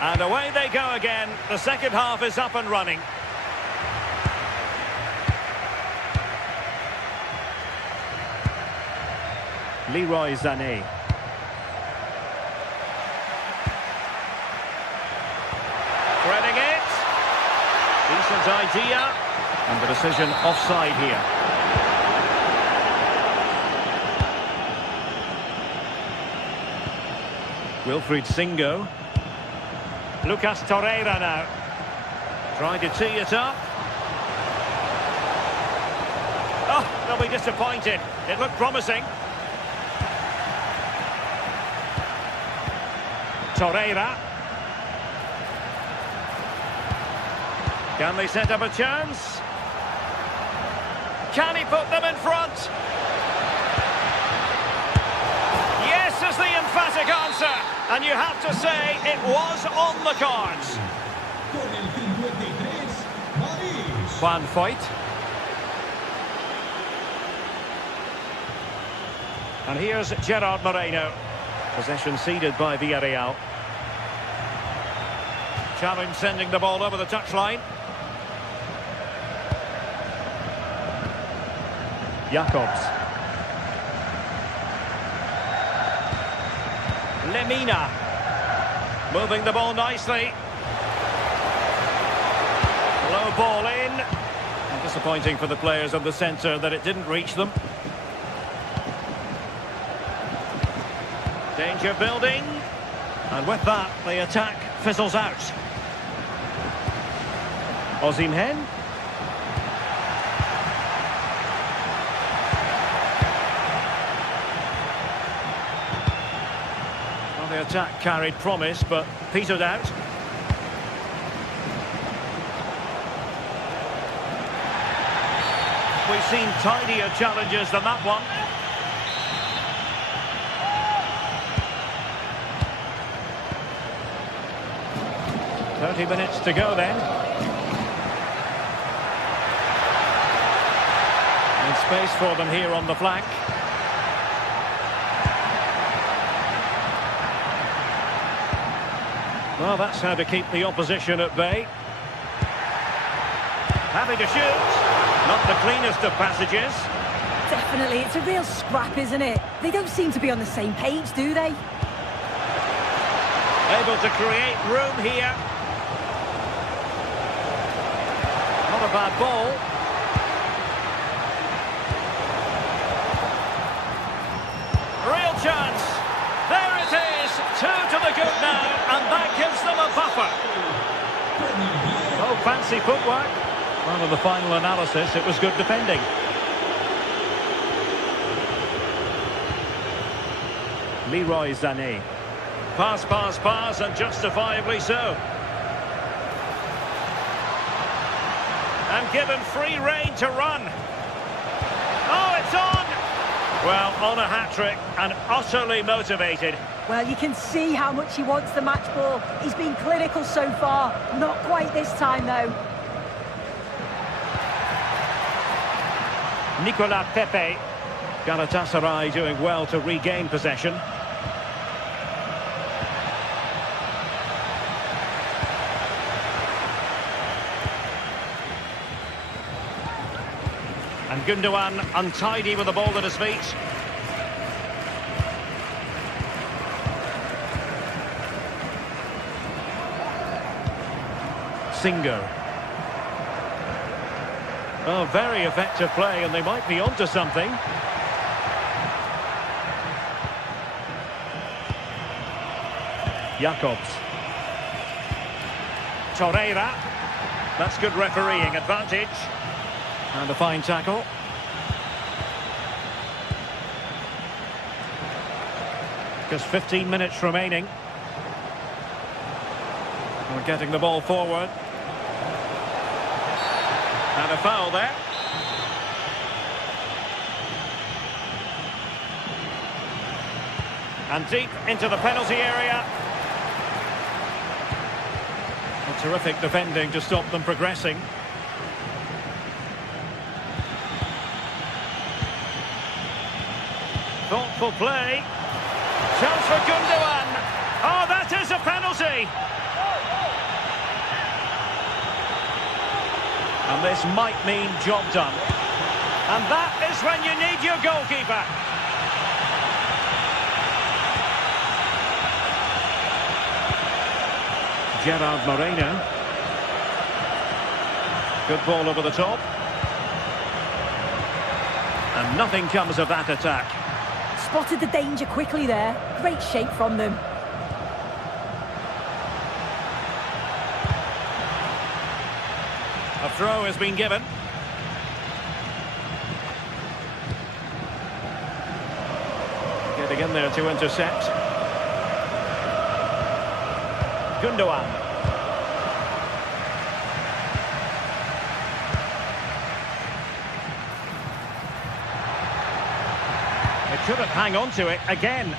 And away they go again. The second half is up and running. Leroy Sané. Threading it. Decent idea. And the decision offside here. Wilfried Singo. Lucas Torreira now. Trying to tee it up. Oh, they'll be disappointed. It looked promising. Torreira. Can they set up a chance? Can he put them in front? Yes is the emphatic answer. And you have to say it was on the cards. Van Foyt. And here's Gerard Moreno. Possession ceded by Villarreal. Challenge sending the ball over the touchline. Jacobs. Lemina. Moving the ball nicely. Low ball in. And disappointing for the players of the centre that it didn't reach them. Danger building. And with that, the attack fizzles out. Osimhen. Well, the attack carried promise, but petered out. We've seen tidier challenges than that one. Minutes to go then. And space for them here on the flank. Well, that's how to keep the opposition at bay. Happy to shoot. Not the cleanest of passages. Definitely, it's a real scrap, isn't it? They don't seem to be on the same page, do they? Able to create room here. Not a bad ball. Real chance. There it is. 2 to the good now, and that gives them a buffer. Oh, fancy footwork. Well, in the final analysis, it was good defending. Leroy Sané. Pass, pass, pass, and justifiably so. And given free rein to run. Oh, it's on! Well, on a hat-trick and utterly motivated. Well, you can see how much he wants the match ball. He's been clinical so far. Not quite this time, though. Nicolas Pepe. Galatasaray doing well to regain possession. And Gundogan untidy with the ball at his feet. Singo. Oh, very effective play, and they might be onto something. Jacobs. Torreira. That's good refereeing advantage. And a fine tackle. Just 15 minutes remaining. We're getting the ball forward. And a foul there. And deep into the penalty area. A terrific defending to stop them progressing. Thoughtful play. Chance for Gundogan. Oh, that is a penalty. And this might mean job done. And that is when you need your goalkeeper. Gerard Moreno. Good ball over the top. And nothing comes of that attack. Spotted the danger quickly there. Great shape from them. A throw has been given. Getting in there to intercept. Gundogan. It couldn't hang on to it again.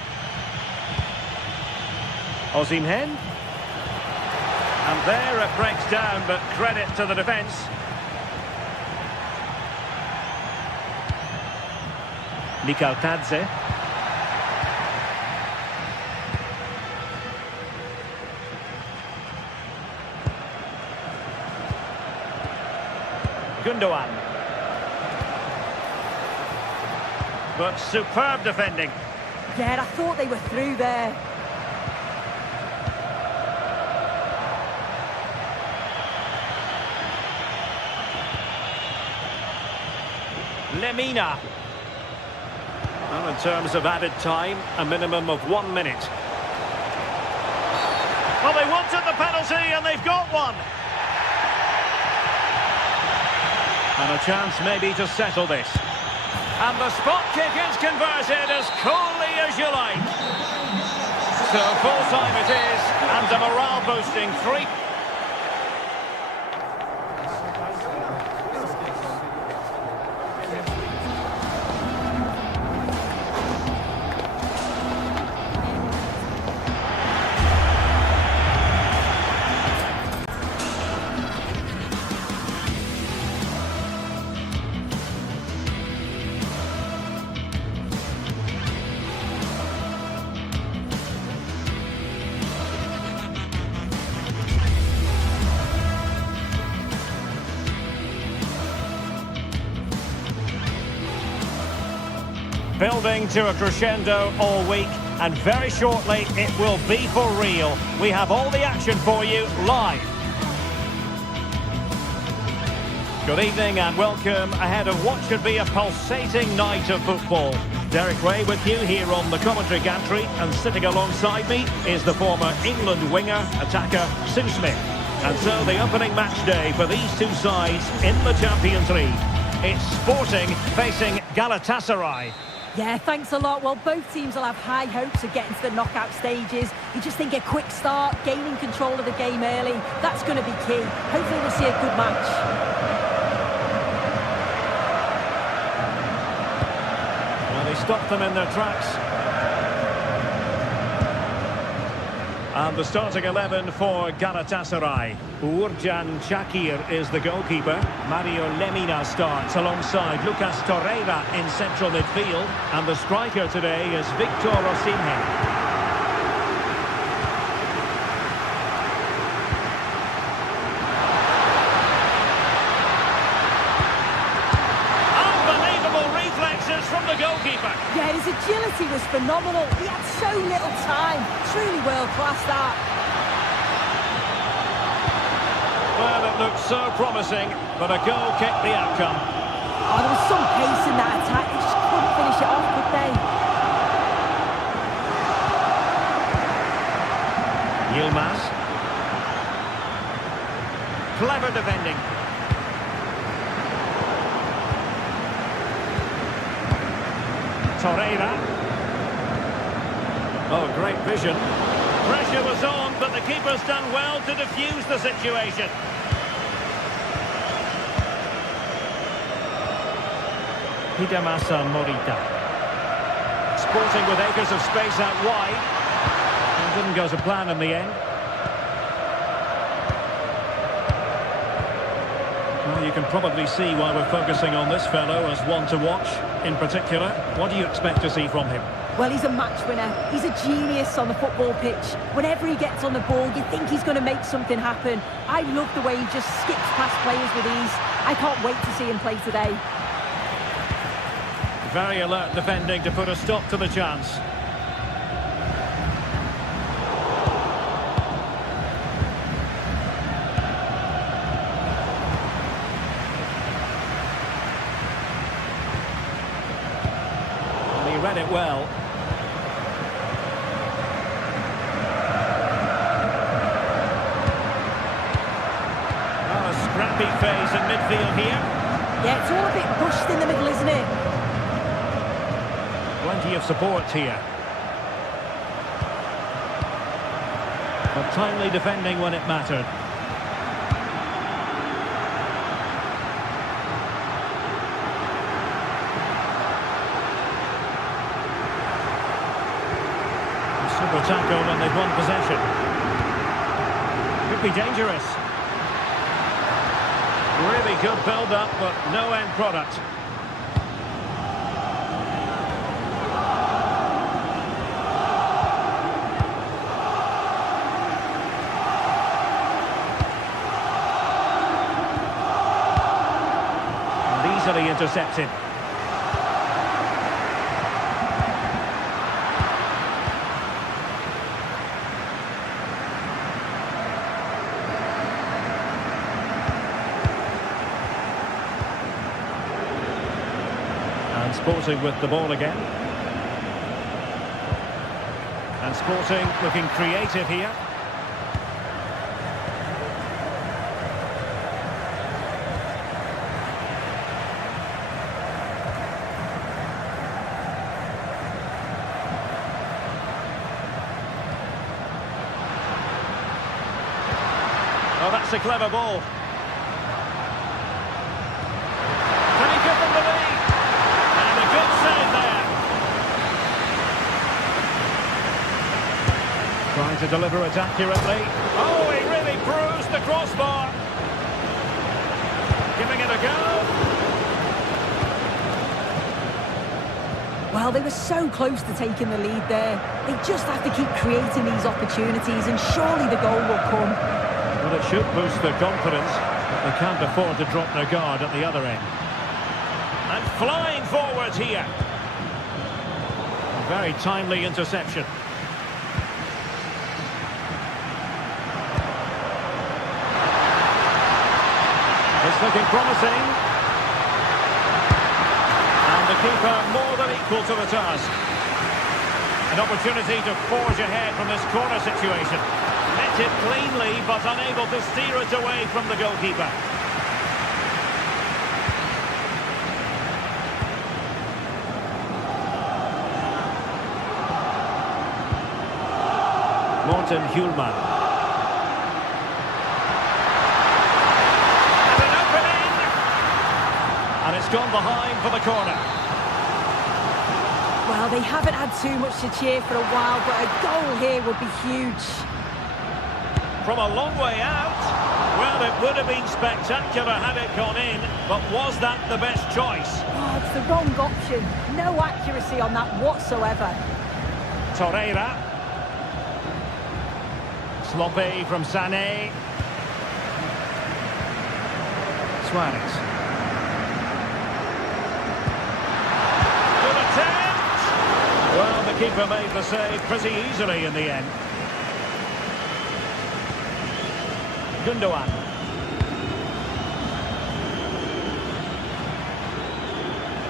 Osimhen. And there it breaks down, but credit to the defence. Mikal Tadze. Gundogan. But superb defending. Yeah, I thought they were through there. Lemina. Well, in terms of added time, a minimum of 1 minute. Well, they wanted the penalty and they've got one. And a chance maybe to settle this. And the spot kick is converted as coolly as you like. So full time it is, and a morale boosting 3. Building to a crescendo all week, and very shortly it will be for real. We have all the action for you live. Good evening and welcome ahead of what should be a pulsating night of football. Derek Ray with you here on the commentary gantry, and sitting alongside me is the former England winger, attacker Sue Smith. And so the opening match day for these two sides in the Champions League. It's Sporting facing Galatasaray. Yeah, thanks a lot. Well, both teams will have high hopes of getting to the knockout stages. You just think a quick start, gaining control of the game early, that's going to be key. Hopefully we'll see a good match. Well, they stopped them in their tracks. And the starting 11 for Galatasaray. Uğurcan Çakır is the goalkeeper. Mario Lemina starts alongside Lucas Torreira in central midfield. And the striker today is Victor Osimhen. Unbelievable reflexes from the goalkeeper. Yeah, his agility was phenomenal. He had so little time. Truly world-class, that. Well, it looked so promising, but a goal kept the outcome. Oh, there was some pace in that attack. They just couldn't finish it off, could they? Yilmaz. Clever defending. Torreira. Oh, great vision. Pressure was on, but the keeper's done well to defuse the situation. Hidemasa Morita. Sporting with acres of space out wide. It didn't go to plan in the end. Well, you can probably see why we're focusing on this fellow as one to watch. In particular, what do you expect to see from him? Well, he's a match winner. He's a genius on the football pitch. Whenever he gets on the ball, you think he's going to make something happen. I love the way he just skips past players with ease. I can't wait to see him play today. Very alert defending to put a stop to the chance. And he read it well. Well, a scrappy phase in midfield here. Yeah, it's all a bit pushed in the middle, isn't it? Plenty of support here. But timely defending when it mattered. A super tackle when they've won possession. Could be dangerous. Really good build-up, but no end product. Easily intercepted. And Sporting with the ball again. And Sporting looking creative here. Oh, that's a clever ball. Can he give them the lead? And a good save there. Trying to deliver it accurately. Oh, he really bruised the crossbar. Giving it a go. Well, they were so close to taking the lead there. They just have to keep creating these opportunities and surely the goal will come. Well, it should boost their confidence. They can't afford to drop their guard at the other end. And flying forwards here. A very timely interception. It's looking promising. And the keeper more than equal to the task. An opportunity to forge ahead from this corner situation. Met it cleanly, but unable to steer it away from the goalkeeper. Morten Hjulmand. And an opening! And it's gone behind for the corner. Well, they haven't had too much to cheer for a while, but a goal here would be huge. From a long way out. Well, it would have been spectacular had it gone in, but was that the best choice? Oh, it's the wrong option. No accuracy on that whatsoever. Torreira. Sloppy from Sané. Suarez. Good attempt! Well, the keeper made the save pretty easily in the end. Gundogan.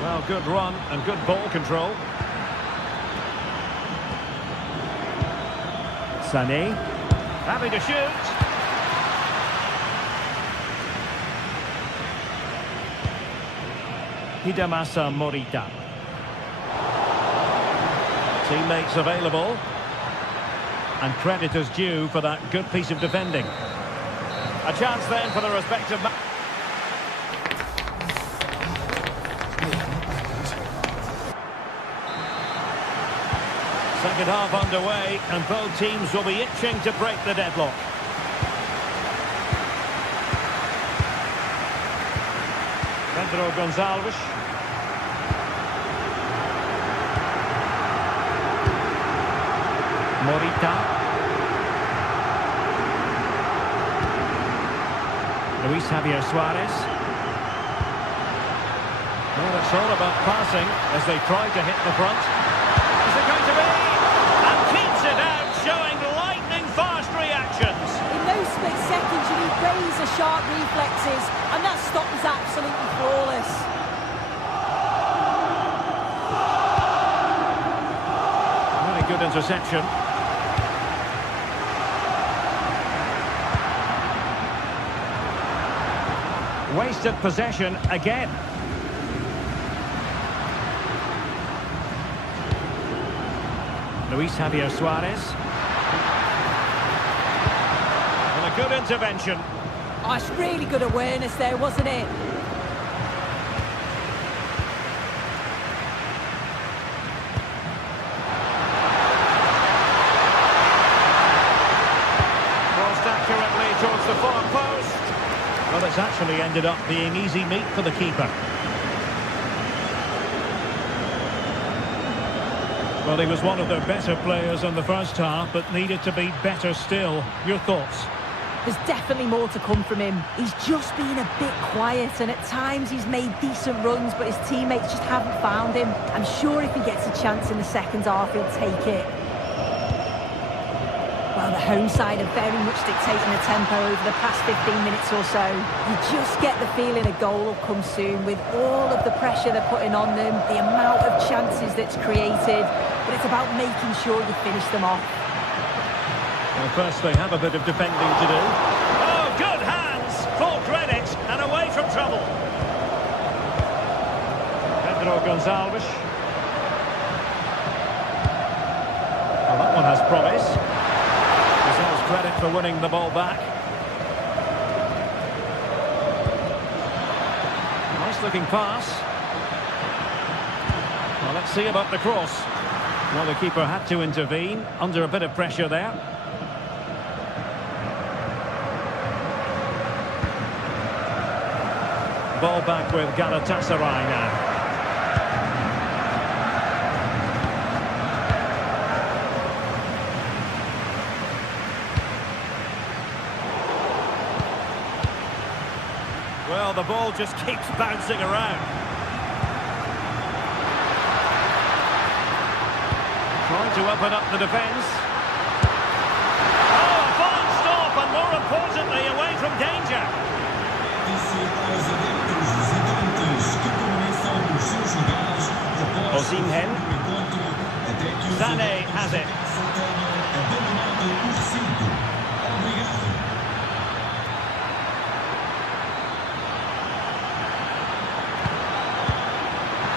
Well, good run and good ball control. Sané. Happy to shoot. Hidemasa Morita. Teammates available. And credit is due for that good piece of defending. A chance then for the respective... Second half underway, and both teams will be itching to break the deadlock. Pedro Gonçalves. Morita. Luis Javier Suarez. Well, it's all about passing as they try to hit the front. Is it going to be? And keeps it out, showing lightning-fast reactions. In those split seconds, you need razor-sharp reflexes, and that stop was absolutely flawless. Really good interception. Wasted possession again. Luis Javier Suarez. And a good intervention. Oh, it's really good awareness there, wasn't it? Crossed accurately towards the far post. Well, it's actually ended up being easy meat for the keeper. Well, he was one of their better players in the first half, but needed to be better still. Your thoughts? There's definitely more to come from him. He's just been a bit quiet, and at times he's made decent runs, but his teammates just haven't found him. I'm sure if he gets a chance in the second half, he'll take it. Well, the home side are very much dictating the tempo over the past 15 minutes or so. You just get the feeling a goal will come soon with all of the pressure they're putting on them, the amount of chances that's created, but it's about making sure you finish them off. Well, first they have a bit of defending to do. Oh, good hands! Full credit, and away from trouble. Pedro Gonçalves. Well, that one has promise. Deserves credit for winning the ball back. Nice looking pass. Well, let's see about the cross. Well, the keeper had to intervene under a bit of pressure there. Ball back with Galatasaray now. Well, the ball just keeps bouncing around. Trying to open up the defence. Oh, a fine stop, and more importantly, away from danger. Osimhen. Sané has it.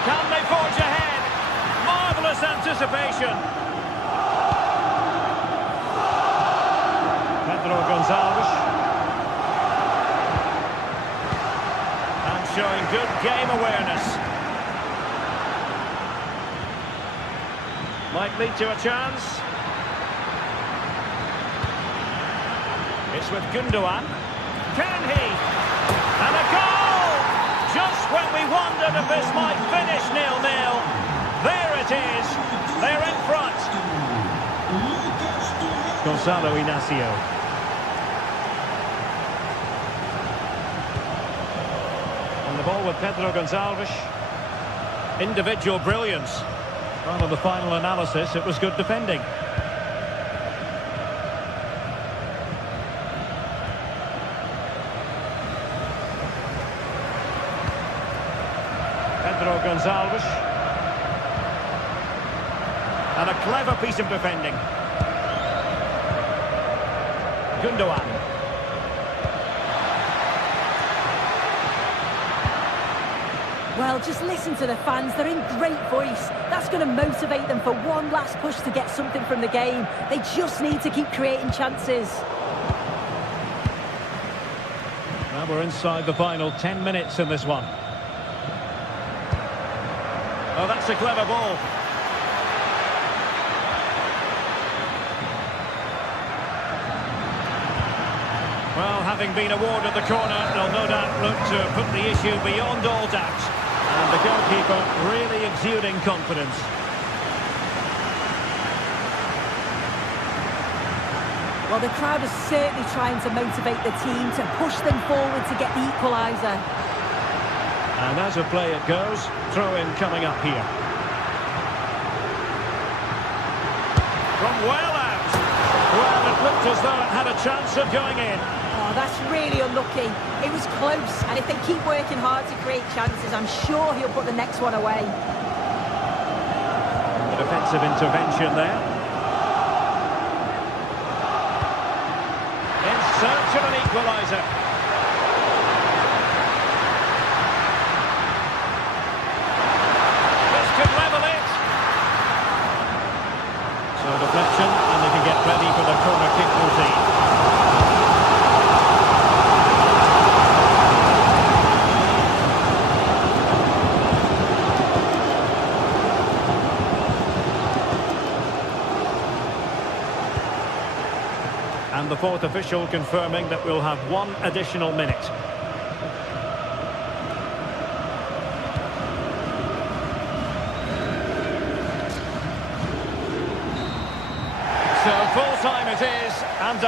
Can they forge ahead? Marvellous anticipation. Pedro Gonçalves. And showing good game awareness. Might lead to a chance. It's with Gundogan. Can he? And a goal! Just when we wondered if this might finish 0-0. There it is. They're in front. Gonzalo Inacio. And the ball with Pedro Gonçalves. Individual brilliance. Well, in the final analysis, it was good defending. Pedro Gonçalves. And a clever piece of defending. Gundogan. Well, just listen to the fans. They're in great voice. That's going to motivate them for one last push to get something from the game. They just need to keep creating chances. Well, we're inside the final 10 minutes in this one. Oh, that's a clever ball. Well, having been awarded the corner, they'll no doubt look to put the issue beyond all doubt. And the goalkeeper really exuding confidence. Well, the crowd is certainly trying to motivate the team to push them forward to get the equaliser. And as a play it goes, throw-in coming up here. From well out. Well, it looked as though it had a chance of going in. Oh, that's really unlucky. It was close, and if they keep working hard to create chances, I'm sure he'll put the next one away. The defensive intervention there. In search of an equaliser. This could level it. So deflection, and they can get ready for the corner kick routine. And the fourth official confirming that we'll have one additional minute. So full time it is, and